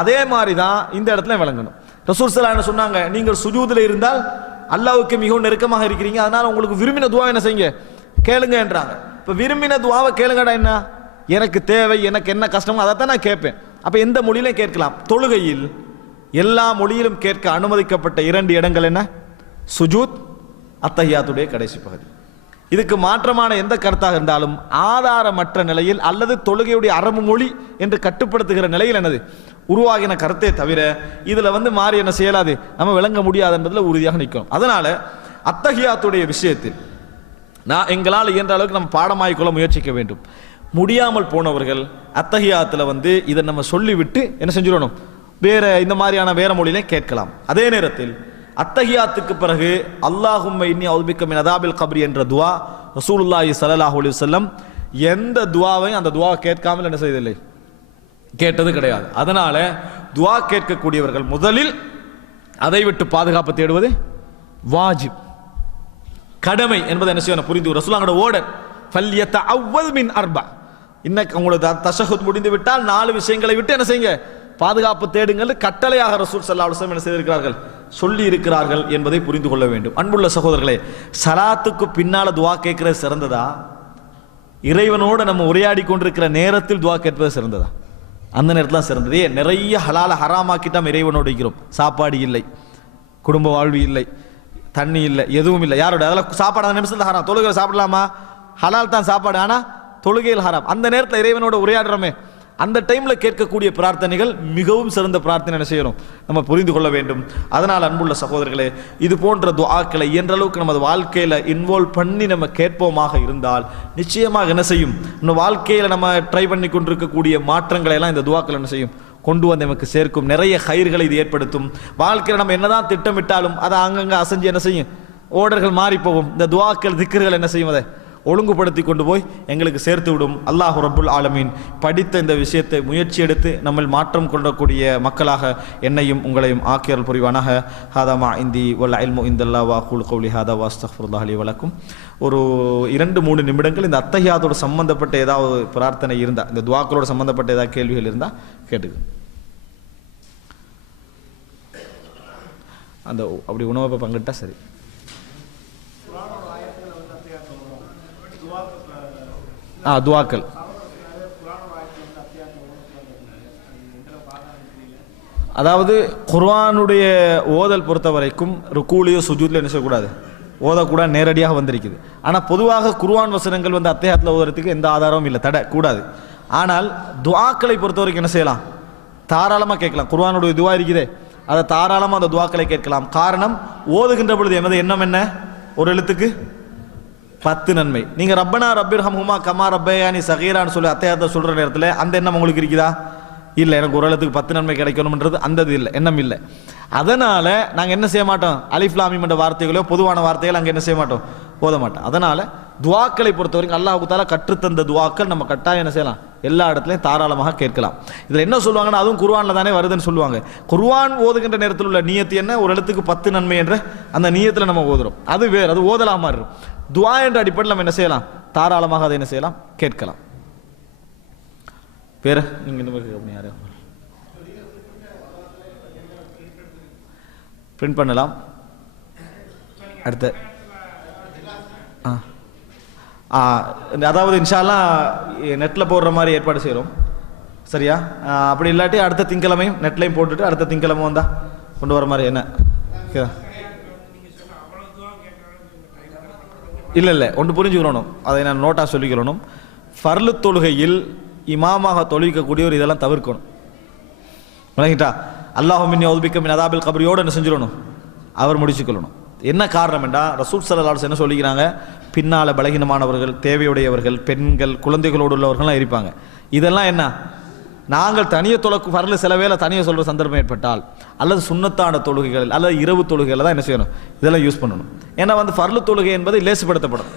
அதே மாதிரி தான் இந்த இடத்துல விளங்கணும். ரசூல் ஸல்லல்லாஹு அலைஹி வஸல்லம் சொன்னாங்க, நீங்கள் சுஜூதுல இருந்தால் அல்லாஹ்வுக்கு மிகவும் நெருக்கமாக இருக்கிறீங்க, அதனால உங்களுக்கு விரும்பின துவா என்ன செய்யுங்க, கேளுங்க என்றாங்க. இப்ப விரும்பின துவாவை கேளுங்கடா, என்ன எனக்கு தேவை, எனக்கு என்ன கஷ்டமோ அதைத்தான் நான் கேட்பேன். அப்ப எந்த மொழியிலும் கேட்கலாம். தொழுகையில் எல்லா மொழியிலும் கேட்க அனுமதிக்கப்பட்ட 2 இடங்கள் என்ன? சுஜூத், அத்தஹியாத்துடைய கடைசி பகுதி. இதுக்கு மாற்றமான எந்த கருத்தாக இருந்தாலும் ஆதாரமற்ற நிலையில் அல்லது தொழுகையுடைய அரபு மொழி என்று கட்டுப்படுத்துகிற நிலையில் என்னது உருவாகின கருத்தை தவிர இதுல வந்து மாறி என்ன செய்யலாது, நம்ம விளங்க முடியாது என்பதில் உறுதியாக நிற்கும். அதனால அத்தஹியாத்துடைய விஷயத்தில் நான் எங்களால் இயன்ற அளவுக்கு நம்ம பாடமாய்க்கொள்ள முயற்சிக்க வேண்டும். முடியாமல் போனவர்கள் அத்தஹியாத்துல வந்து இதை நம்ம சொல்லிவிட்டு என்ன செஞ்சிடணும், வேற இந்த மாதிரியான வேற மொழியிலே கேட்கலாம். அதே நேரத்தில் அத்தஹியாத்துக்கு பிறகு அல்லாஹும்ம இன்னி அஊதுபிக்க மின் அஸாபில் கப்ரி என்ற துவா ரசூலுல்லாஹி ஸல்லல்லாஹு அலைஹி வஸல்லம் எந்த துவாவையும் அந்த துவா கேட்காமல் என்ன செய்ததில்லை, கேட்டது கிடையாது. அதனால துவா கேட்கக்கூடியவர்கள் முதலில் அதை விட்டு பாதுகாப்பு தேடுவது வாஜிப், கடமை என்பதை என்ன செய்யணும் புரிந்து. ரசூலுல்லாஹோட ஓர்டர் ஃபல்யதஅவ்வது மின் அர்பா, இன்னைக்கு உங்களுக்கு தஷஹுத் முடிந்து விட்டால் 4 விஷயங்களை விட்டு என்ன செய்யுங்க, பாதுகாப்பு தேடுங்கள் கட்டளையாக ரசூல் ஸல்லல்லாஹு அலைஹி வஸல்லம் என்ன செய்திருக்கிறார்கள், சொல்லி இருக்கிறார்கள் என்பதை புரிந்து கொள்ள வேண்டும். அன்புள்ள சகோதரர்களே, சலாத்துக்கு பின்னால துவா கேட்கிறது சிறந்ததா, இறைவனோடு நம்ம உரையாடி கொண்டிருக்கிற நேரத்தில் துவா கேட்பது சிறந்ததா? அந்த நேரத்தில் சிறந்தது. நிறைய ஹலால ஹராமாக்கிட்டாம் இறைவனோடு இருக்கிறோம். சாப்பாடு இல்லை, குடும்ப வாழ்வு இல்லை, தண்ணி இல்லை, எதுவும் இல்லை. யாரோட அதெல்லாம் சாப்பாடு அந்த நிமிஷத்தில் ஹராம். தொழுகையில் சாப்பிடலாமா? ஹலால் தான் சாப்பாடு, ஆனால் தொழுகையில் ஹராம். அந்த நேரத்தில் இறைவனோட உரையாடுறோமே, அந்த டைம்ல கேட்கக்கூடிய பிரார்த்தனைகள் மிகவும் சிறந்த பிரார்த்தனை என்ன செய்யணும், நம்ம புரிந்து கொள்ள வேண்டும். அதனால் அன்புள்ள சகோதரர்களே, இது போன்ற துஆக்களை இயன்ற அளவுக்கு நமது வாழ்க்கையில இன்வால்வ் பண்ணி நம்ம கேட்போமாக இருந்தால் நிச்சயமாக என்ன செய்யும், நம்ம வாழ்க்கையில நம்ம ட்ரை பண்ணி கொண்டிருக்கக்கூடிய மாற்றங்களை எல்லாம் இந்த துஆக்கள் என்ன செய்யும், கொண்டு வந்து நமக்கு சேர்க்கும். நிறைய கயிர்களை இது ஏற்படுத்தும். வாழ்க்கையில் நம்ம என்னதான் திட்டமிட்டாலும் அதை அங்கங்க அசைஞ்சு என்ன செய்யும், ஓடர்கள் மாறி போகும். இந்த துஆக்கள் திக்ர்கள் என்ன செய்யும், அதை ஒழுங்குபடுத்தி கொண்டு போய் எங்களுக்கு சேர்த்து விடும். அல்லாஹ் ரப்புல் ஆலமீன் படித்த இந்த விஷயத்தை முயற்சி எடுத்து நம்ம மாற்றம் கொள்ளக்கூடிய மக்களாக என்னையும் உங்களையும் ஆக்கியல் புரிவானாக. ஹாதமா இந்தி வல் இல்மு இந்தல்லாஹ் வ அகூலு கௌலி ஹாதா வ அஸ்தக்ஃபிருல்லாஹ் லி வ லக்கும். ஒரு 2-3 நிமிடங்கள் இந்த அத்தஹியாத்தோட சம்பந்தப்பட்ட ஏதாவது பிரார்த்தனை இருந்தால், இந்த துஆக்களோட சம்பந்தப்பட்ட ஏதாவது கேள்விகள் இருந்தால் கேட்டுக்கு. அந்த அப்படி உணவை பங்கிட்டா சரி. துஆக்கள் அதாவது குர்ஆனுடைய ஓதல் பொறுத்த வரைக்கும் ருக்கூலியோ சுஜூத்லையோ என்ன செய்யக்கூடாது, ஓதக்கூட நேரடியாக வந்திருக்குது. ஆனால் பொதுவாக குர்ஆன் வசனங்கள் வந்து அத்தியாயத்தில் ஓதுறதுக்கு எந்த ஆதாரமும் இல்லை, தடை கூடாது. ஆனால் துஆக்களை பொறுத்த வரைக்கும் என்ன செய்யலாம், தாராளமாக கேட்கலாம். குர்ஆனுடைய துஆ இருக்குதே, அதை தாராளமாக அந்த துஆக்களை கேட்கலாம். காரணம், ஓதுகின்ற பொழுது எமது எண்ணம் என்ன, ஒரு எழுத்துக்கு 10 நன்மை. நீங்கள் ரப்பனா ரப்பிர்ஹம்ஹுமா கமா ரப்பயானி சகீரான்னு சொல்லி அத்தியாயத்தை சொல்கிற நேரத்தில் அந்த எண்ணம் உங்களுக்கு இருக்குதா, இல்லை எனக்கு ஒரு எழுத்துக்கு 10 நன்மை கிடைக்கணும்ன்றது அந்த இது இல்லை, எண்ணம் இல்லை. அதனால் நாங்கள் என்ன செய்ய மாட்டோம், அலிஃப் லாம் மீம் என்ற வார்த்தைகளோ பொதுவான வார்த்தைகள் அங்கே என்ன செய்ய மாட்டோம், ஓத மாட்டோம். அதனால் துஆக்களை பொறுத்த வரைக்கும் அல்லாஹ் தஆலா கற்றுத்தந்த துஆக்கள் நம்ம கட்டாயம் என்ன செய்யலாம், எல்லா இடத்துலையும் தாராளமாக கேட்கலாம். இதில் என்ன சொல்லுவாங்கன்னா, அதுவும் குர்ஆனில் தானே வருதுன்னு சொல்லுவாங்க. குர்ஆன் ஓதுகின்ற நேரத்தில் உள்ள நியத்து என்ன, ஒரு எழுத்துக்கு 10 நன்மை என்ற அந்த நியத்தில் நம்ம ஓதுறோம், அது வேறு, அது ஓதலாம் மாதிரி இருக்கும். துஆ என்ற அடிப்படையில் நம்ம என்ன செய்யலாம், தாராளமாக அதை என்ன செய்யலாம், கேட்கலாம். வேற நீங்க இந்த யாரு பிரிண்ட் பண்ணலாம். அடுத்த அதாவது இன்ஷா அல்லாஹ் நெட்டில் போடுற மாதிரி ஏற்பாடு செய்கிறோம், சரியா? அப்படி இல்லாட்டி அடுத்த திங்கக்கிழமையும் நெட்லையும் போட்டுட்டு அடுத்த திங்கக்கிழமை வந்தா கொண்டு வர மாதிரி என்ன? இல்லை ஒன்று புரிஞ்சுக்கணும், அதை நான் நோட்டாக சொல்லிக்கிறணும். ஃபர்லு தொழுகையில் இமாமாக தொழுவிக்கக்கூடியவர் இதெல்லாம் தவிர்க்கணும். விளங்கிட்டா? அல்லாஹும் மின்னி ஔதுபிக்க மின் அதாபில் கபரியோடு என்ன செஞ்சிடணும், அவர் முடிச்சுக்கொள்ளணும். என்ன காரணம் என்றால் ரசூல் ஸல்லல்லாஹு அலைஹி வஸல்லம் என்ன சொல்லிக்கிறாங்க, பின்னால் பலகீனமானவர்கள், தேவையுடையவர்கள், பெண்கள், குழந்தைகளோடு உள்ளவர்கள்லாம் இருப்பாங்க. இதெல்லாம் என்ன, நாங்கள் தனிய தொழுக்கு ஃபர்லு சில வேளை தனியாக சொல்கிற சந்தர்ப்பம் ஏற்பட்டால் அல்லது சுன்னத்தான தொழுகைகள் அல்லது இரவு தொழுகைகளை தான் என்ன செய்யணும், இதெல்லாம் யூஸ் பண்ணணும். ஏன்னா வந்து ஃபர்லு தொழுகை என்பது லேசுபடுத்தப்படும்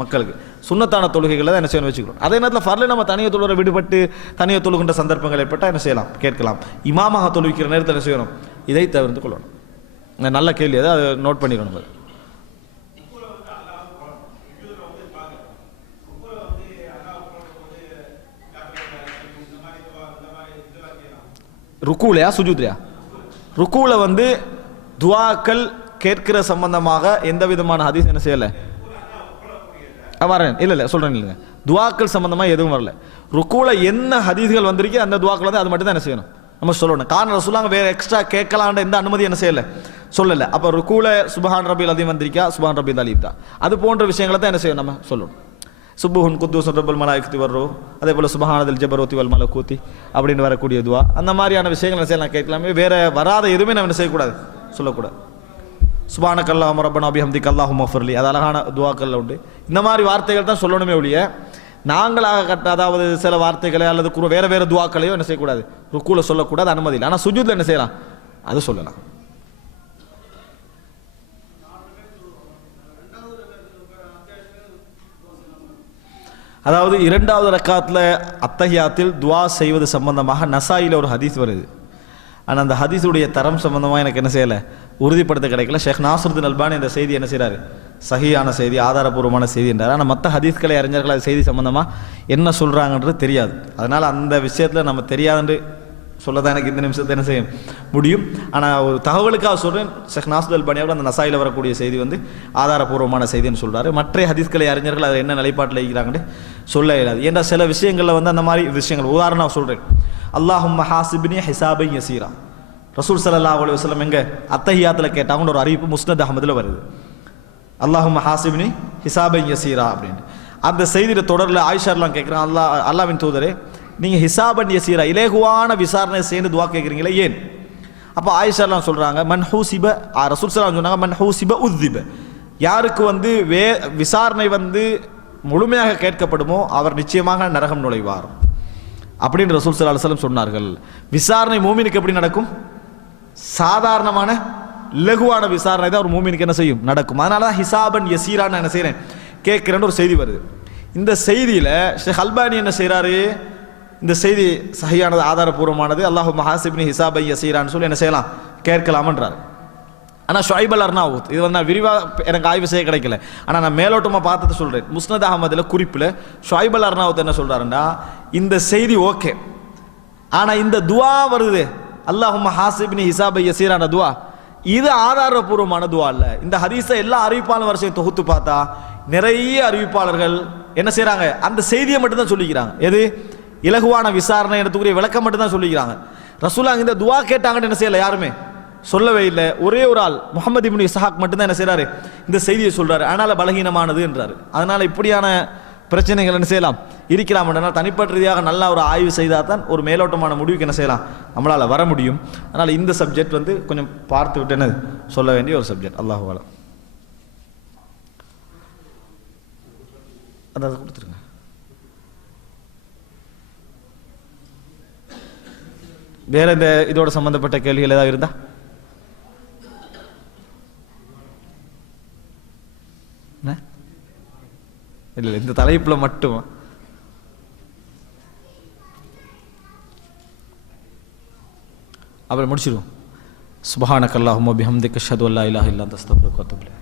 மக்களுக்கு, சுன்னத்தான தொழுகைகளை தான் என்ன செய்யணும் வச்சுக்கணும். அதே நேரத்தில் ஃபர்லு நம்ம தனிய தொழுகிற விடுபட்டு தனிய தொழுகின்ற சந்தர்ப்பங்கள் ஏற்பட்டால் என்ன செய்யலாம், கேட்கலாம். இமாமாக தொழுவிக்கிற நேரத்தில் என்ன செய்யணும், இதை தவிர்த்து கொள்ளணும். நல்ல கேள்வி, அதை நோட் பண்ணிக்கணும். அது ருக்கூலையா சுஜூத்லையா? ருக்கூல வந்து துஆக்கள் கேட்கிற சம்பந்தமாக எந்த விதமான ஹதீஸ் என்ன செய்யலை, வரேன் இல்லை சொல்கிறேன் இல்லைங்க, துஆக்கள் சம்பந்தமாக எதுவும் வரல. ருக்கூல என்ன ஹதீஸ்கள் வந்திருக்கு அந்த துஆக்கள் வந்து அது மட்டும் தான் என்ன செய்யணும், நம்ம சொல்லணும். காரணம் ரசூலுல்லாஹ் வேறு எக்ஸ்ட்ரா கேட்கலான்ற எந்த அனுமதி என்ன செய்யலை, சொல்லலை. அப்போ ருக்கூல சுப்ஹான் ரப்பில் அதீம் வந்திருக்கா, சுப்ஹான் ரப்பில் அலீம் தான், அது போன்ற விஷயங்களை தான் என்ன செய்யணும், நம்ம சொல்லணும். சுப்புஹுன் குத்தூஸுன் ரப்பல் மலாயிகத்தி வர்ரோ, அதே போல் சுப்ஹானல் ஜபரோத்தி வல் மலக்கூத்தி அப்படின்னு வரக்கூடிய துவா, அந்த மாதிரியான விஷயங்கள் செய்யலாம், கேட்கலாமே. வேற வராத எதுவுமே நம்ம என்ன செய்யக்கூடாது, சொல்லக்கூடாது. சுப்ஹானக்கல்லாஹும்ம ரப்பனா பிஹம்திக அல்லாஹும்ம ஃபிர்லி, அது அழகான துவாக்கள் உண்டு. இந்த மாதிரி வார்த்தைகள் தான் சொல்லணுமே ஒழிய நாங்களாக அதாவது சில வார்த்தைகளை அல்லது வேற வேற துவாக்களையோ என்ன செய்யக்கூடாது, ருக்கூல சொல்லக்கூடாது, அனுமதி இல்லை. ஆனால் சுஜூத்ல என்ன செய்யலாம், அது சொல்லலாம். அதாவது இரண்டாவது ரக்காத்தில் அத்தஹியாத்தில் துவா செய்வது சம்பந்தமாக நசாயில் ஒரு ஹதீஸ் வருது. ஆனால் அந்த ஹதீஸுடைய தரம் சம்பந்தமாக எனக்கு என்ன செய்யலை, உறுதிப்படுத்த கிடைக்கல. ஷேக் நாசருதீன் அல்பானி இந்த செய்தி என்ன செய்கிறாரு, சஹியான செய்தி, ஆதாரபூர்வமான செய்தி என்றார். ஆனால் மற்ற ஹதீஸ்களை அறிஞர்கள் அது செய்தி சம்பந்தமாக என்ன சொல்கிறாங்கன்றது தெரியாது. அதனால் அந்த விஷயத்தில் நம்ம தெரியாதுன்னு சொல்லதான் எனக்கு இந்த நிமிஷத்தை என்ன செய்ய முடியும். ஆனால் ஒரு தகவலுக்காக சொல்கிறேன், ஷேக் நாசருதீன் அல்பானியோட அந்த நசாயில் வரக்கூடிய செய்தி வந்து ஆதாரபூர்வமான செய்தின்னு சொல்கிறாரு. மற்ற ஹதீஸ்களை அறிஞர்கள் அதை என்ன நிலைப்பாட்டில் இருக்கிறாங்கன்னு சொல்ல இயலாது. ஏன்னா சில விஷயங்களில் வந்து அந்த மாதிரி விஷயங்கள், உதாரணம் சொல்கிறேன், அல்லாஹும்ம ஹாசிபினி ஹிசாபை யசீரா, ரசூல் ஸல்லல்லாஹு அலைஹி வஸல்லம் எங்க அத்தஹியாத்தில் கேட்டாங்கன்னு ஒரு அறிவிப்பு முஸ்னத் அஹ்மதில் வருது. அல்லாஹும்ம ஹாசிபினி ஹிசாபை யசீரா அப்படின்னு அந்த செய்தியில் தொடரில் ஆயிஷாலாம் கேட்குறான், அல்லாஹ்வின் தூதரே நீங்கள் ஹிசாபன் யசீரா இலேகுவான விசாரணை செய்து துவா கேட்குறீங்களே ஏன்? அப்போ ஆயிஷாலாம் சொல்கிறாங்க, மன் ஹூசிப, ரசூல் ஸல்லல்லாஹு சொன்னாங்க, மன் ஹூசிப உத்திப, யாருக்கு வந்து விசாரணை வந்து முழுமையாக கேட்கப்படுமோ அவர் நிச்சயமாக நரகம் நுழைவார் அப்படின்னு ரசூல் ஸல்லல்லாஹு அலைஹி வஸல்லம் சொன்னார்கள். விசாரணை மூமினுக்கு எப்படி நடக்கும், சாதாரணமான லகுவான விசாரணை தான் ஒரு மூமினுக்கு என்ன செய்யும், நடக்கும். அதனால தான் ஹிசாபன் யசீரான்னு என்ன செய்கிறேன் கேட்குறேன்னு ஒரு செய்தி வருது. இந்த செய்தியில் ஷேக் அல்பானி என்ன செய்கிறாரு, இந்த செய்தி சஹியானது, ஆதாரபூர்வமானது, அல்லாஹும்ம ஹாசிபினி ஹிசாபை யசீரான்னு சொல்லி என்ன செய்யலாம், கேட்கலாமன்றார். ஆனால் ஷுஐப் அல் அர்னாவுத், இது வந்து நான் விரிவாக எனக்கு ஆய்வு செய்ய கிடைக்கல, ஆனால் நான் மேலோட்டமாக பார்த்துட்டு சொல்கிறேன். முஸ்னத் அஹ்மதில் குறிப்பில் ஷுஐப் அல் அர்னாவுத் என்ன சொல்கிறாருன்னா, இந்த செய்தி ஓகே, ஆனால் இந்த துவா வருது அல்லாஹும்ம ஹாசிபினி ஹிசாபை யசீரான துவா, இது ஆதாரபூர்வமான துவா இல்லை. இந்த ஹதீஸை எல்லா அறிவிப்பாளர் வரிசையை தொகுத்து பார்த்தா நிறைய அறிவிப்பாளர்கள் என்ன செய்கிறாங்க, அந்த செய்தியை மட்டும்தான் சொல்லிக்கிறாங்க. எது, இலகுவான விசாரணை எடுத்துக்கூடிய விளக்கம் மட்டும்தான் சொல்லிக்கிறாங்க. ரசூலுல்லாஹ் இந்த துஆ கேட்டாங்கன்னு என்ன செய்யல, யாருமே சொல்லவே இல்லை. ஒரே ஒரு ஆள் முஹம்மது இப்னு இஸ்ஹாக் மட்டும்தான் என்ன செய்றாரு, இந்த செய்தியை சொல்றாரு. அதனால பலகீனமானது என்றாரு. அதனால இப்படியான பிரச்சனைகள் என்ன செய்யலாம், இருக்கலாம். என்றால் தனிப்பட்ட ரீதியாக நல்லா ஒரு ஆய்வு செய்தால் தான் ஒரு மேலோட்டமான முடிவுக்கு என்ன செய்யலாம், நம்மளால் வர முடியும். அதனால் இந்த சப்ஜெக்ட் வந்து கொஞ்சம் பார்த்து விட்டு என்ன சொல்ல வேண்டிய ஒரு சப்ஜெக்ட். அல்லாஹு அலம். அதை கொடுத்துருங்க. வேற இந்த இதோட சம்பந்தப்பட்ட கேள்விகள் ஏதாவது இருந்தா இல்லை, இந்த தலைப்புல மட்டும் அப்புறம் முடிச்சிடுவோம். சுப்ஹானக அல்லாஹும்ம பிஹம்திக அஷ்ஹது அல்லா இலாஹா இல்லா அன்த அஸ்தக்ஃபிருக வ அத்தூபு இலைக்.